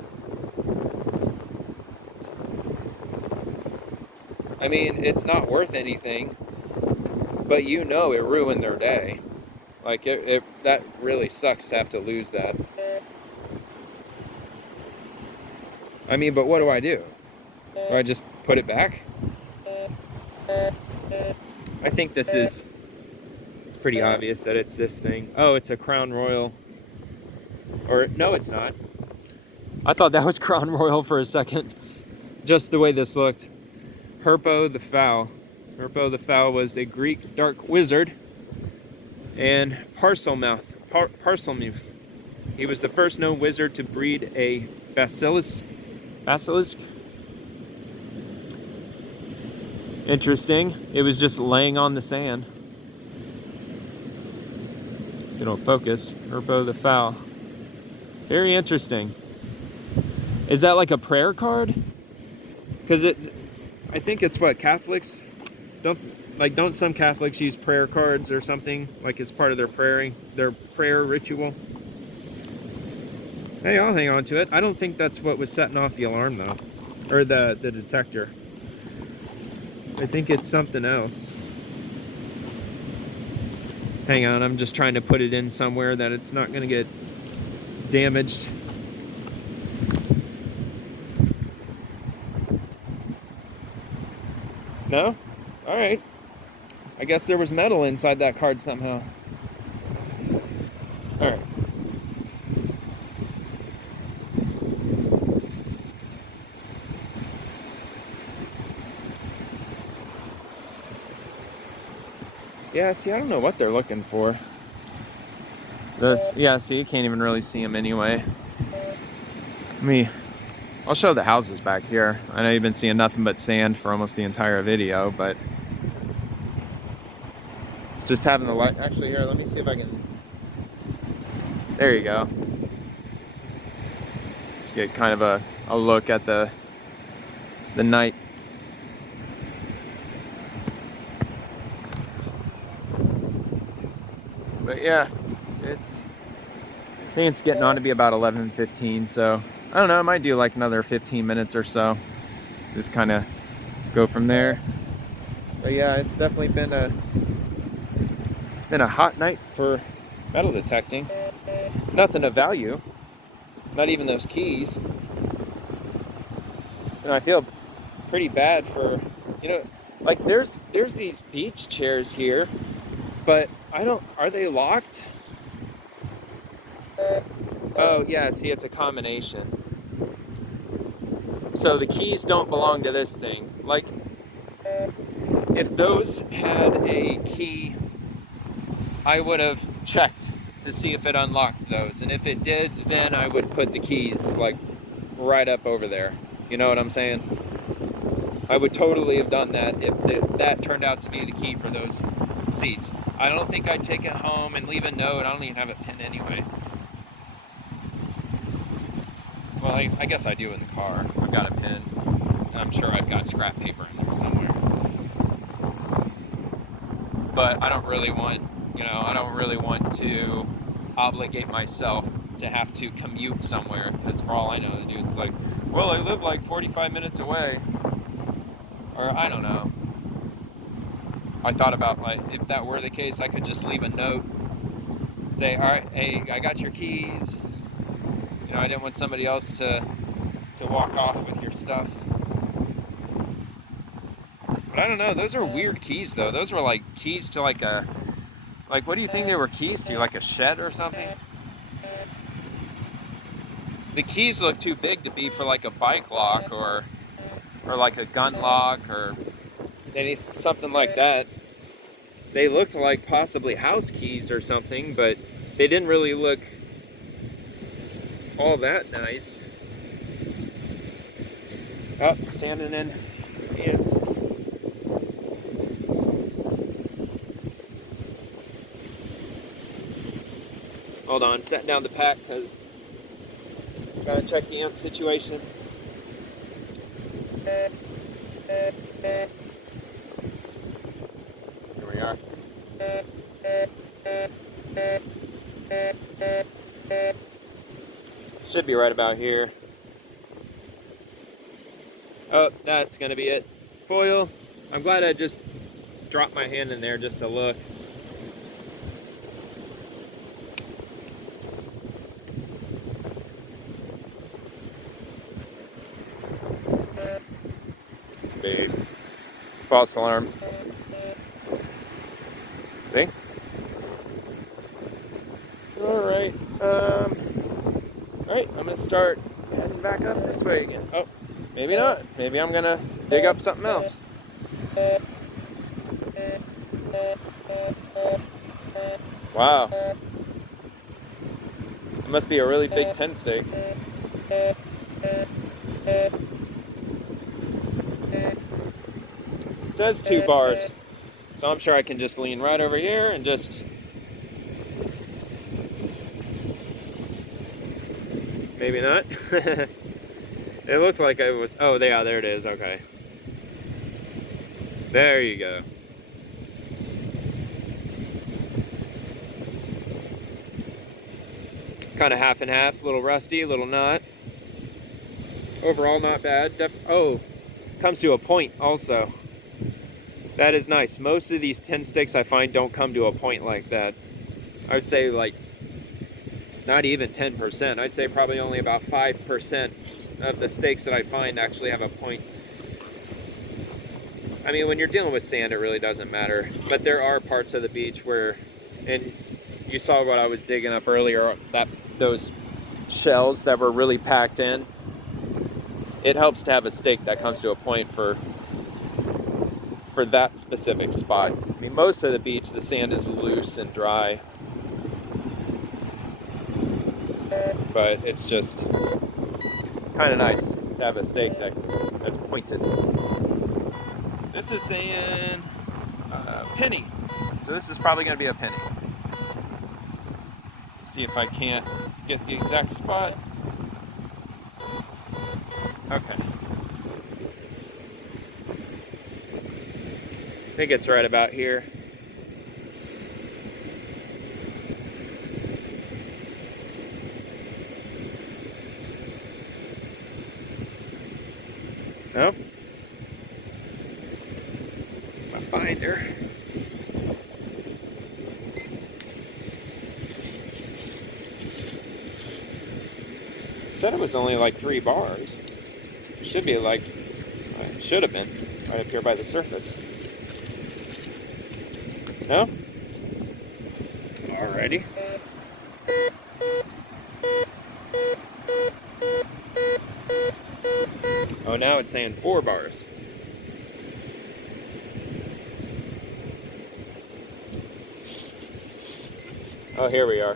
I mean, it's not worth anything, but you know it ruined their day. Like, that really sucks to have to lose that. I mean, but what do I do? Do I just put it back? I think it's pretty obvious that it's this thing. Oh, it's a Crown Royal. Or, no, it's not. I thought that was Crown Royal for a second. Just the way this looked. Herpo the Foul. Herpo the Foul was a Greek dark wizard. And Parselmouth. He was the first known wizard to breed a basilisk. Interesting. It was just laying on the sand. It'll focus. Herpo the Foul. Very interesting. Is that like a prayer card? Because I think it's what Catholics don't some Catholics use prayer cards or something like as part of their prayer ritual? Hey, I'll hang on to it. I don't think that's what was setting off the alarm though, or the detector. I think it's something else. Hang on, I'm just trying to put it in somewhere that it's not going to get damaged. No? All right. I guess there was metal inside that card somehow. All right. Yeah, see, I don't know what they're looking for. Yeah, see, you can't even really see them anyway. I'll show the houses back here. I know you've been seeing nothing but sand for almost the entire video, but just having the light. Actually, here, let me see if I can. There you go. Just get kind of a look at the night. But yeah, I think it's getting on to be about 11:15, so I don't know, I might do like another 15 minutes or so. Just kind of go from there. But yeah, it's definitely been a hot night for metal detecting. Nothing of value, not even those keys. And I feel pretty bad for, like there's these beach chairs here, but are they locked? Oh yeah, see, it's a combination. So the keys don't belong to this thing. Like, if those had a key, I would have checked to see if it unlocked those. And if it did, then I would put the keys like right up over there. You know what I'm saying? I would totally have done that if that turned out to be the key for those seats. I don't think I'd take it home and leave a note. I don't even have it pinned anyway. Well, I guess I do in the car. I've got a pin. And I'm sure I've got scrap paper in there somewhere. But I don't really want to obligate myself to have to commute somewhere, because for all I know, the dude's like, well, I live like 45 minutes away. Or I don't know. I thought about, like, if that were the case, I could just leave a note. Say, all right, hey, I got your keys. I didn't want somebody else to walk off with your stuff. But I don't know, those are weird keys though. Those were like keys to like what do you think they were keys to? Like a shed or something? The keys look too big to be for like a bike lock or like a gun lock or something like that. They looked like possibly house keys or something, but they didn't really look all that nice. Oh, standing in ants. Hold on, setting down the pack because gotta check the ant situation. Here we are. Should be right about here. Oh, that's gonna be it. Foil. I'm glad I just dropped my hand in there just to look. Babe. False alarm. See? Alright. Alright, I'm gonna start heading back up this way again. Oh, maybe not. Maybe I'm gonna dig up something else. Wow. It must be a really big tent stake. It says 2 bars. So I'm sure I can just lean right over here and just... Maybe not. It looked like it was, oh yeah, there it is, okay. There you go. Kind of half and half, a little rusty, a little not. Overall, not bad. Oh, comes to a point also. That is nice. Most of these tin sticks I find don't come to a point like that. I would say like not even 10%. I'd say probably only about 5% of the steaks that I find actually have a point. I mean, when you're dealing with sand, it really doesn't matter. But there are parts of the beach where, and you saw what I was digging up earlier, that those shells that were really packed in. It helps to have a steak that comes to a point for that specific spot. I mean, most of the beach, the sand is loose and dry. But it's just kind of nice to have a steak that's pointed. This is saying penny. So this is probably going to be a penny. See if I can't get the exact spot. Okay. I think it's right about here. No? My finder. Said it was only like 3 bars. Should be like, should have been right up here by the surface. No? Alrighty. Oh, now it's saying 4 bars. Oh, here we are.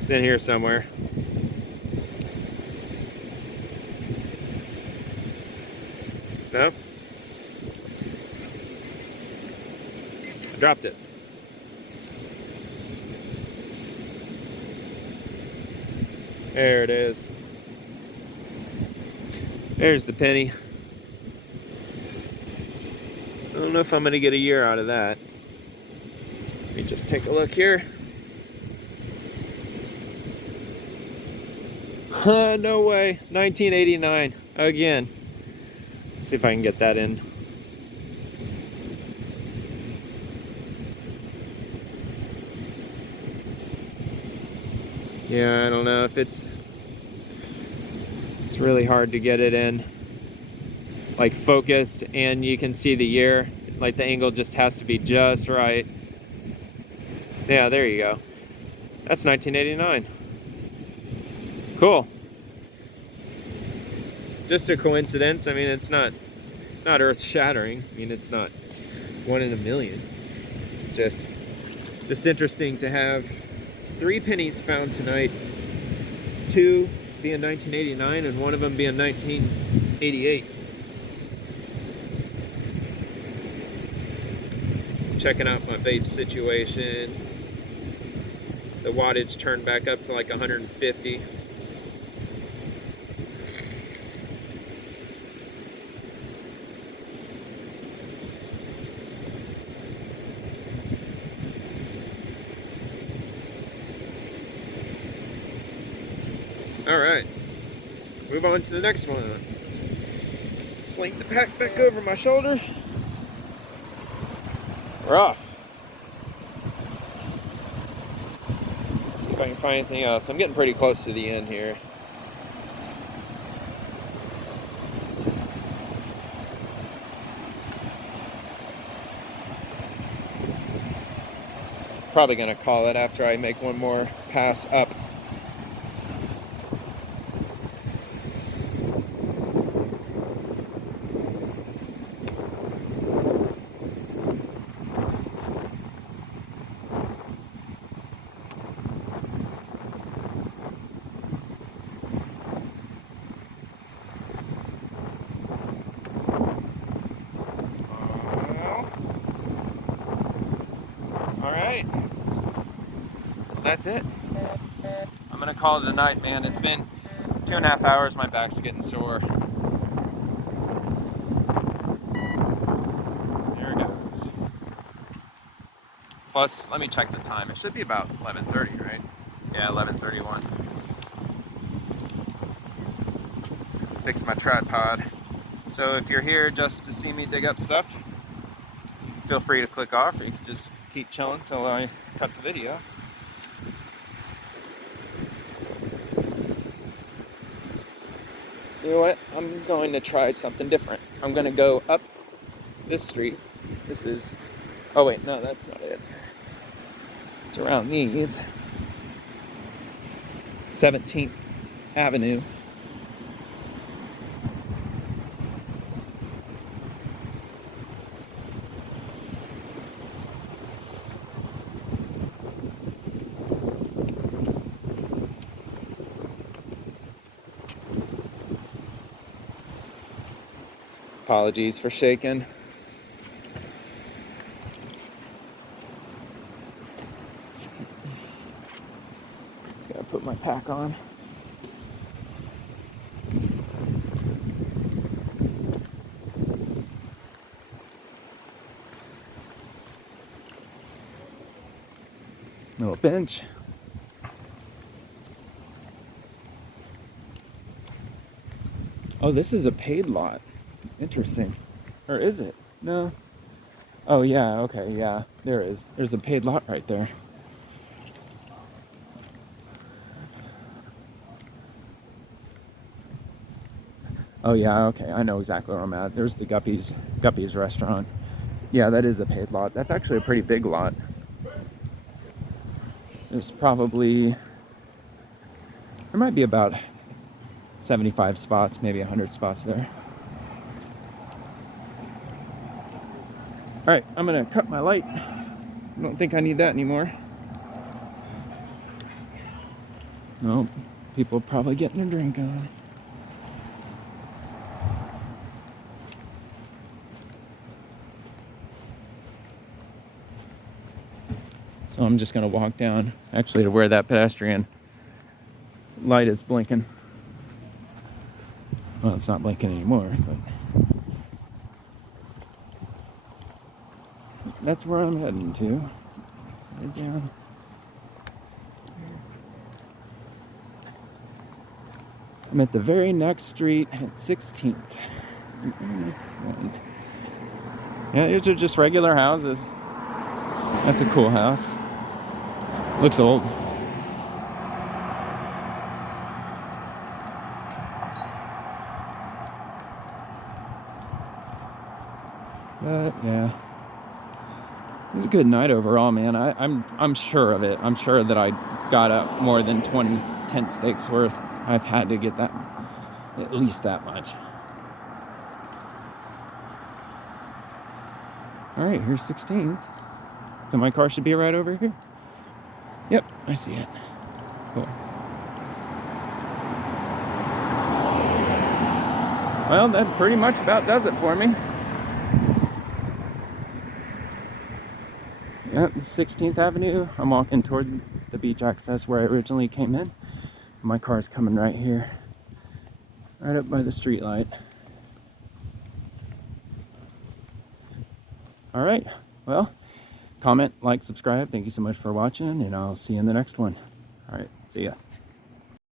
It's in here somewhere. No? I dropped it. There it is. There's the penny. I don't know if I'm going to get a year out of that. Let me just take a look here. No way. 1989. Again. See if I can get that in. Yeah, I don't know if it's really hard to get it in like focused, and you can see the year. Like the angle just has to be just right. Yeah, there you go. That's 1989. Cool. Just a coincidence. I mean, it's not earth-shattering. I mean, it's not 1 in a million. It's just interesting to have 3 pennies found tonight. 2 being 1989 and 1 of them being 1988. Checking out my vape situation. The wattage turned back up to like 150. All right, move on to the next one. Sling the pack back over my shoulder. We're off. See if I can find anything else. I'm getting pretty close to the end here. Probably gonna call it after I make one more pass up. right. That's it. I'm gonna call it a night, man. It's been 2.5 hours. My back's getting sore. There it goes. Plus, let me check the time. It should be about 11:30, right? Yeah, 11:31. Fix my tripod. So if you're here just to see me dig up stuff, feel free to click off, or you can just keep chilling till I cut the video. You know what? I'm going to try something different. I'm going to go up this street. This is... Oh wait, no, that's not it. It's around these. 17th Avenue. Apologies for shaking. Just gotta put my pack on. Little bench. Oh, this is a paid lot. Interesting. Or is it? No. Oh yeah, okay, yeah. There is. There's a paid lot right there. Oh yeah, okay. I know exactly where I'm at. There's the Guppy's restaurant. Yeah, that is a paid lot. That's actually a pretty big lot. There's probably... There might be about 75 spots, maybe 100 spots there. All right, I'm gonna cut my light. I don't think I need that anymore. Oh, people probably getting their drink on. So I'm just gonna walk down, actually, to where that pedestrian light is blinking. Well, it's not blinking anymore, but that's where I'm heading to. Right down. I'm at the very next street at 16th. Yeah, these are just regular houses. That's a cool house. Looks old. But yeah, it was a good night overall, man. I'm sure of it. I'm sure that I got up more than 20 tent stakes worth. I've had to get that, at least that much. All right, here's 16th. So my car should be right over here. Yep, I see it. Cool. Well, that pretty much about does it for me. Yep, 16th Avenue. I'm walking toward the beach access where I originally came in. My car's coming right here, right up by the street light. All right, well, comment, like, subscribe. Thank you so much for watching, and I'll see you in the next one. All right, see ya.